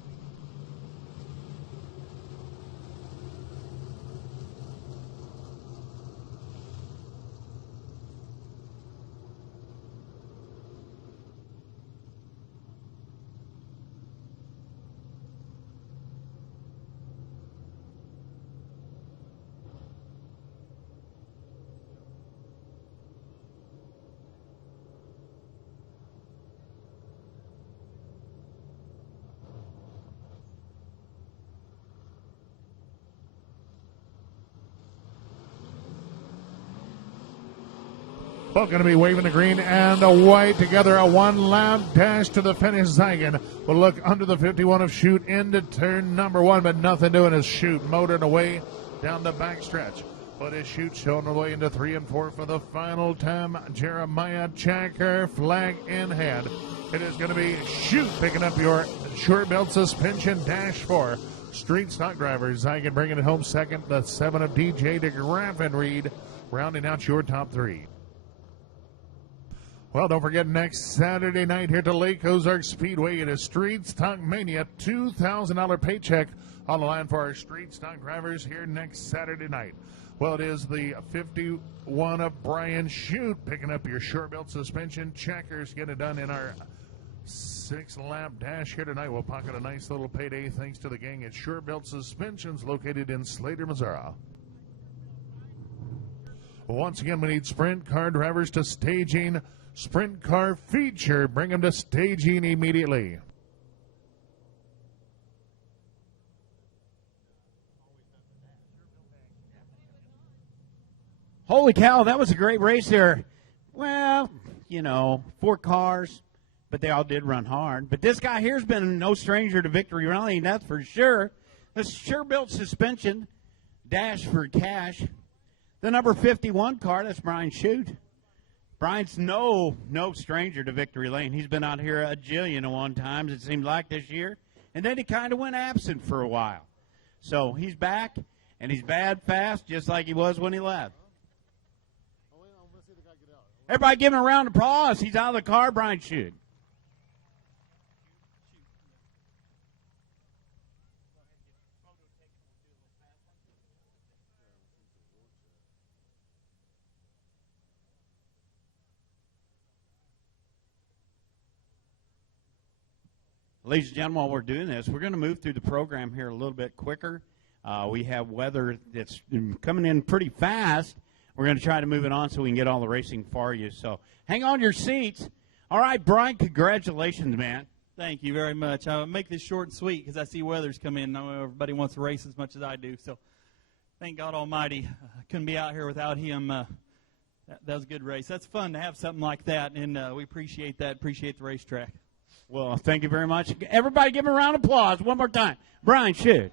Well, going to be waving the green and the white together. A one-lap dash to the finish. Zygon will look under the 51 of Shoot into turn number 1, but nothing doing as Shoot motoring away down the back stretch. But his Shoot showing the way into 3 and 4 for the final time. Jeremiah Checker, flag in hand. It is going to be Shoot picking up your short belt suspension dash 4. Street stock drivers. Zygon bringing it home second. The 7 of DJ DeGraff and Reed rounding out your top 3. Well, don't forget next Saturday night here to Lake Ozarks Speedway. It is Street Stock Mania, $2,000 paycheck on the line for our street stock drivers here next Saturday night. Well, it is the 51 of Brian Shoot picking up your short belt suspension. Checkers get it done in our 6-lap dash here tonight. We'll pocket a nice little payday thanks to the gang at Short Belt Suspensions located in Slater, Missouri. Once again, we need sprint car drivers to staging. Sprint car feature, bring them to staging immediately. Holy cow, that was a great race there. Well, 4 cars, but they all did run hard. But this guy here's been no stranger to victory rallying, that's for sure. The sure-built suspension dash for cash. The number 51 car, that's Brian Shoot. Brian's no stranger to victory lane. He's been out here a jillion and one times, it seemed like, this year. And then he kind of went absent for a while. So he's back, and he's bad fast, just like he was when he left. Everybody give him a round of applause. He's out of the car, Brian Shoot. Ladies and gentlemen, while we're doing this, we're going to move through the program here a little bit quicker. We have weather that's coming in pretty fast. We're going to try to move it on so we can get all the racing for you. So hang on your seats. All right, Brian, congratulations, man. Thank you very much. I'll make this short and sweet because I see weather's come in. I know everybody wants to race as much as I do. So thank God Almighty. I couldn't be out here without him. That was a good race. That's fun to have something like that, and we appreciate that, appreciate the racetrack. Well, thank you very much. Everybody give him a round of applause one more time. Brian Shoot.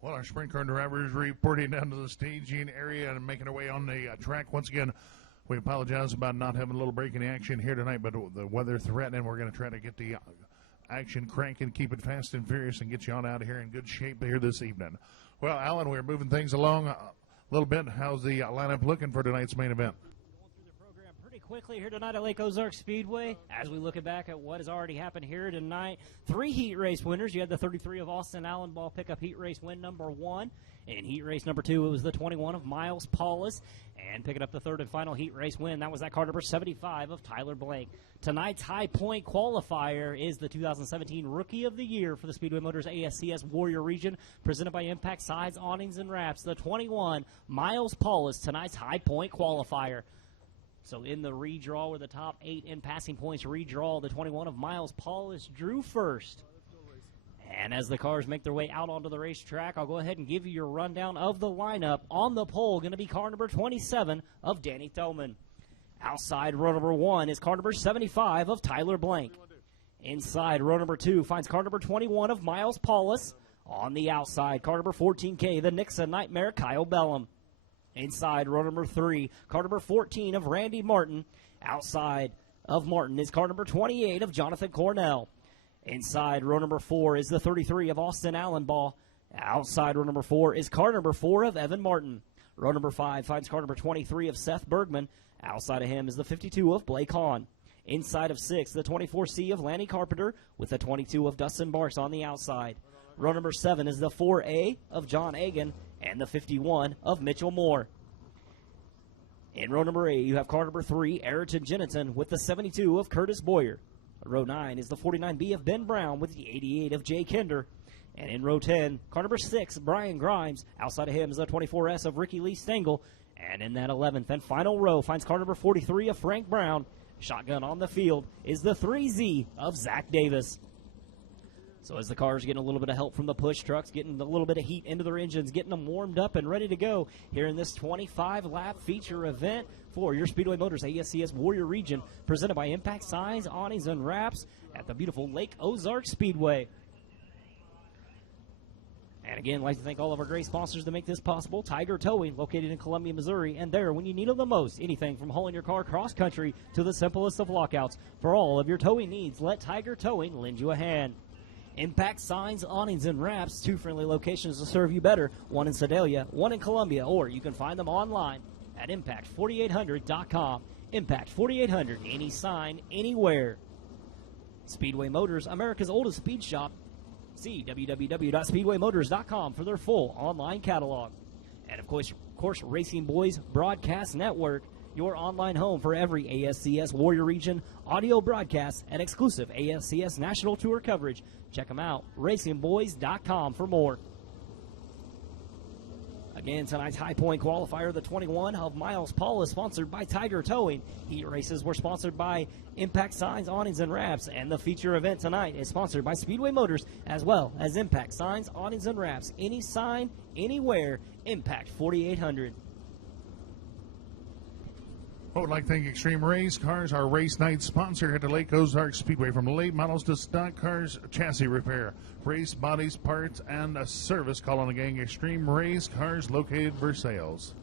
Well, our sprint car drivers reporting down to the staging area and making their way on the track. Once again, we apologize about not having a little break in the action here tonight, but the weather threatening. We're going to try to get the action cranking, keep it fast and furious, and get you on out of here in good shape here this evening. Well, Alan, we're moving things along a little bit. How's the lineup looking for tonight's main event? Going through the program pretty quickly here tonight at Lake Ozarks Speedway. As we look back at what has already happened here tonight, 3 heat race winners. You had the 33 of Austin Allen Ball pickup heat race win number 1. In heat race number 2, it was the 21 of Miles Paulus. And picking up the third and final heat race win, that was that car number 75 of Tyler Blank. Tonight's high point qualifier is the 2017 Rookie of the Year for the Speedway Motors ASCS Warrior Region, presented by Impact Sides, Awnings, and Wraps. The 21, Miles Paulus, tonight's high point qualifier. So in the redraw, where the top 8 in passing points redraw, the 21 of Miles Paulus drew first. And as the cars make their way out onto the racetrack, I'll go ahead and give you your rundown of the lineup. On the pole, going to be car number 27 of Danny Thoman. Outside row number 1 is car number 75 of Tyler Blank. Inside row number 2 finds car number 21 of Miles Paulus. On the outside, car number 14K, the Nixon Nightmare, Kyle Bellum. Inside row number 3, car number 14 of Randy Martin. Outside of Martin is car number 28 of Jonathan Cornell. Inside row number 4 is the 33 of Austin Allenbaugh. Outside row number 4 is car number 4 of Evan Martin. Row number 5 finds car number 23 of Seth Bergman. Outside of him is the 52 of Blake Hahn. Inside of 6, the 24C of Lanny Carpenter with the 22 of Dustin Barks on the outside. Row number 7 is the 4A of John Agan and the 51 of Mitchell Moore. In row number 8, you have car number 3, Ayrton Jennison with the 72 of Curtis Boyer. Row 9 is the 49B of Ben Brown with the 88 of Jay Kinder. And in row 10, car number 6, Brian Grimes. Outside of him is the 24S of Ricky Lee Stengel. And in that 11th and final row finds car number 43 of Frank Brown. Shotgun on the field is the 3Z of Zach Davis. So as the cars getting a little bit of help from the push trucks, getting a little bit of heat into their engines, getting them warmed up and ready to go here in this 25-lap feature event for your Speedway Motors ASCS Warrior Region, presented by Impact Signs, Awnings, and Wraps at the beautiful Lake Ozarks Speedway. And again, I'd like to thank all of our great sponsors to make this possible. Tiger Towing, located in Columbia, Missouri, and there when you need them the most. Anything from hauling your car cross-country to the simplest of lockouts. For all of your towing needs, let Tiger Towing lend you a hand. Impact Signs, Awnings, and Wraps, 2 friendly locations to serve you better. 1 in Sedalia, 1 in Columbia, or you can find them online at impact4800.com. Impact 4800, any sign, anywhere. Speedway Motors, America's oldest speed shop. See www.speedwaymotors.com for their full online catalog. And of course, Racing Boys Broadcast Network, your online home for every ASCS Warrior Region audio broadcast and exclusive ASCS National Tour coverage. Check them out, racingboys.com for more. Again, tonight's high point qualifier, the 21 of Miles Paulus, sponsored by Tiger Towing. Heat races were sponsored by Impact Signs, Awnings, and Wraps. And the feature event tonight is sponsored by Speedway Motors, as well as Impact Signs, Awnings, and Wraps. Any sign, anywhere, Impact 4800. I would like to thank Extreme Race Cars, our race night sponsor at the Lake Ozarks Speedway. From late models to stock cars, chassis repair, race bodies, parts, and a service. Call on the gang. Extreme Race Cars, located for sales.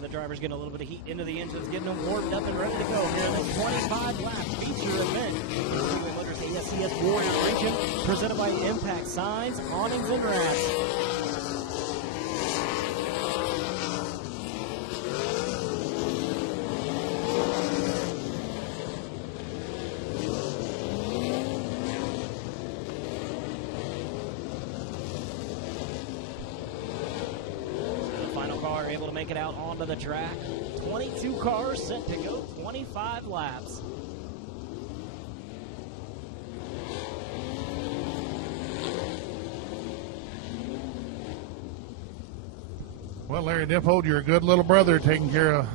The drivers getting a little bit of heat into the engines, getting them warmed up and ready to go here in this 25-lap feature event. Speedway Motors ASCS Warrior Region, presented by Impact Signs, Awnings, and Wraps. able to make it out onto the track. 22 cars set to go 25 laps. Well, Larry Dippold, you're a good little brother taking care of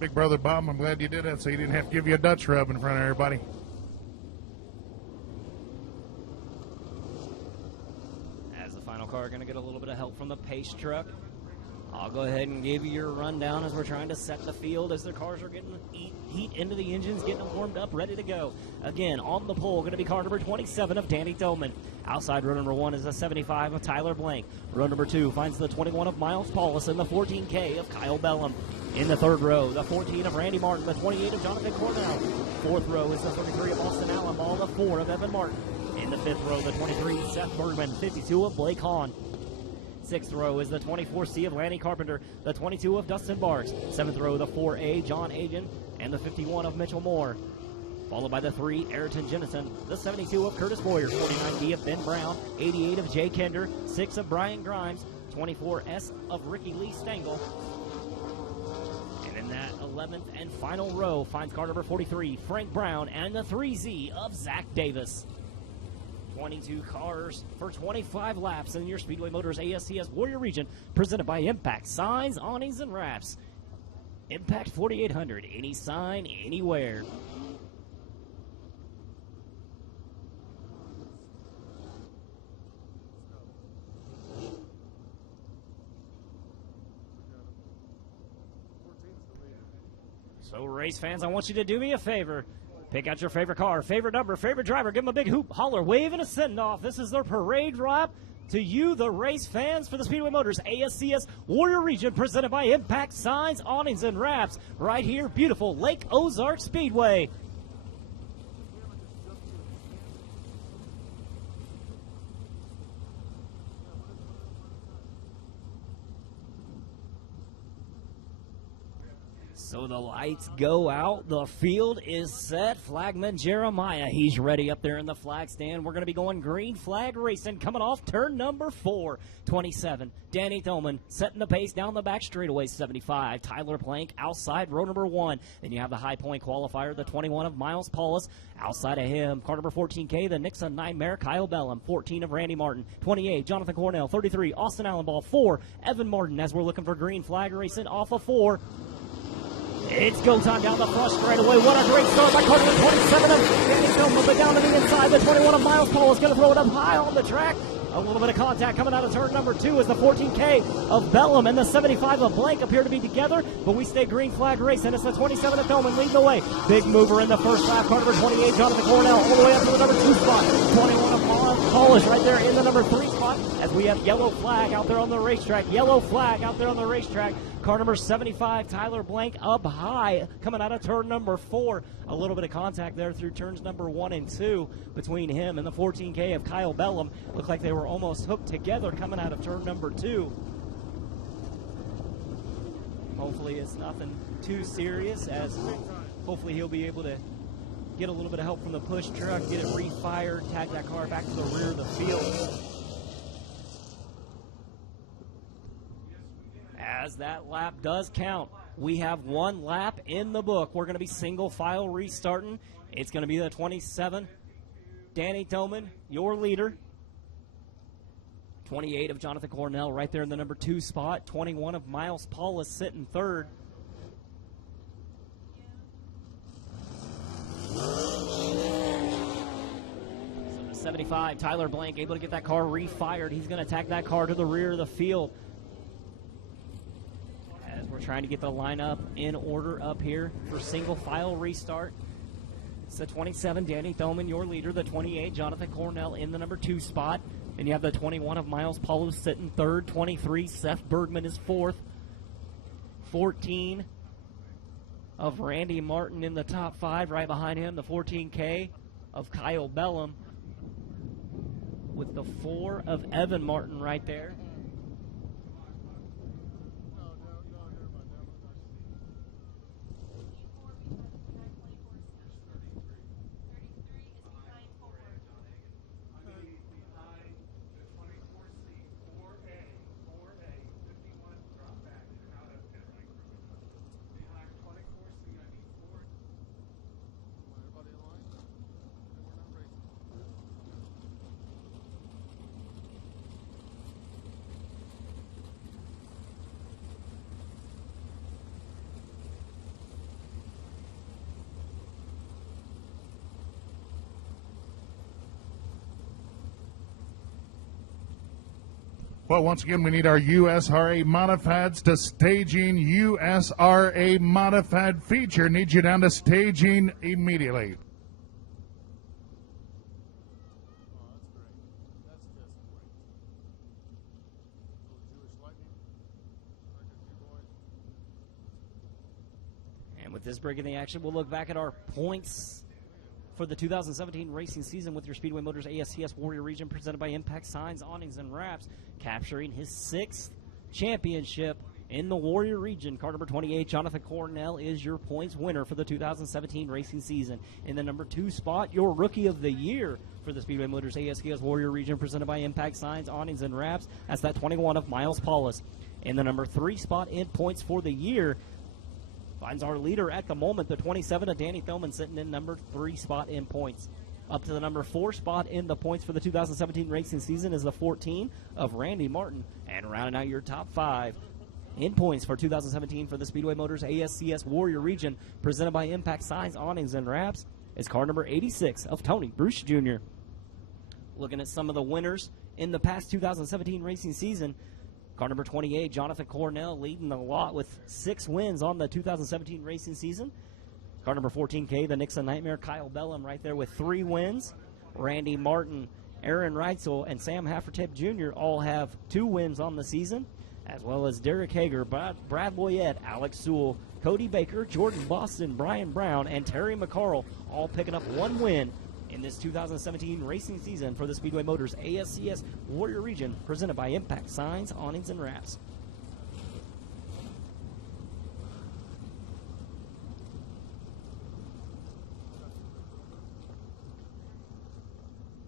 big brother Bob. I'm glad you did that so he didn't have to give you a Dutch rub in front of everybody. As the final car, going to get a little bit of help from the pace truck. I'll go ahead and give you your rundown as we're trying to set the field as the cars are getting heat into the engines, getting them warmed up, ready to go. Again, on the pole, going to be car number 27 of Danny Tillman. Outside row number 1 is the 75 of Tyler Blank. Row number 2 finds the 21 of Miles Paulus and the 14K of Kyle Bellum. In the third row, the 14 of Randy Martin, the 28 of Jonathan Cornell. Fourth row is the 33 of Austin Allen, all the 4 of Evan Martin. In the fifth row, the 23 Seth Bergman, 52 of Blake Hahn. Sixth row is the 24C of Lanny Carpenter, the 22 of Dustin Barks. Seventh row, the 4A, John Agen, and the 51 of Mitchell Moore. Followed by the 3, Ayrton Jennison, the 72 of Curtis Boyer, 49D of Ben Brown, 88 of Jay Kender, 6 of Brian Grimes, 24S of Ricky Lee Stengel. And in that 11th and final row finds car number 43, Frank Brown, and the 3Z of Zach Davis. 22 cars for 25 laps in your Speedway Motors ASCS Warrior Region, presented by Impact Signs, Awnings, and Wraps. Impact 4800, any sign, anywhere. So, race fans, I want you to do me a favor. Pick out your favorite car, favorite number, favorite driver. Give them a big hoop, holler, wave, and a send-off. This is their parade lap to you, the race fans, for the Speedway Motors ASCS Warrior Region, presented by Impact Signs, Awnings, and Wraps, right here, beautiful Lake Ozarks Speedway. So the lights go out. The field is set. Flagman Jeremiah, he's ready up there in the flag stand. We're going to be going green flag racing, coming off turn number 4. 27, Danny Thoman setting the pace down the back straightaway. 75, Tyler Plank outside row number 1. Then you have the high point qualifier, the 21 of Miles Paulus. Outside of him, car number 14K, the Nixon Nightmare, Kyle Bellum. 14 of Randy Martin. 28, Jonathan Cornell. 33, Austin Allenball. 4, Evan Martin, as we're looking for green flag racing off of 4. It's go time down the front straightaway. What a great start by car number 27 of Danny Tillman, but down to the inside. The 21 of Miles Paulus going to throw it up high on the track. A little bit of contact coming out of turn number 2 as the 14K of Bellum and the 75 of Blank appear to be together, but we stay green flag racing. It's the 27 of Tillman leading the way. Big mover in the first lap. Car number 28, Jonathan Cornell, all the way up to the number 2 spot. 21 of Paulus right there in the number 3 spot as we have yellow flag out there on the racetrack. Yellow flag out there on the racetrack. Car number 75, Tyler Blank, up high, coming out of turn number 4. A little bit of contact there through turns number 1 and 2 between him and the 14K of Kyle Bellum. Looked like they were almost hooked together coming out of turn number 2. Hopefully it's nothing too serious, as hopefully he'll be able to get a little bit of help from the push truck, get it refired, tag that car back to the rear of the field. As that lap does count, we have 1 lap in the book. We're going to be single file restarting. It's going to be the 27, Danny Tillman, your leader. 28 of Jonathan Cornell right there in the number 2 spot. 21 of Miles Paulus sitting third. So the 75, Tyler Blank, able to get that car refired. He's going to tag that car to the rear of the field. We're trying to get the lineup in order up here for single file restart. It's the 27, Danny Thoman, your leader. The 28, Jonathan Cornell in the number 2 spot. And you have the 21 of Miles Paulus sitting third. 23, Seth Bergman is fourth. 14 of Randy Martin in the top 5. Right behind him, the 14K of Kyle Bellum. With the 4 of Evan Martin right there. Well, once again, we need our USRA Modifieds to staging. USRA Modified feature needs you down to staging immediately. And with this break in the action, we'll look back at our points for the 2017 racing season with your Speedway Motors ASCS Warrior Region, presented by Impact Signs, Awnings, and Wraps, capturing his 6th championship in the Warrior Region. Car number 28, Jonathan Cornell, is your points winner for the 2017 racing season. In the number 2 spot, your Rookie of the Year for the Speedway Motors ASCS Warrior Region, presented by Impact Signs, Awnings, and Wraps. That's that 21 of Miles Paulus. In the number 3 spot in points for the year, finds our leader at the moment, the 27 of Danny Thoman, sitting in number 3 spot in points. Up to the number 4 spot in the points for the 2017 racing season is the 14 of Randy Martin. And rounding out your top 5 in points for 2017 for the Speedway Motors ASCS Warrior Region, presented by Impact Signs, Awnings, and Wraps, is car number 86 of Tony Bruce Jr. Looking at some of the winners in the past 2017 racing season, car number 28, Jonathan Cornell, leading the lot with 6 wins on the 2017 racing season. Car number 14K, the Nixon Nightmare, Kyle Bellum right there with 3 wins. Randy Martin, Aaron Reitzel, and Sam Haffertep Jr. all have 2 wins on the season, as well as Derek Hager, Brad Boyette, Alex Sewell, Cody Baker, Jordan Boston, Brian Brown, and Terry McCarl, all picking up 1 win in this 2017 racing season for the Speedway Motors ASCS Warrior Region, presented by Impact Signs, Awnings, and Wraps.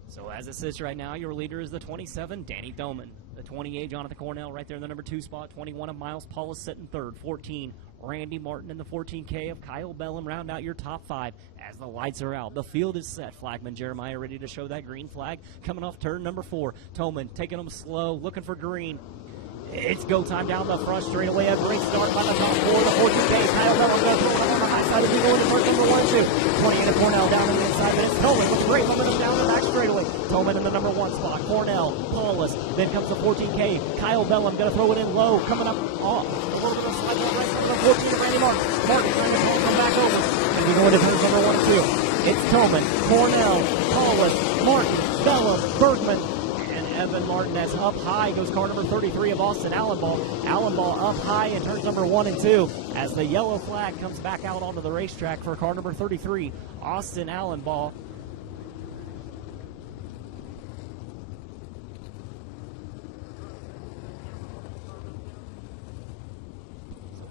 So as it sits right now, your leader is the 27, Danny Thoman. The 28, Jonathan Cornell, right there in the number 2 spot. 21 of Miles Paulus sitting third. 14, Randy Martin in the 14K of Kyle Bellum. Round out your top 5 as the lights are out. The field is set. Flagman Jeremiah ready to show that green flag. Coming off turn number 4. Thoman taking them slow, looking for green. It's go time down the front straightaway. A great start by the top 4. The 14K. Kyle Bellum goes on the high side of people in first number 1, 2. 28 of Cornell down on the inside, but it's Thoman with great momentum down the back straightaway. Thoman in the number 1 spot. Cornell, Paulus. Then comes the 14K. Kyle Bellum going to throw it in low. Coming up off. A little bit of slide right from the 14 of Randy Martin. Martin trying to come back over. And we go into turns number 1 and 2. It's Thoman, Cornell, Paulus, Martin, Bellum, Bergman, Evan Martinez up high goes car number 33 of Austin Allenball. Allenball up high in turns number 1 and 2 as the yellow flag comes back out onto the racetrack for car number 33, Austin Allenball.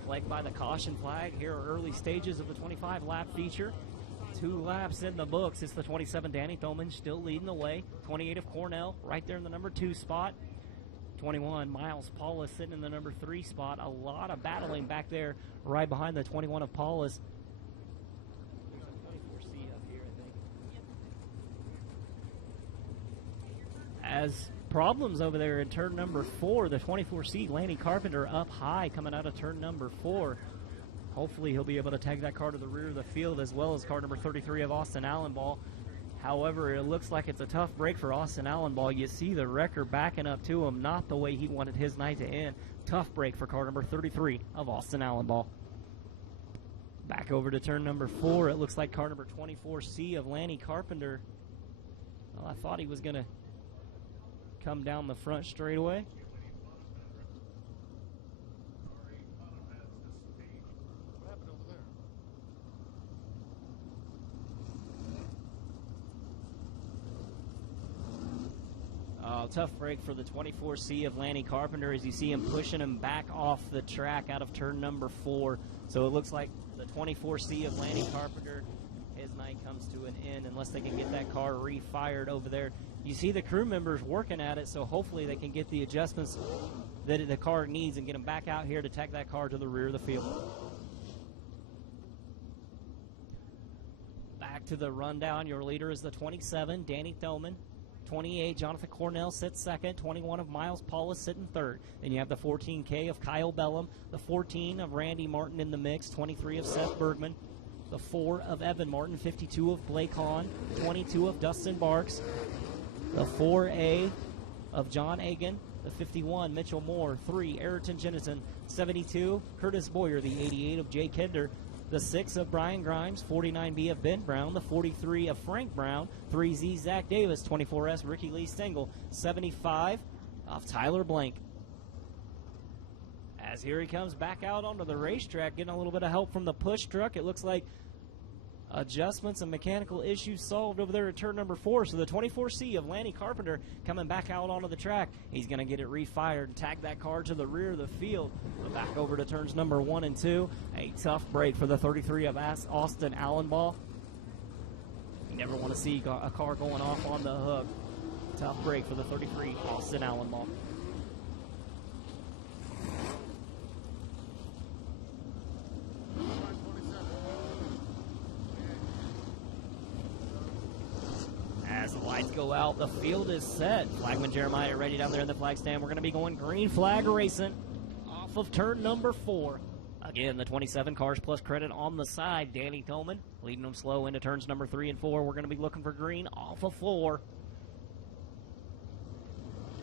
Flagged by the caution flag. Here are early stages of the 25-lap feature. 2 laps in the books. It's the 27, Danny Thoman, still leading the way. 28 of Cornell, right there in the number 2 spot. 21, Miles Paulus sitting in the number 3 spot. A lot of battling back there right behind the 21 of Paulus. There's a 24C up here, I think. As problems over there in turn number 4, the 24C, Lanny Carpenter up high coming out of turn number 4. Hopefully he'll be able to tag that car to the rear of the field, as well as car number 33 of Austin Allenball. However, it looks like it's a tough break for Austin Allenball. You see the wrecker backing up to him, not the way he wanted his night to end. Tough break for car number 33 of Austin Allenball. Back over to turn number 4. It looks like car number 24C of Lanny Carpenter. Well, I thought he was going to come down the front straightaway. Tough break for the 24C of Lanny Carpenter as you see him pushing him back off the track out of turn number 4. So it looks like the 24C of Lanny Carpenter, his night comes to an end unless they can get that car refired over there. You see the crew members working at it, so hopefully they can get the adjustments that the car needs and get them back out here to tag that car to the rear of the field. Back to the rundown. Your leader is the 27, Danny Thoman. 28, Jonathan Cornell sits second. 21 of Miles Paulus sitting third. Then you have the 14K of Kyle Bellum, the 14 of Randy Martin in the mix, 23 of Seth Bergman, the 4 of Evan Martin, 52 of Blake Hahn, 22 of Dustin Barks, the 4A of John Agan, the 51, Mitchell Moore. 3, Ayrton Jennison. 72, Curtis Boyer. The 88 of Jake Hinder. The 6 of Brian Grimes. 49B of Ben Brown. The 43 of Frank Brown. 3Z Zach Davis. 24S Ricky Lee Stengel. 75 of Tyler Blank. As here he comes back out onto the racetrack, getting a little bit of help from the push truck. It looks like adjustments and mechanical issues solved over there at turn number 4. So the 24C of Lanny Carpenter coming back out onto the track. He's going to get it refired and tag that car to the rear of the field. But back over to turns number 1 and 2. A tough break for the 33 of Austin Allenball. You never want to see a car going off on the hook. Tough break for the 33 Austin Allenball. As the lights go out, the field is set. Flagman Jeremiah ready down there in the flag stand. We're going to be going green flag racing off of turn number 4. Again, the 27 cars plus credit on the side. Danny Tillman leading them slow into turns number 3 and 4. We're going to be looking for green off of 4.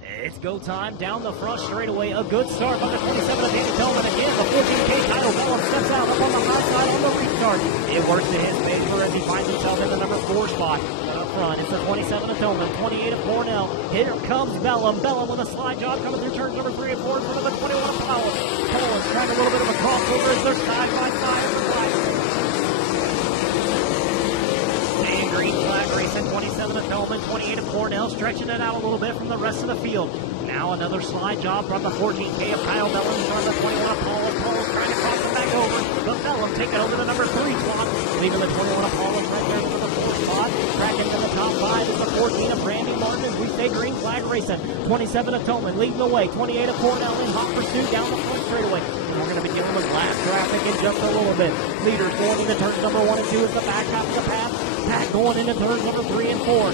It's go time down the front straightaway. A good start by the 27 of Danny Tillman. Again, the 14K title Bellum steps out up on the high side on the restart. It works to his favor as he finds himself in the number 4 spot. Up front, it's the 27 of Tillman, 28 of Cornell. Here comes Bellum. Bellum with a slide job coming through turns number 3 and 4 in front of the 21 of Powell. Powell's trying a little bit of a crossover as they're side by side. And green flag racing, 27 of Tillman, 28 of Cornell, stretching it out a little bit from the rest of the field. Now another slide job from the 14K of Kyle Bellum in front of the 21 of Paulus. Paulus trying to cross it back over, but Bellum taking over the number 3 spot, leaving the 21 of Paulus right there for the 4th spot. Cracking to the top 5 is the 14 of Randy Martin as we say green flag racing. 27 of Tillman leading the way, 28 of Cornell in hot pursuit down the front straightaway. And we're going to be dealing with last traffic in just a little bit. Leaders going into turns number 1 and 2 is the back half of the path. Pack going into turns number 3 and 4.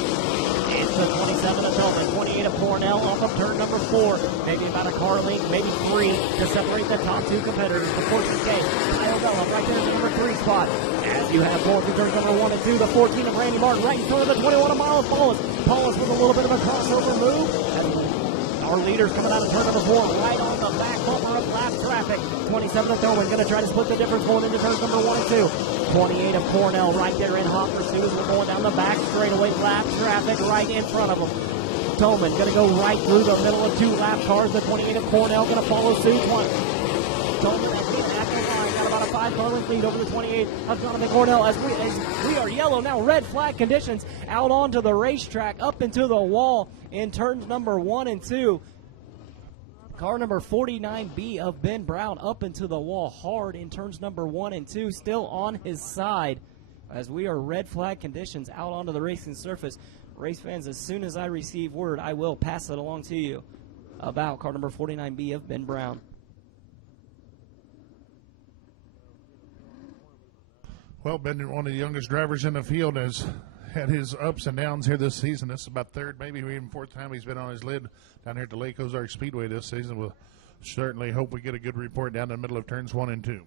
It's the 27 of Tillman, 28 of Cornell off of turn number 4. Maybe about a car length, maybe 3 to separate the top 2 competitors. The 14K, Kyle Bellum right there in the number 3 spot. As you have going through turns number 1 and 2, the 14 of Randy Martin right in front of the 21 of Miles Paulus. Paulus with a little bit of a crossover move. Our leaders coming out of turn number 4 right on the back bumper of lap traffic. 27 of Tillman going to try to split the difference going into turns number 1 and 2. 28 of Cornell right there in hot pursuit as we're going down the back straightaway. Lap traffic right in front of them. Tillman going to go right through the middle of 2 lap cars. The 28 of Cornell going to follow suit. Tillman at the line got about a 5-car length lead over the 28 of Jonathan Cornell as we are yellow now. Red flag conditions out onto the racetrack up into the wall in turns number 1 and 2. Car number 49B of Ben Brown up into the wall hard in turns number 1 and 2, still on his side as we are red flag conditions out onto the racing surface. Race fans, as soon as I receive word, I will pass it along to you about car number 49B of Ben Brown. Well, Ben, one of the youngest drivers in the field, has had his ups and downs here this season. This is about 3rd, maybe even 4th time he's been on his lid down here at the Lake Ozarks Speedway this season. We'll certainly hope we get a good report down in the middle of turns 1 and 2.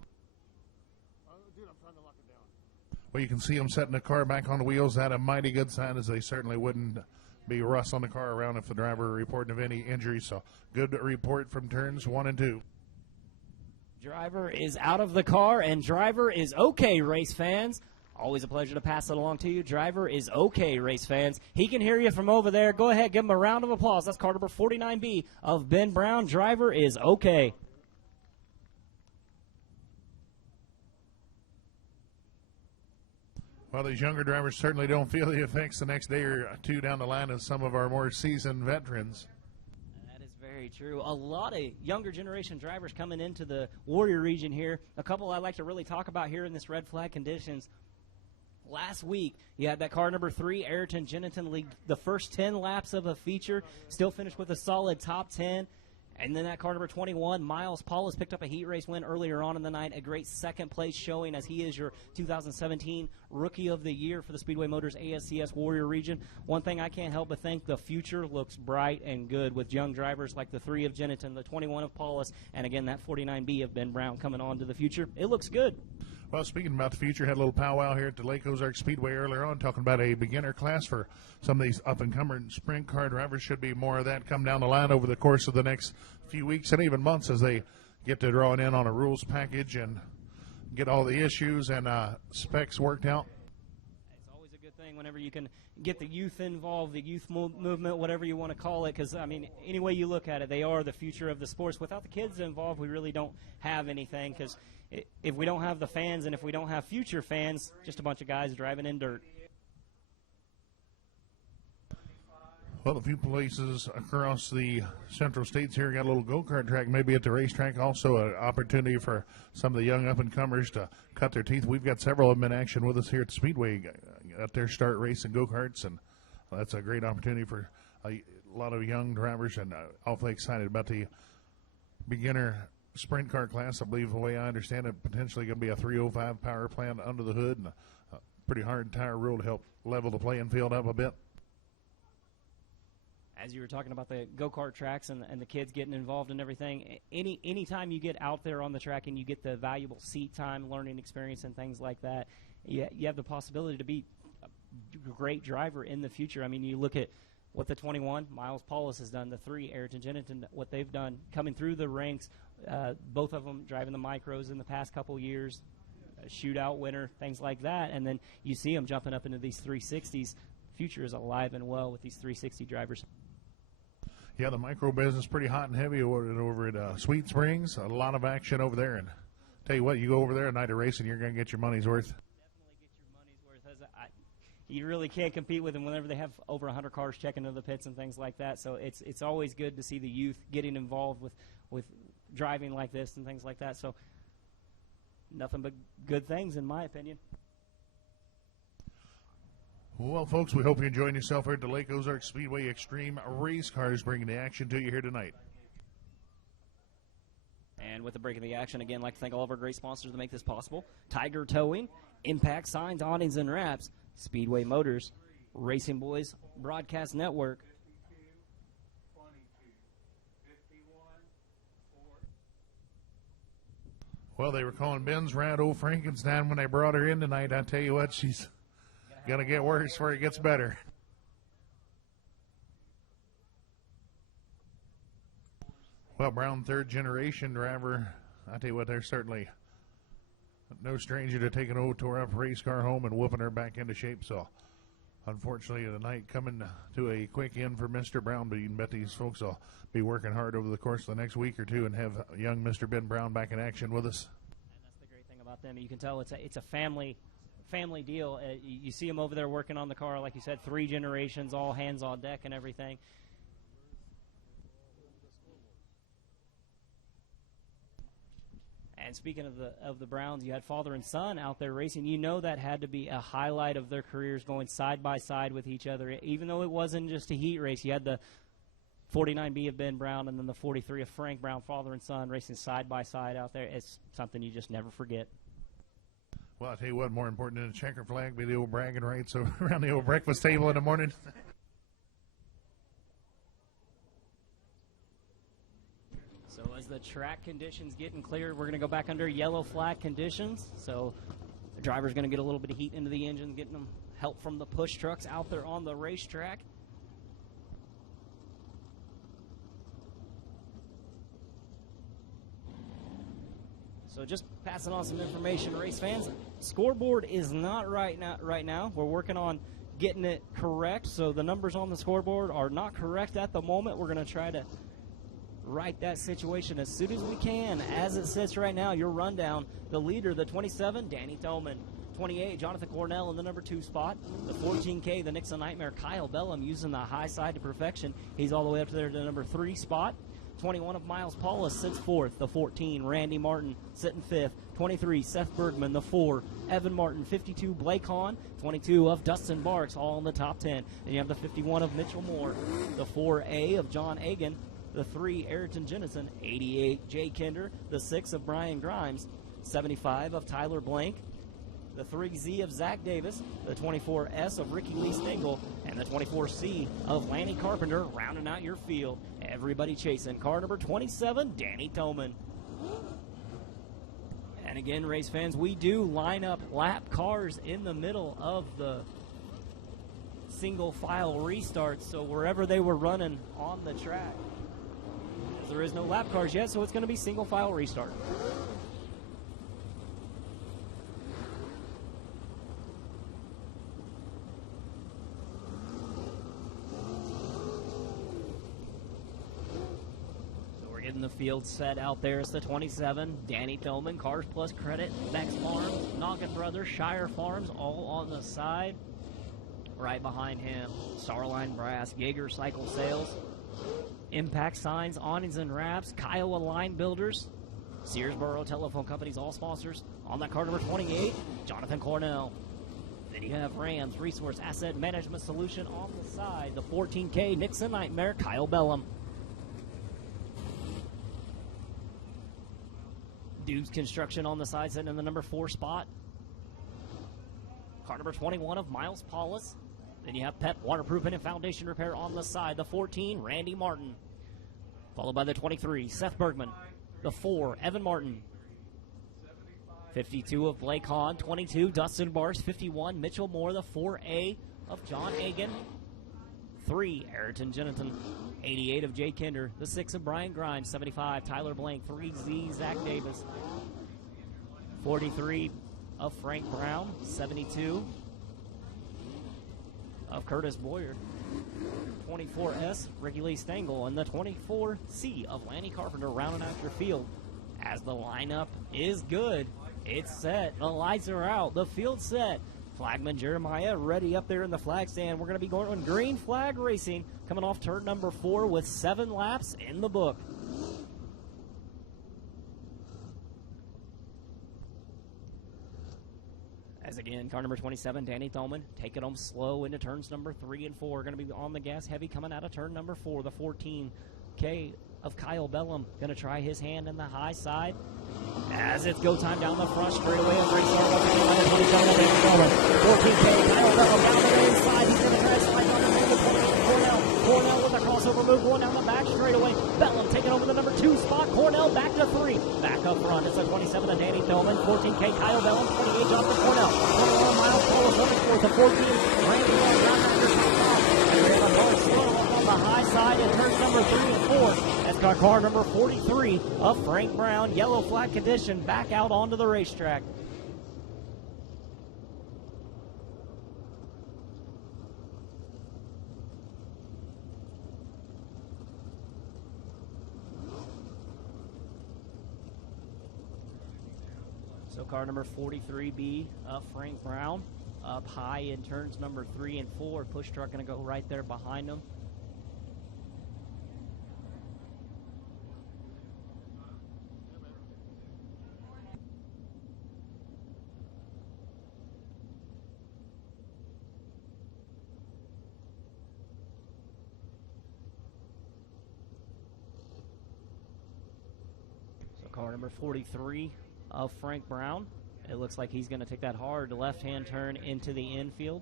Well, you can see him setting the car back on the wheels. That a mighty good sign, as they certainly wouldn't be rust on the car around if the driver reported of any injuries. So good report from turns 1 and 2. Driver is out of the car, and driver is okay, race fans. Always a pleasure to pass it along to you. Driver is okay, race fans. He can hear you from over there. Go ahead, give him a round of applause. That's car number 49B of Ben Brown. Driver is okay. Well, these younger drivers certainly don't feel the effects the next day or 2 down the line as some of our more seasoned veterans. That is very true. A lot of younger generation drivers coming into the Warrior region here. A couple I'd like to really talk about here in this red flag conditions. Last week, you had that car number 3, Ayrton Jennison, lead the first 10 laps of a feature, still finished with a solid top 10. And then that car number 21, Miles Paulus, picked up a heat race win earlier on in the night, a great second place showing as he is your 2017 Rookie of the Year for the Speedway Motors ASCS Warrior region. One thing I can't help but think, the future looks bright and good with young drivers like the 3 of Jennison, the 21 of Paulus, and again that 49B of Ben Brown coming on to the future. It looks good. Well, speaking about the future, had a little powwow here at the Lake Ozarks Speedway earlier on, talking about a beginner class for some of these up-and-coming sprint car drivers. Should be more of that come down the line over the course of the next few weeks and even months as they get to drawing in on a rules package and get all the issues and specs worked out. It's always a good thing whenever you can get the youth involved, the youth movement, whatever you want to call it, because, I mean, any way you look at it, they are the future of the sports. Without the kids involved, we really don't have anything, because if we don't have the fans and if we don't have future fans, just a bunch of guys driving in dirt. Well, a few places across the central states here got a little go-kart track, maybe at the racetrack. Also an opportunity for some of the young up-and-comers to cut their teeth. We've got several of them in action with us here at the Speedway at their start racing go-karts, and that's a great opportunity for a lot of young drivers, and awfully excited about the beginner sprint car class. I believe, the way I understand it, potentially going to be a 305 power plant under the hood and a pretty hard tire rule to help level the playing field up a bit. As you were talking about the go-kart tracks and the kids getting involved in everything, any time you get out there on the track and you get the valuable seat time, learning experience, and things like that, you have the possibility to be a great driver in the future. I mean, you look at what the 21, Miles Paulus has done, the 3, Ayrton Jennington, what they've done, coming through the ranks, both of them driving the micros in the past couple years, a shootout winner, things like that, and then you see them jumping up into these 360s. Future is alive and well with these 360 drivers. Yeah, the micro business pretty hot and heavy over at Sweet Springs. A lot of action over there. And tell you what, you go over there a night of racing, you're going to get your money's worth. Definitely get your money's worth. You really can't compete with them whenever they have over 100 cars checking into the pits and things like that. So it's always good to see the youth getting involved with driving like this and things like that. So nothing but good things, in my opinion. Well, folks, we hope you're enjoying yourself here at the Lake Ozarks Speedway Extreme Race Cars, bringing the action to you here tonight. And with the break of the action, again, I'd like to thank all of our great sponsors to make this possible. Tiger Towing, Impact Signs, Awnings, and Wraps, Speedway Motors, Racing Boys Broadcast Network. Well, they were calling Ben's Rat old Frankenstein when they brought her in tonight. I tell you what, she's going to get worse before it gets better. Well, Brown, third-generation driver. I tell you what, they're certainly no stranger to taking an old tore-up race car home and whooping her back into shape. So, unfortunately, the night coming to a quick end for Mr. Brown, but you can bet these folks will be working hard over the course of the next week or two and have young Mr. Ben Brown back in action with us. And that's the great thing about them. You can tell it's a family deal. You see them over there working on the car, like you said, 3 generations, all hands on deck and everything. And speaking of the Browns, you had father and son out there racing. You know that had to be a highlight of their careers, going side by side with each other. Even though it wasn't just a heat race, you had the 49B of Ben Brown and then the 43 of Frank Brown, father and son, racing side by side out there. It's something you just never forget. Well, I'll tell you what, more important than a checker flag be the old bragging rights around the old breakfast table in the morning. So as the track conditions getting cleared, we're going to go back under yellow flag conditions. So the driver's going to get a little bit of heat into the engine, getting them help from the push trucks out there on the racetrack. So just passing on some information, race fans. Scoreboard is not right now. We're working on getting it correct. So the numbers on the scoreboard are not correct at the moment. We're going to try to right that situation as soon as we can. As it sits right now, your rundown, the leader, the 27, Danny Thoman. 28, Jonathan Cornell in the number 2 spot. The 14K, the Nixon Nightmare, Kyle Bellum using the high side to perfection. He's all the way up to there to the number 3 spot. 21 of Miles Paulus sits 4th. The 14, Randy Martin, sitting 5th. 23, Seth Bergman. The 4, Evan Martin. 52, Blake Hahn. 22 of Dustin Barks, all in the top 10. Then you have the 51 of Mitchell Moore. The 4A of John Agan. The 3, Ayrton Jennison. 88, Jay Kinder. The 6 of Brian Grimes. 75 of Tyler Blank. The 3Z of Zach Davis. The 24S of Ricky Lee Stengel. And the 24C of Lanny Carpenter rounding out your field. Everybody chasing car number 27, Danny Thoman. And again, race fans, we do line up lap cars in the middle of the single file restart, so wherever they were running on the track, there is no lap cars yet, so it's going to be single file restart. Getting the field set out there is the 27, Danny Tillman, Cars Plus Credit, Bex Farms, Noggin Brothers, Shire Farms, all on the side. Right behind him, Starline Brass, Jaeger Cycle Sales, Impact Signs, Awnings and Wraps, Kiowa Line Builders, Searsboro Telephone Companies, all sponsors. On that car number 28, Jonathan Cornell. Then you have Rams Resource Asset Management Solution on the side, the 14K Nixon Nightmare, Kyle Bellum. Dubes Construction on the side, sitting in the number 4 spot. Car number 21 of Miles Paulus. Then you have Pep Waterproofing and Foundation Repair on the side. The 14, Randy Martin. Followed by the 23, Seth Bergman. The 4, Evan Martin. 52 of Blake Hahn. 22, Dustin Bars. 51, Mitchell Moore. The 4A of John Agan. 3, Ayrton Jennington. 88 of Jay Kinder. The 6 of Brian Grimes. 75, Tyler Blank. 3Z, Zach Davis. 43 of Frank Brown. 72 of Curtis Boyer. 24S, Ricky Lee Stengel. And the 24C of Lanny Carpenter rounding out your field. As the lineup is good, it's set. The lights are out. The field's set. Flagman Jeremiah ready up there in the flag stand. We're going to be going on green flag racing, coming off turn number 4 with 7 laps in the book. As again, car number 27, Danny Thoman, taking them slow into turns number 3 and 4. Going to be on the gas heavy coming out of turn number 4. The 14K of Kyle Bellum going to try his hand in the high side. As it's go time down the front straightaway, a great start by the 27 of Danny Thoman. 14K, Kyle Bellum down the inside. He's going to try to slide on the angle. Cornell with a crossover move going down the back straightaway. Bellum taking over the number 2 spot. Cornell back to 3. Back up front. It's a 27 of Danny Tillman. 14K Kyle Bellum. 28 Jonathan Cornell. 21 Miles Paulus running fourth. The 14 Randy on the high side in turns number 3 and 4. That's car number 43 of Frank Brown. Yellow flag condition back out onto the racetrack. So car number 43B of Frank Brown up high in turns number 3 and 4. Push truck going to go right there behind them. So car number 43 of Frank Brown. It looks like he's going to take that hard left-hand turn into the infield.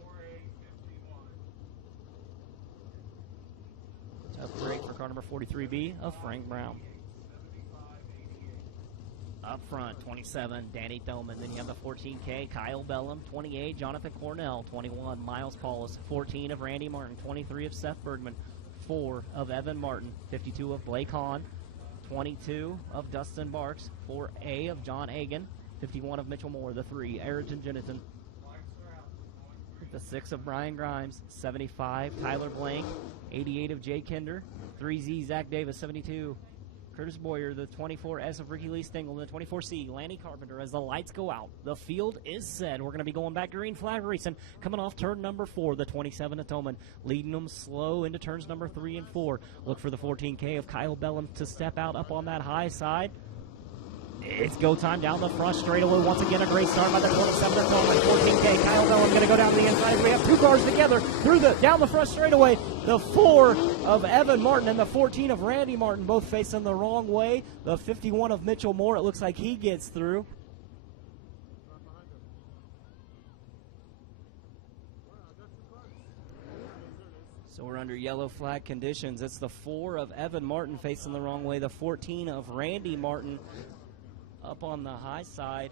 Tough break for car number 43B of Frank Brown. Up front, 27, Danny Thoman. Then you have the 14K, Kyle Bellum. 28, Jonathan Cornell. 21, Miles Paulus. 14 of Randy Martin. 23 of Seth Bergman. 4 of Evan Martin. 52 of Blake Hahn. 22 of Dustin Barks. 4A of John Agan. 51 of Mitchell Moore. The 3, Ayrton Jennington. The 6 of Brian Grimes. 75, Tyler Blank. 88 of Jay Kinder. 3Z, Zach Davis. 72, Curtis Boyer. The 24S of Ricky Lee Stengel. The 24C, Lanny Carpenter. As the lights go out, the field is set. We're going to be going back to green flag racing. Coming off turn number 4, the 27 of Tillman. Leading them slow into turns number 3 and 4. Look for the 14K of Kyle Bellum to step out up on that high side. It's go time down the front straightaway. Once again, a great start by the 27 of Tillman. 14K, Kyle Bellum going to go down the inside. We have 2 cars together down the front straightaway. The 4 of Evan Martin and the 14 of Randy Martin, both facing the wrong way. The 51 of Mitchell Moore, it looks like he gets through. So we're under yellow flag conditions. It's the 4 of Evan Martin facing the wrong way. The 14 of Randy Martin up on the high side.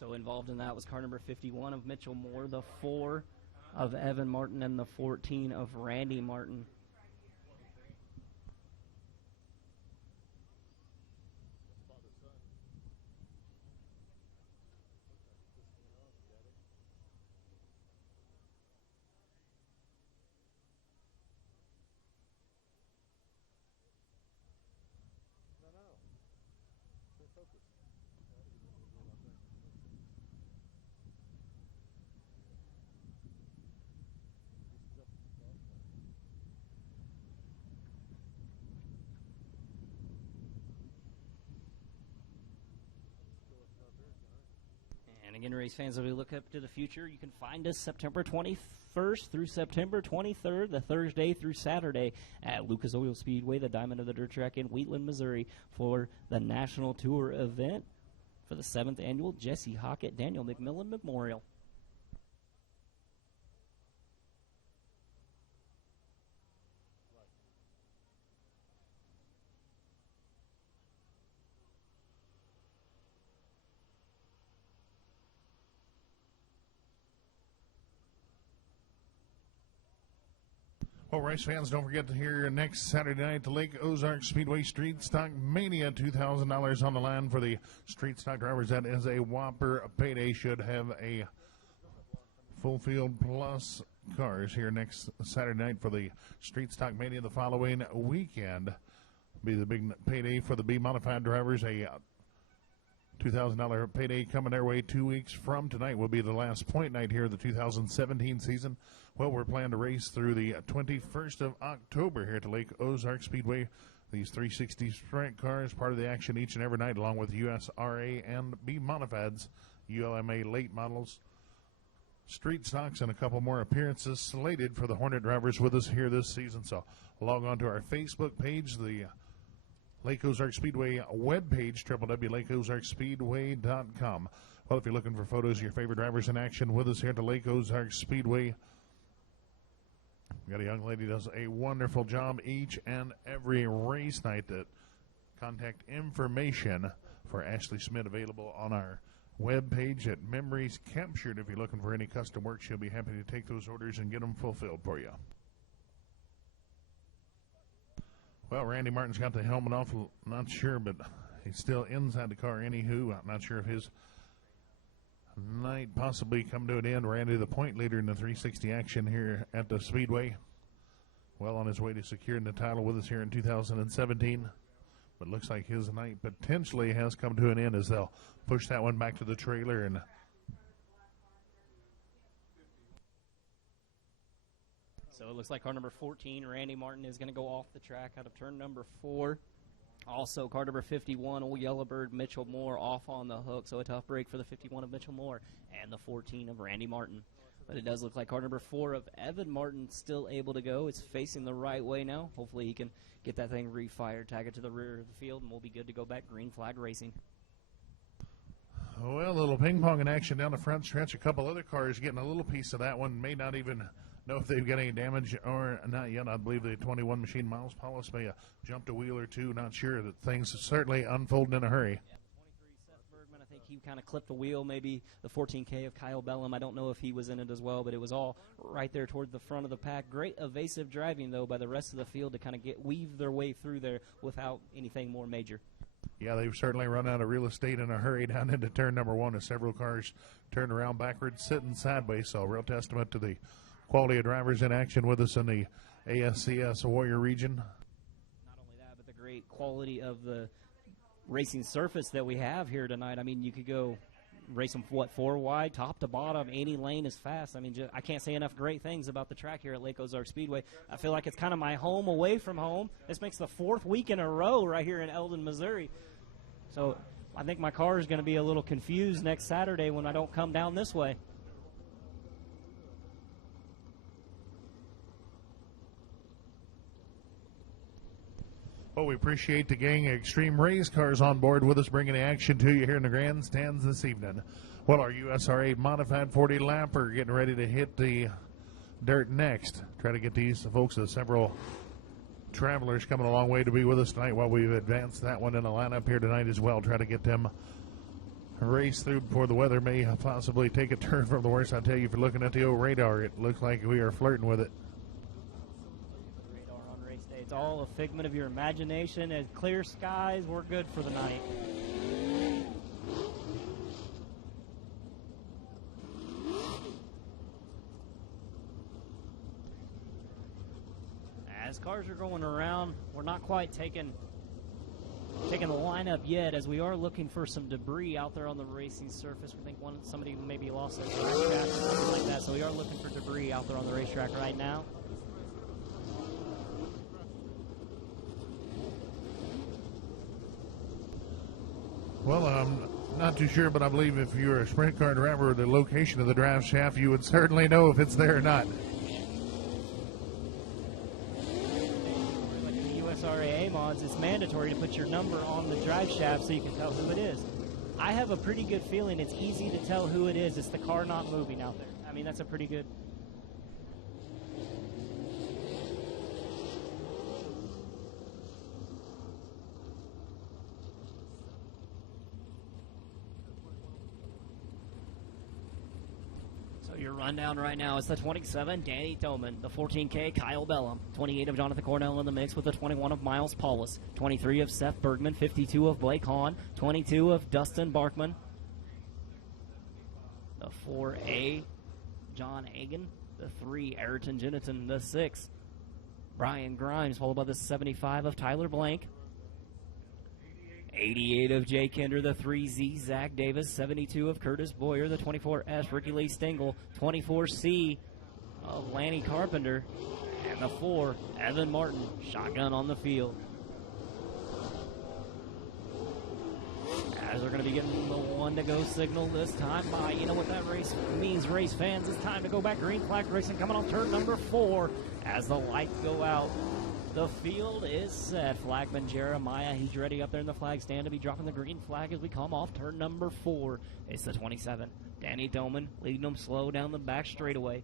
So involved in that was car number 51 of Mitchell Moore, the 4 of Evan Martin, and the 14 of Randy Martin. And again, race fans, as we look up to the future, you can find us September 21st through September 23rd, the Thursday through Saturday at Lucas Oil Speedway, the Diamond of the Dirt Track in Wheatland, Missouri, for the National Tour event for the 7th annual Jesse Hockett Daniel McMillan Memorial. Well, race fans, don't forget to hear next Saturday night the Lake Ozarks Speedway Street Stock Mania. $2,000 on the line for the street stock drivers. That is a whopper payday. Should have a full field plus cars here next Saturday night for the street stock mania. The following weekend be the big payday for the B modified drivers. A $2,000 payday coming their way 2 weeks from tonight will be the last point night here of the 2017 season. Well, we're planning to race through the 21st of October here at the Lake Ozarks Speedway. These 360 sprint cars, part of the action each and every night, along with USRA and B modifieds, ULMA late models, street stocks, and a couple more appearances slated for the Hornet drivers with us here this season. So log on to our Facebook page, the Lake Ozarks Speedway webpage, www.lakeozarkspeedway.com. Well, if you're looking for photos of your favorite drivers in action with us here at the Lake Ozarks Speedway, we got a young lady who does a wonderful job each and every race night. That contact information for Ashley Smith available on our webpage at Memories Captured. If you're looking for any custom work, she'll be happy to take those orders and get them fulfilled for you. Well, Randy Martin's got the helmet off. Not sure, but he's still inside the car. Anywho, I'm not sure if his night possibly come to an end. Randy, the point leader in the 360 action here at the Speedway, well on his way to securing the title with us here in 2017. But looks like his night potentially has come to an end as they'll push that one back to the trailer. And so it looks like car number 14, Randy Martin, is going to go off the track out of turn number 4. Also, car number 51, Old Yellowbird, Mitchell Moore, off on the hook. So a tough break for the 51 of Mitchell Moore and the 14 of Randy Martin. But it does look like car number 4 of Evan Martin still able to go. It's facing the right way now. Hopefully he can get that thing refired, tag it to the rear of the field, and we'll be good to go back green flag racing. well, a little ping pong in action down the front stretch. A couple other cars getting a little piece of that one. May not even know if they've got any damage or not yet. I believe the 21 machine, Miles Paulus, may have jumped a wheel or two. Not sure. That things certainly unfolding in a hurry. Yeah, the 23 Seth Bergman, I think he kind of clipped a wheel. Maybe the 14K of Kyle Bellum. I don't know if he was in it as well, but it was all right there toward the front of the pack. Great evasive driving, though, by the rest of the field to kind of weave their way through there without anything more major. Yeah, they've certainly run out of real estate in a hurry down into turn number 1 as several cars turned around backwards, sitting sideways. So a real testament to the quality of drivers in action with us in the ASCS Warrior region. Not only that, but the great quality of the racing surface that we have here tonight. I mean, you could go race them, 4 wide, top to bottom. Any lane is fast. I mean, I can't say enough great things about the track here at Lake Ozarks Speedway. I feel like it's kind of my home away from home. This makes the 4th week in a row right here in Eldon, Missouri. So I think my car is going to be a little confused next Saturday when I don't come down this way. Well, we appreciate the gang of Extreme Race cars on board with us, bringing the action to you here in the grandstands this evening. Well, our USRA Modified 40 lapper getting ready to hit the dirt next. Try to get these folks, several travelers coming a long way to be with us tonight while we've advanced that one in the lineup here tonight as well. Try to get them race through before the weather may possibly take a turn from the worst. I tell you, if you're looking at the old radar, it looks like we are flirting with it. Radar on race day. It's all a figment of your imagination. As clear skies, we're good for the night. As cars are going around, we're not quite taking the lineup yet, as we are looking for some debris out there on the racing surface. We think somebody maybe lost their track or something like that, so we are looking for debris out there on the racetrack right now. Well, I'm not too sure, but I believe if you're a sprint car driver, the location of the drive shaft, you would certainly know if it's there or not. USRA mods, it's mandatory to put your number on the drive shaft so you can tell who it is. I have a pretty good feeling it's easy to tell who it is. It's the car not moving out there. I mean, that's a pretty good... Your rundown right now is the 27, Danny Thoman, the 14K, Kyle Bellum, 28 of Jonathan Cornell in the mix with the 21 of Miles Paulus, 23 of Seth Bergman, 52 of Blake Hahn, 22 of Dustin Barkman, the 4A, John Agan, the 3, Ayrton Jennison, the 6, Brian Grimes, followed by the 75 of Tyler Blank, 88 of Jay Kinder, the 3Z, Zach Davis, 72 of Curtis Boyer, the 24S, Ricky Lee Stengel, 24C of Lanny Carpenter, and the 4, Evan Martin, shotgun on the field. As they're going to be getting the 1 to go signal this time by, you know what that race means, race fans, it's time to go back. Green flag racing coming on turn number 4 as the lights go out. The field is set. Flagman Jeremiah, he's ready up there in the flag stand to be dropping the green flag as we come off turn number 4. It's the 27. Danny Doman leading them slow down the back straightaway.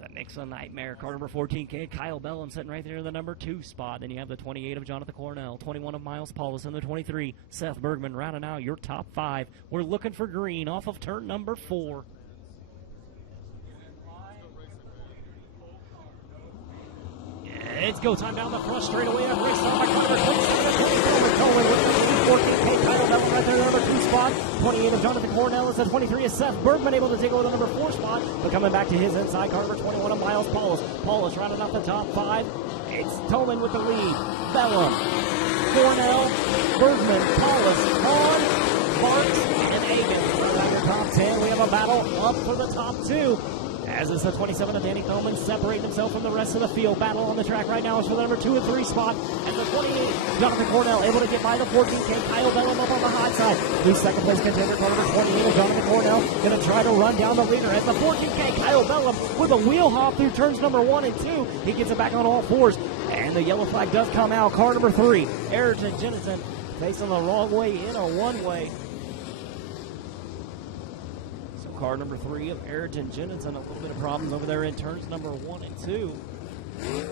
The Nixon Nightmare, car number 14K, Kyle Bellum sitting right there in the number 2 spot. Then you have the 28 of Jonathan Cornell, 21 of Miles Paulus, and the 23, Seth Bergman, rounding out your top 5. We're looking for green off of turn number 4. It's go time down the front straightaway. I've raced on by Connor. 14K, Kyle Bellum right there, the number 2 spot. 28 of Jonathan Cornell is the 23 is Seth Bergman, able to take over the number 4 spot. But coming back to his inside, car number 21 of Miles Paulus. Paulus rounding off the top 5. It's Tolman with the lead. Bellum, Cornell, Bergman, Paulus, Hahn, Marks, and Agan. Round out your top 10. We have a battle up for the top 2. As is the 27 of Danny Thoman separating himself from the rest of the field. Battle on the track right now is for the number 2 and 3 spot. And the 28, Jonathan Cornell, able to get by the 14K. Kyle Bellum up on the hot side. The second place contender, car number 28 of Jonathan Cornell, going to try to run down the leader. As the 14K, Kyle Bellum, with a wheel hop through turns number 1 and 2. He gets it back on all 4s. And the yellow flag does come out. Car number 3, Ayrton Jennison, facing the wrong way in a one-way. Car number 3 of Ayrton Jennison, a little bit of problems over there in turns number 1 and 2.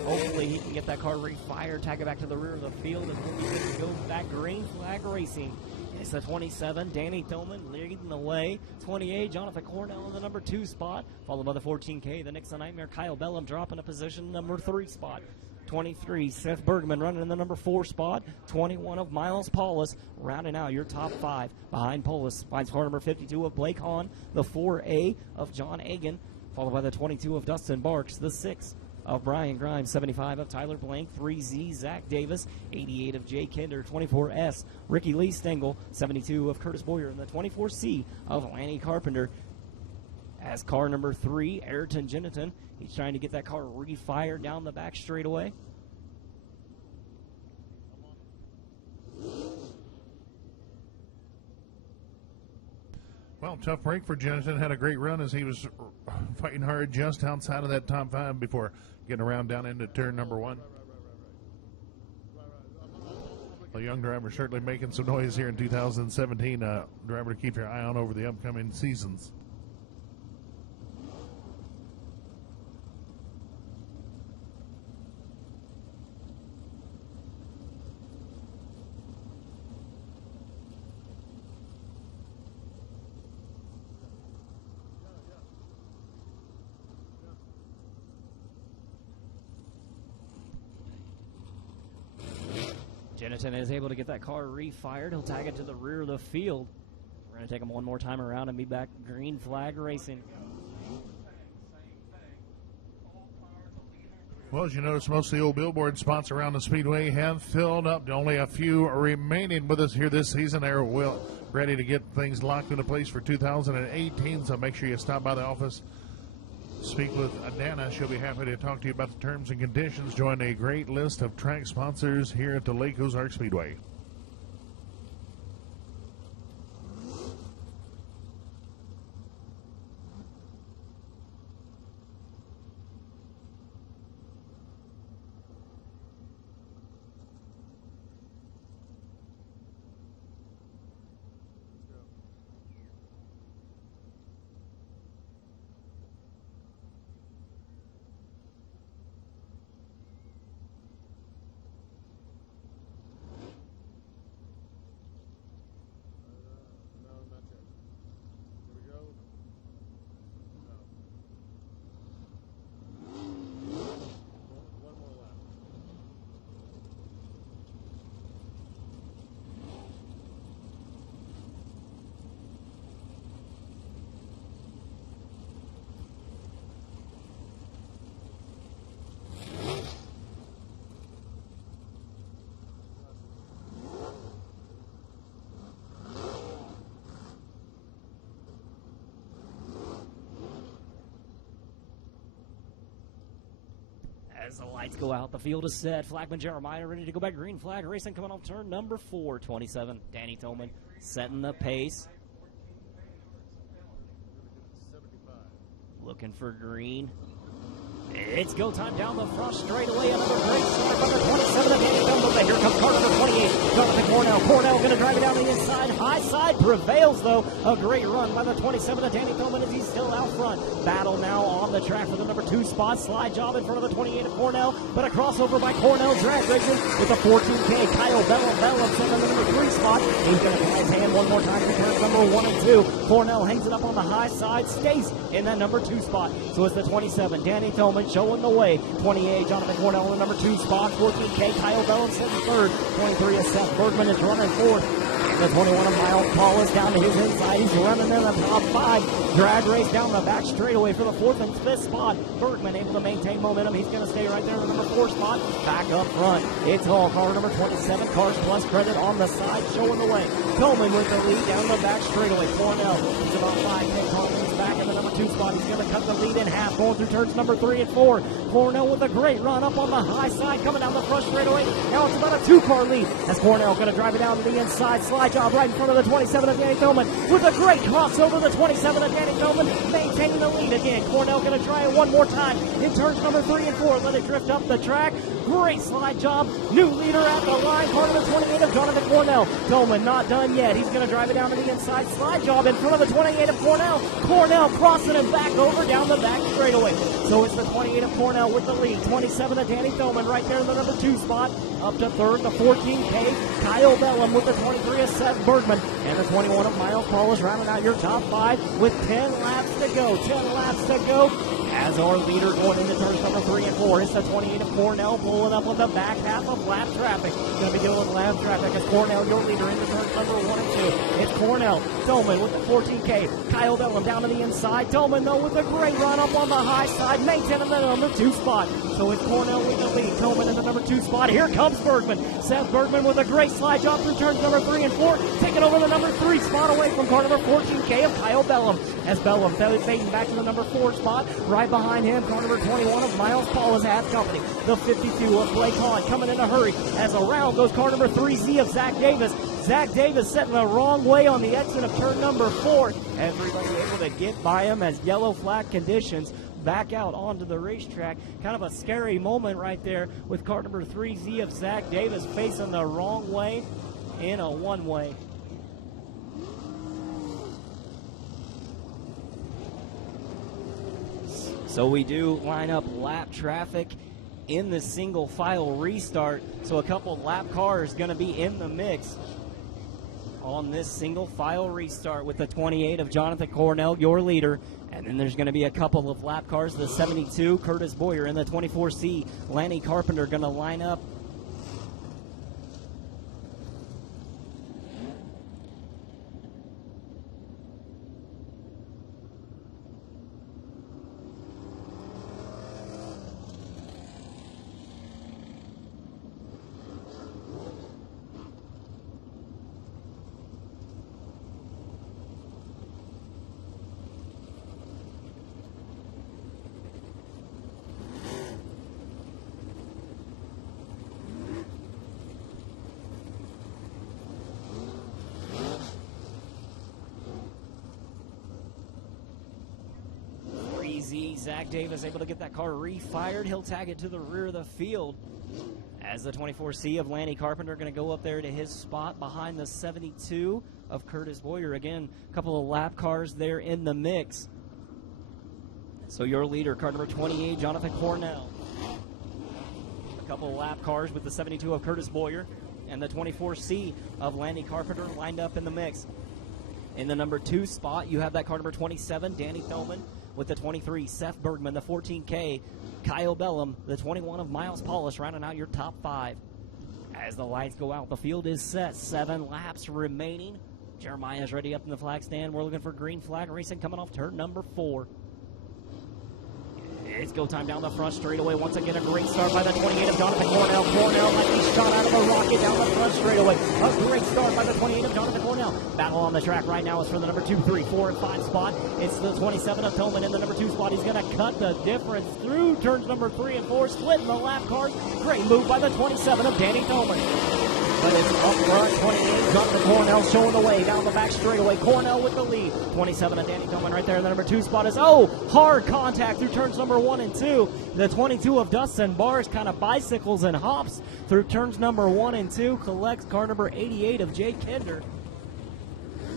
Hopefully he can get that car refired, tag it back to the rear of the field, and we'll be good to go back green flag racing. It's the 27, Danny Thoman leading the way. 28, Jonathan Cornell in the number 2 spot, followed by the 14K, the Nixon Nightmare, Kyle Bellum dropping a position, number 3 spot. 23, Seth Bergman running in the number 4 spot. 21 of Miles Paulus rounding out your top 5. Behind Paulus finds car number 52 of Blake Hahn, the 4A of John Agan, followed by the 22 of Dustin Barks, the 6 of Brian Grimes, 75 of Tyler Blank, 3Z Zach Davis, 88 of Jay Kinder, 24S Ricky Lee Stengel, 72 of Curtis Boyer, and the 24C of Lanny Carpenter. As car number 3, Ayrton Jennison, he's trying to get that car refired down the back straightaway. Well, tough break for Jennison. Had a great run as he was fighting hard just outside of that top 5 before getting around down into turn number 1. A young driver certainly making some noise here in 2017. Driver to keep your eye on over the upcoming seasons. Jennison is able to get that car refired. He'll tag it to the rear of the field. We're going to take him one more time around and be back green flag racing. Well, as you notice, most of the old billboard spots around the Speedway have filled up. Only a few remaining with us here this season. They're ready to get things locked into place for 2018, so make sure you stop by the office. Speak with Adana. She'll be happy to talk to you about the terms and conditions. Join a great list of track sponsors here at the Lake Ozarks Speedway. As the lights go out, the field is set. Flagman Jeremiah ready to go back green flag racing, coming off turn number 4. 27, Danny Tillman setting the pace. Looking for green. It's go time down the front straightaway. Another great start from the 27 of Danny Tillman. But here comes car number 28, Jonathan Cornell. Cornell going to drive it down the inside. High side prevails, though. A great run by the 27 of Danny Tillman as he's still out front. Battle now on the track for the number 2 spot. Slide job in front of the 28 of Cornell, but a crossover by Cornell drag racing with the 14K. Kyle Bellum sitting on the number 3 spot. He's going to try his hand one more time for turns number 1 and 2. Cornell hangs it up on the high side, stays in that number 2 spot. So it's the 27, Danny Tillman showing the way. 28, Jonathan Cornell in the number 2 spot. 14K, Kyle Bellum sitting third. 23 is Seth Bergman is running fourth. The 21 of Miles Paul is down to his inside. He's running in the top 5. Drag race down the back straightaway for the 4th and 5th spot. Bergman able to maintain momentum. He's going to stay right there in the number 4 spot. Back up front. It's all car number 27. Cars Plus Credit on the side showing the way. Tillman with the lead down the back straightaway. Cornell is about 5 Collins back in the number 2 spot. He's going to cut the lead in half going through turns number 3 and 4. Cornell with a great run up on the high side coming down the front straightaway. Now it's about a 2-car lead as Cornell going to drive it down to the inside. Slide job right in front of the 27 of Danny Tillman with a great crossover. The 27 of Danny Tillman maintaining the lead again. Cornell going to try it one more time in turns number 3 and 4. Let it drift up the track. Great slide job. New leader at the line. Part of the 28 of Jonathan Cornell. Tillman not done yet. He's going to drive it down to the inside. Slide job in front of the 28 of Cornell. Cornell crossing him back over down the back straightaway. So it's the 28 of Cornell with the lead. 27 of Danny Tillman right there in the number 2 spot. Up to third, the 14K. Kyle Bellum with the 23 of Seth Bergman. And the 21 of Miles Paul is rounding out your top 5 with 10 laps to go. 10 laps to go. As our leader going into turns number 3 and 4, it's the 28 of Cornell pulling up on the back half of lap traffic. Going to be dealing with lap traffic as Cornell, your leader, into turns number 1 and 2. It's Cornell, Tillman with the 14K. Kyle Bellum down to the inside. Tillman, though, with a great run up on the high side, maintaining the number 2 spot. So it's Cornell with the lead. Tillman in the number 2 spot. Here comes Bergman. Seth Bergman with a great slide job through turns number 3 and 4, taking over the number 3 spot away from car number 14K of Kyle Bellum. As Bellum fading back to the number 4 spot, right behind him, car number 21 of Miles Paul is at company. The 52 of Blake Hahn coming in a hurry as around goes car number 3Z of Zach Davis. Zach Davis setting the wrong way on the exit of turn number 4. Everybody able to get by him as yellow flag conditions back out onto the racetrack. Kind of a scary moment right there with car number 3Z of Zach Davis facing the wrong way in a one-way. So we do line up lap traffic in the single file restart. So a couple lap cars going to be in the mix on this single file restart with the 28 of Jonathan Cornell, your leader. And then there's going to be a couple of lap cars. The 72, Curtis Boyer, and the 24C, Lanny Carpenter, going to line up Zach Davis able to get that car refired. He'll tag it to the rear of the field as the 24C of Lanny Carpenter going to go up there to his spot behind the 72 of Curtis Boyer. Again, a couple of lap cars there in the mix. So your leader, car number 28, Jonathan Cornell. A couple of lap cars with the 72 of Curtis Boyer and the 24C of Lanny Carpenter lined up in the mix. In the number 2 spot, you have that car number 27, Danny Thoman, with the 23, Seth Bergman, the 14K, Kyle Bellum, the 21 of Miles Paulus, rounding out your top 5. As the lights go out, the field is set. 7 laps remaining. Jeremiah's ready up in the flag stand. We're looking for green flag racing coming off turn number 4. It's go time down the front straightaway. Once again, a great start by the 28 of Jonathan Cornell. Cornell like he shot out of a rocket down the front straightaway. A great start by the 28 of Jonathan Cornell. Battle on the track right now is for the number 2, 3, 4, and 5 spot. It's the 27 of Tillman in the number 2 spot. He's going to cut the difference through turns number 3 and 4, splitting the lap cars. Great move by the 27 of Danny Tillman. But it's up front, 28, Jonathan Cornell showing the way down the back straightaway. Cornell with the lead. 27 of Danny Tillman right there in the number 2 spot is, hard contact through turns number 1 and 2. The 22 of Dustin Bars kind of bicycles and hops through turns number 1 and 2. Collects car number 88 of Jake Kinder.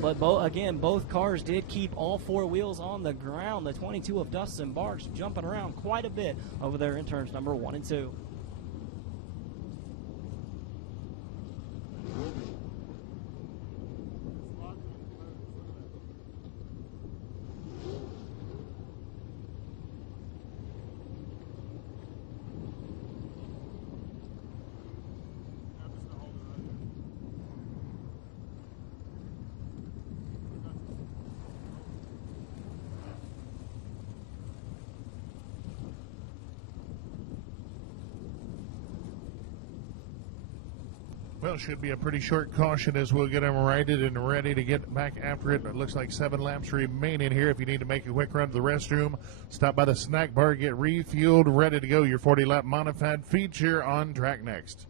But both cars did keep all 4 wheels on the ground. The 22 of Dustin Bars jumping around quite a bit over there in turns number 1 and 2. Well, should be a pretty short caution as we'll get them righted and ready to get back after it. It looks like 7 laps remaining here. If you need to make a quick run to the restroom, stop by the snack bar, get refueled, ready to go. Your 40-lap modified feature on track next.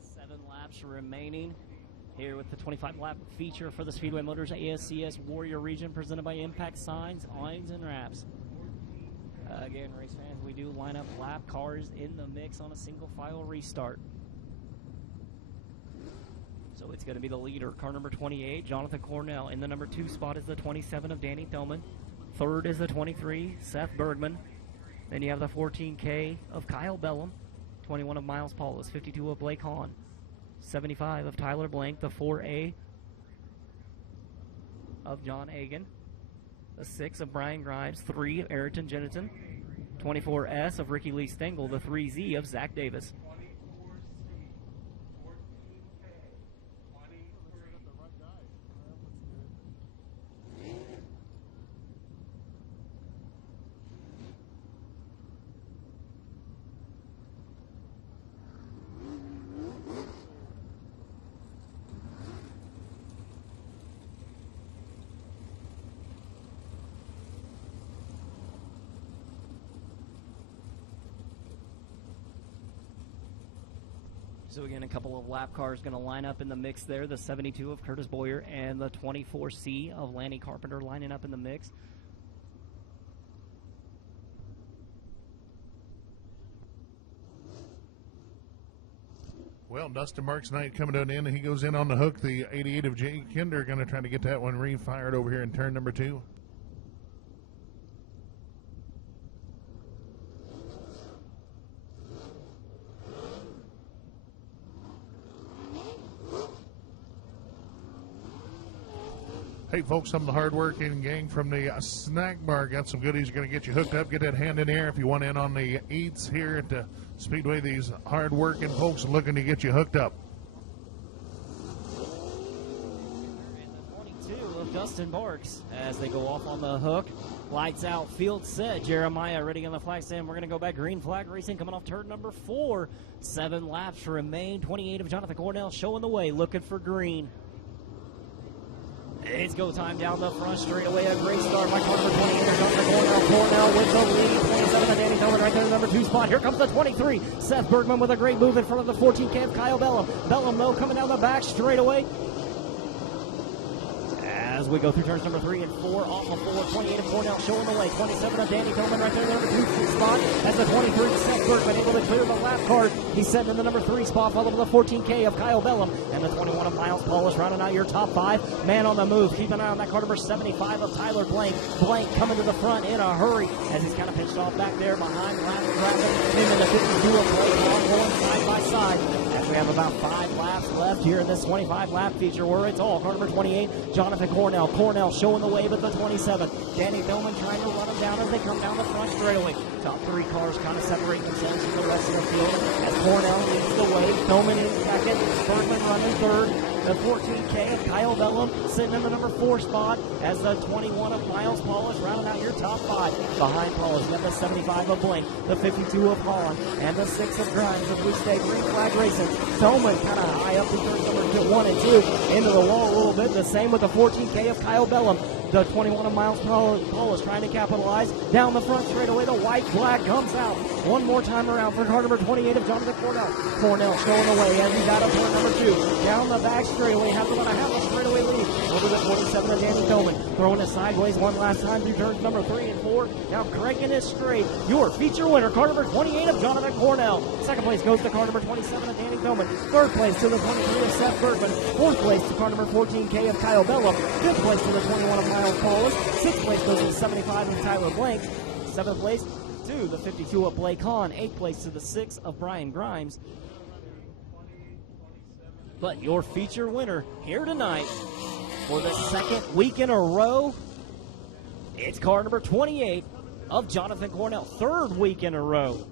7 laps remaining here with the 25-lap feature for the Speedway Motors ASCS Warrior Region presented by Impact Signs, Awnings, and Wraps. Again, race fans, we do line up lap cars in the mix on a single file restart. So it's going to be the leader, car number 28, Jonathan Cornell. In the number 2 spot is the 27 of Danny Tillman. 3rd is the 23, Seth Bergman. Then you have the 14K of Kyle Bellum. 21 of Miles Paulus. 52 of Blake Hahn. 75 of Tyler Blank. The 4A of John Agan. The 6 of Brian Grimes. 3 of Ayrton Jennison. 24S of Ricky Lee Stengel. The 3Z of Zach Davis. So again, a couple of lap cars going to line up in the mix there. The 72 of Curtis Boyer and the 24C of Lanny Carpenter lining up in the mix. Well, Dustin Marks' night coming to an end. He goes in on the hook. The 88 of Jake Kinder going to try to get that one refired over here in turn number 2. Hey, folks, some of the hard-working gang from the snack bar got some goodies. Going to get you hooked up. Get that hand in the air if you want in on the eats here at the Speedway. These hard-working folks are looking to get you hooked up. And the 22 of Dustin Barks as they go off on the hook. Lights out, field set. Jeremiah ready on the flag stand. We're going to go back. Green flag racing coming off turn number 4. 7 laps remain. 28 of Jonathan Cornell showing the way, looking for green. It's go time down the front straightaway. A great start by car number 28. Jonathan Cornell with the lead. 27 of Danny Tillman right there in the number 2 spot. Here comes the 23. Seth Bergman with a great move in front of the 14K of Kyle Bellum. Bellum, though, coming down the back straightaway. as we go through turns number 3 and 4. Off of 4, 28 of Cornell showing the way. 27 of Danny Tillman right there in the number 2 spot. As the 23 Seth Bergman able to clear the lap card. He's sitting in the number 3 spot, followed by the 14K of Kyle Bellum. And the 21 of Miles Paulus rounding out your top 5. Man on the move. Keep an eye on that car number 75 of Tyler Blank. Blank coming to the front in a hurry as he's kind of pitched off back there behind Ryan Traffic. Him and the 52 of Blake all going side by side. As we have about 5 laps left here in this 25 lap feature where it's all car number 28, Jonathan Cornell. Cornell showing the way with the 27. Danny Billman trying to run them down as they come down the front straightaway. Top 3 cars kind of separate themselves from the rest of the field as Cornell leads the way. Billman in second, Bergman running third. The 14K of Kyle Bellum sitting in the number 4 spot as the 21 of Miles Paulus rounding out your top 5. Behind Paulus, you have the 75 of Blank, the 52 of Holland, and the 6 of Grimes as we stay green flag racing. Tillman kind of high up in turns number 1 and 2 into the wall a little bit. The same with the 14K of Kyle Bellum. The 21 of Miles Paulus trying to capitalize. Down the front straightaway, the white flag comes out. One more time around for car number 28 of Jonathan Cornell. Cornell showing the way as he's out of turn number 2. Down the back straightaway, has about a half a straightaway lead over the 27 of Danny Tillman. Throwing it sideways one last time through turns number 3 and 4. Now cranking it straight. Your feature winner, car number 28 of Jonathan Cornell. Second place goes to car number 27 of Danny Tillman. Third place to the 23 of Seth Bergman. Fourth place to car number 14K of Kyle Bellum. Fifth place to the 21 of Miles Paulus. Sixth place goes to the 75 of Tyler Blank. Seventh place to the 52 of Blake Hahn. Eighth place to the 6 of Brian Grimes. But your feature winner here tonight for the second week in a row, it's car number 28 of Jonathan Cornell. Third week in a row.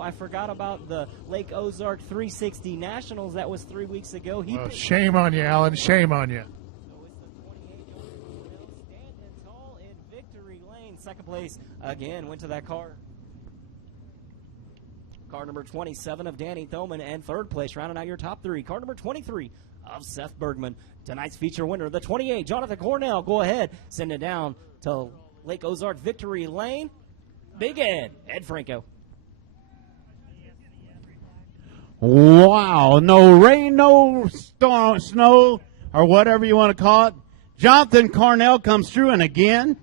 I forgot about the Lake Ozark 360 Nationals. That was 3 weeks ago. Shame on you, Alan. Shame on you. Standing tall in victory lane. Second place again went to that car. Car number 27 of Danny Tillman, and third place rounding out your top 3. Car number 23 of Seth Bergman. Tonight's feature winner, the 28, Jonathan Cornell. Go ahead, send it down to Lake Ozark victory lane. Big Ed Franco. Wow, no rain, no storm, snow, or whatever you want to call it. Jonathan Cornell comes through, and again,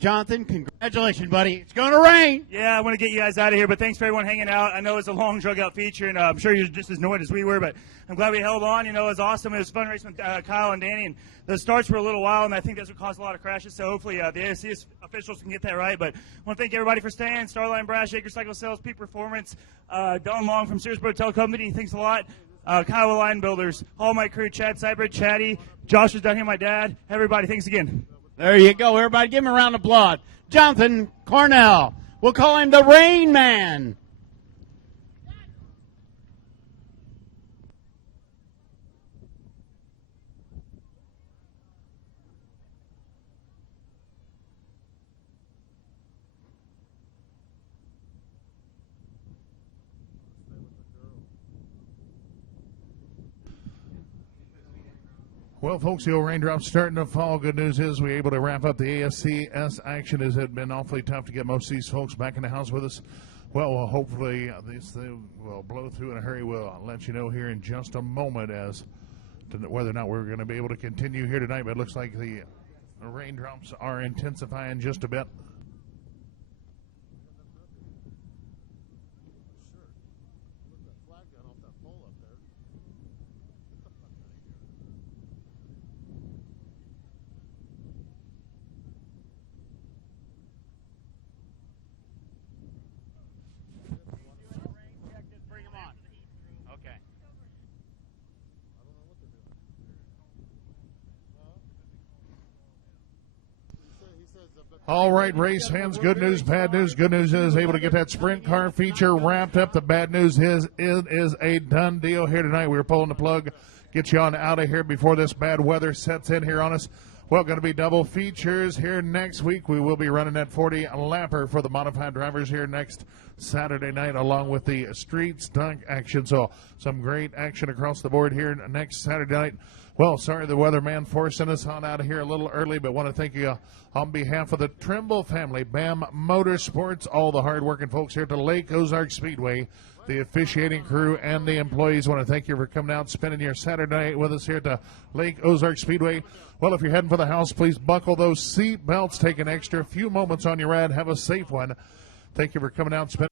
Jonathan, congratulations, buddy. It's going to rain. Yeah, I want to get you guys out of here, but thanks for everyone hanging out. I know it's a long, drug-out feature, and I'm sure you're just as annoyed as we were, but I'm glad we held on. You know, it was awesome. It was fun racing with Kyle and Danny, and the starts were a little while, and I think that's what caused a lot of crashes, so hopefully the ASC officials can get that right. But I want to thank everybody for staying. Starline Brass, Shaker Cycle Sales, Peak Performance, Don Long from Searsburg Tel Company, thanks a lot. Kyle Line Builders, all my crew, Chad Seibert, Chatty, Josh is down here, my dad. Everybody, thanks again. There you go, everybody. Give him a round of applause. Jonathan Cornell. We'll call him the Rain Man. Well, folks, the old raindrops starting to fall. Good news is we're able to wrap up the ASCS action. It had been awfully tough to get most of these folks back in the house with us. Well, hopefully this thing will blow through in a hurry. We'll let you know here in just a moment as to whether or not we're going to be able to continue here tonight. But it looks like the raindrops are intensifying just a bit. All right, race fans, good news, bad news. Good news is able to get that sprint car feature wrapped up. The bad news is it is a done deal here tonight. We're pulling the plug, get you on out of here before this bad weather sets in here on us. Well, going to be double features here next week. We will be running that 40 lapper for the modified drivers here next Saturday night, along with the street stunt action. So some great action across the board here next Saturday night. Well, sorry the weatherman forcing us on out of here a little early, but want to thank you on behalf of the Trimble family, BAM Motorsports, all the hard-working folks here at the Lake Ozarks Speedway. the officiating crew, and the employees. Want to thank you for coming out, spending your Saturday night with us here at the Lake Ozarks Speedway. Well, if you're heading for the house, please buckle those seat belts. Take an extra few moments on your ride. Have a safe one. Thank you for coming out, spending